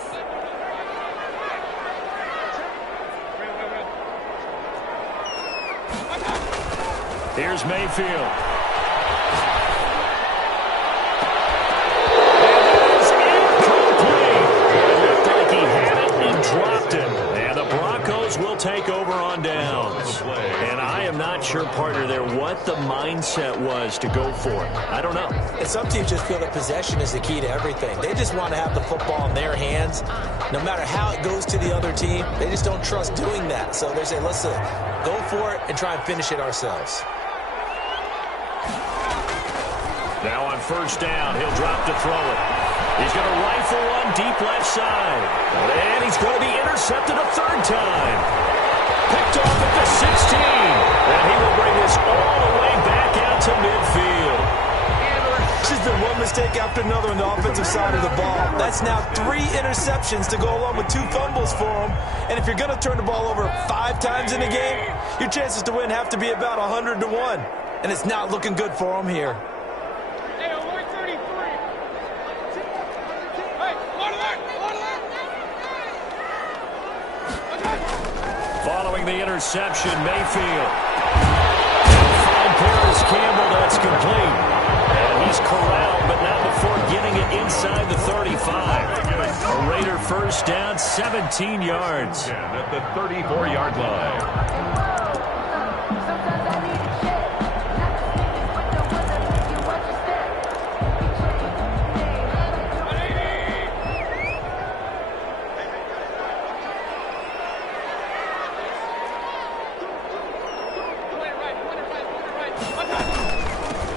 Here's Mayfield. And that is incomplete. It looked like he had it and dropped it. And the Broncos will take over on downs. yards. And I am not sure, partner, there what the mindset was to go for it. I don't know. And some teams just feel that possession is the key to everything. They just want to have the football in their hands. No matter how it goes to the other team, they just don't trust doing that. So they say, listen, go for it and try and finish it ourselves. Now on first down, he'll drop to throw it. He's going to rifle one deep left side. And he's going to be intercepted a third time. Picked off at the 16. And he will bring this all the way back out to midfield. It's just been one mistake after another on the offensive side of the ball. That's now 3 interceptions to go along with 2 fumbles for him. And if you're going to turn the ball over 5 times in a game, your chances to win have to be about 100 to 1. And it's not looking good for him here. Following the interception, Mayfield. Fine Paris Campbell, that's complete. And he's corralled, but not before getting it inside the 35. A Raider first down, 17 yards. At the 34-yard line.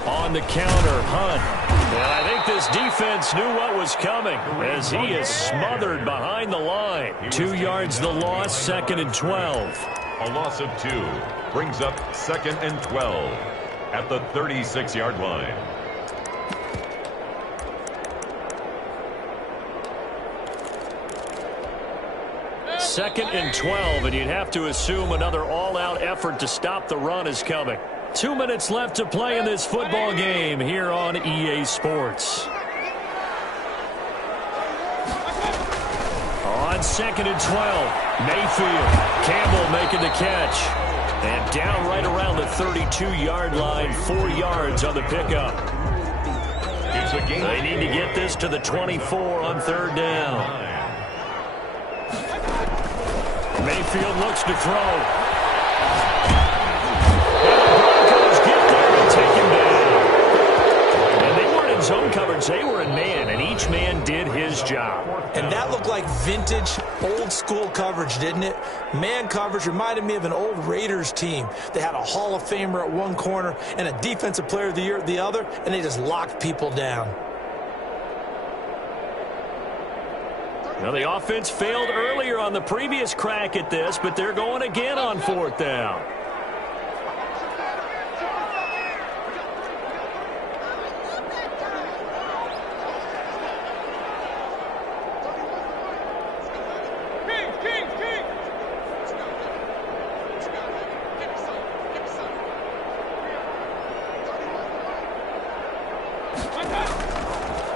On the counter, Hunt. And I think this defense knew what was coming as he is smothered behind the line. 2 yards the loss, 2nd and 12. A loss of 2 brings up 2nd and 12 at the 36-yard line. Second and 12, and you'd have to assume another all-out effort to stop the run is coming. 2 minutes left to play in this football game here on EA Sports. On 2nd and 12, Mayfield. Campbell making the catch. And down right around the 32-yard line, 4 yards on the pickup. They need to get this to the 24 on 3rd down. Mayfield looks to throw. Zone coverage, they were in man, and each man did his job. And that looked like vintage, old-school coverage, didn't it? Man coverage reminded me of an old Raiders team. They had a Hall of Famer at one corner and a Defensive Player of the Year at the other, and they just locked people down. Well, the offense failed earlier on the previous crack at this, but they're going again on 4th down.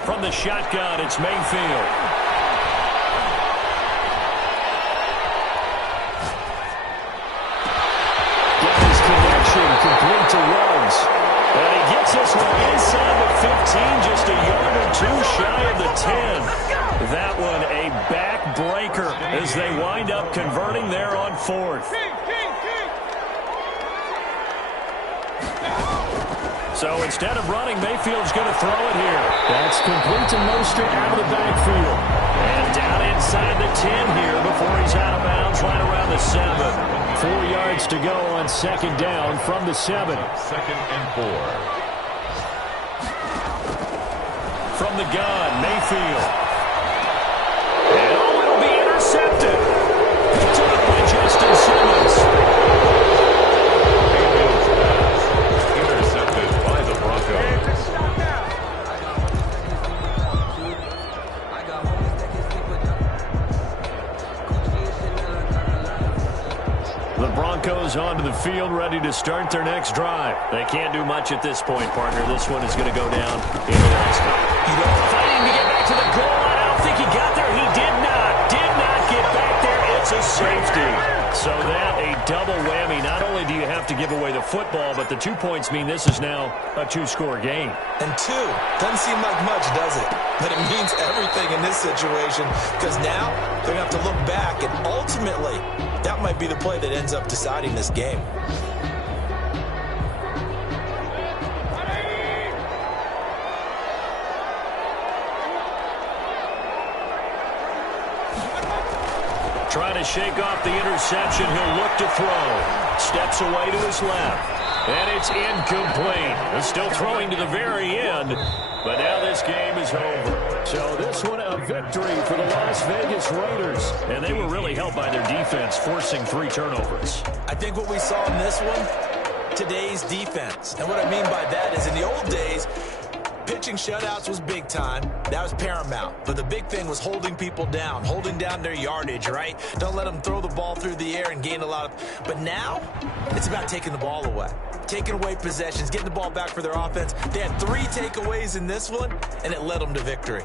From the shotgun, it's Mayfield. Got his connection complete to Ruggs. And he gets this one inside the 15, just a yard or 2 shy of the 10. That one a backbreaker as they wind up converting there on 4th. So instead of running, Mayfield's going to throw it here. That's complete to Mostert out of the backfield. And down inside the 10 here before he's out of bounds right around the 7. 4 yards to go on 2nd down from the 7. 2nd and 4. From the gun, Mayfield. And it'll be intercepted. Picked up by Justin Simmons. Broncos onto the field, ready to start their next drive. They can't do much at this point, partner. This one is going to go down in the basket. Fighting to get back to the goal line. I don't think he got there. He did not get back there. It's a safety. So that a double whammy. Not only do you have to give away the football, but the 2 points mean this is now a 2-score game. And 2 doesn't seem like much, does it? But it means everything in this situation because now they're going to have to look back and ultimately that might be the play that ends up deciding this game. Trying to shake off the interception. He'll look to throw. Steps away to his left. And it's incomplete. He's still throwing to the very end. But now this game is over. So this one a victory for the Las Vegas Raiders. And they were really helped by their defense, forcing 3 turnovers. I think what we saw in this one, today's defense. And what I mean by that is in the old days, pitching shutouts was big time. That was paramount. But the big thing was holding people down, holding down their yardage, right? Don't let them throw the ball through the air and gain a lot of... But now, it's about taking the ball away. Taking away possessions, getting the ball back for their offense. They had 3 takeaways in this one, and it led them to victory.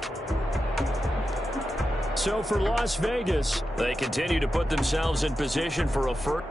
So for Las Vegas, they continue to put themselves in position for a first...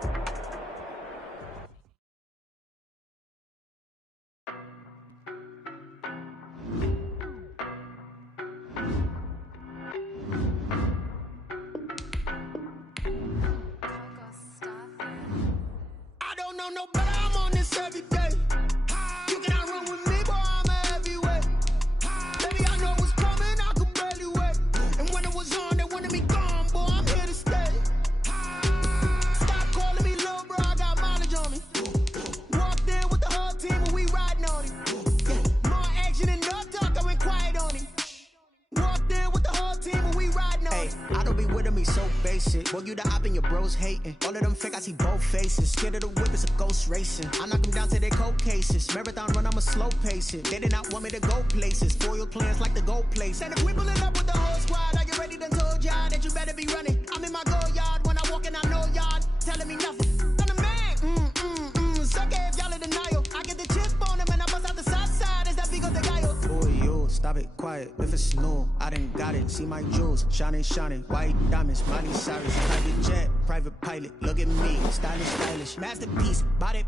Boy, you the op and your bros hating. All of them fake, I see both faces. Scared of the whip, it's a ghost racing. I knock them down to their cold cases. Marathon run, I'ma slow pace it. They did not want me to go places. Foil plans like the gold place. And if we pulling up with the whole squad, are you ready? Done told y'all that you better be running. I'm in my go yard when I walk in, I know y'all telling me nothing. I'm the man. Suck it if y'all in denial. I get the chip on them and I bust out the south side. Is that because they got you? Boy, you stop it, quiet. If it's new, I done got it. See my jewels, shining, white diamonds, Miley Cyrus, private jet, private pilot. Look at me, stylish, masterpiece, body,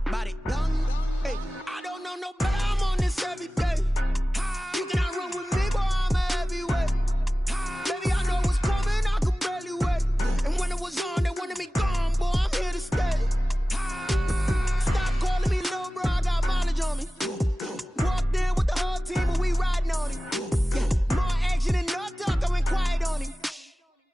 young. Hey, I don't know no better. I'm on this every day. You cannot run with me, boy. I'm a heavyweight. Baby, I know what's coming. I could barely wait. And when it was on, they wanted me gone, boy. I'm here to stay. Stop calling me little bro. I got mileage on me. Walked in with the whole team, and we riding on it. More action and no talk. I went quiet on him.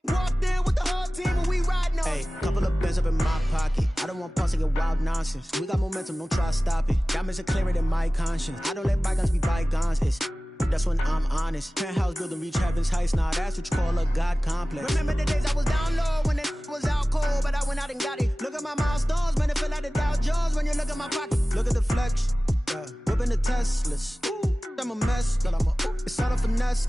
Walked in with the whole team and we riding on. Hey, couple of bands up in my pocket. I don't want pulse to get wild nonsense. We got momentum, don't try to stop it. Diamonds are clearer than my conscience. I don't let bygones be bygones. That's when I'm honest. Penthouse building, reach heaven's heights. Now that's what you call a God complex. Remember the days I was down low when it was out cold, but I went out and got it. Look at my milestones, man, it feel like the Dow Jones when you look at my pocket. Look at the flex, whipping the Teslas. I'm a mess, but it's all a finesse.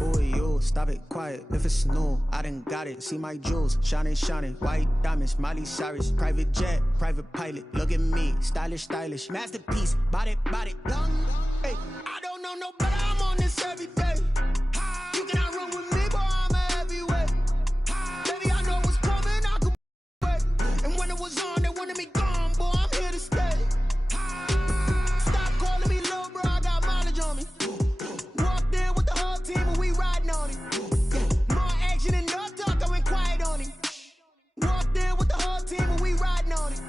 Boy, you stop it, quiet. If it's new, I done got it. See my jewels, shining, white diamonds, Miley Cyrus, private jet, private pilot. Look at me, stylish, masterpiece, body, young. Hey, I don't know no better. I'm on this every day. You cannot run with me, boy. I'm a heavyweight. Baby, I know what's coming. I could wait. And when it was on, they wanted me gone, boy. I'm here to stay. Walked in with the whole team and we riding on it. More action and no talk, I went quiet on him. Walked in with the whole team and we riding on it.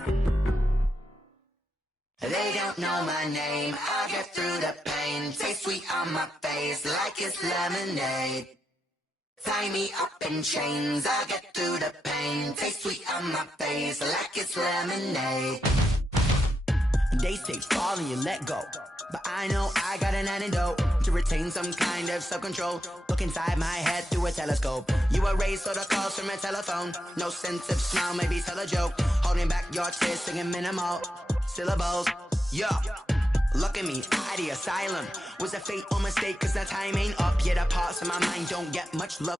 They don't know my name, I'll get through the pain. Taste sweet on my face like it's lemonade. Tie me up in chains, I'll get through the pain. Taste sweet on my face like it's lemonade. They say fall and you let go, but I know I got an antidote to retain some kind of self-control. Look inside my head through a telescope. You erase all the calls from a telephone. No sense of smile, maybe tell a joke. Holding back your tears, singing minimal syllables. Yeah, look at me, out of the asylum. Was a fate or mistake, cause the time ain't up. Yet the parts of my mind don't get much love.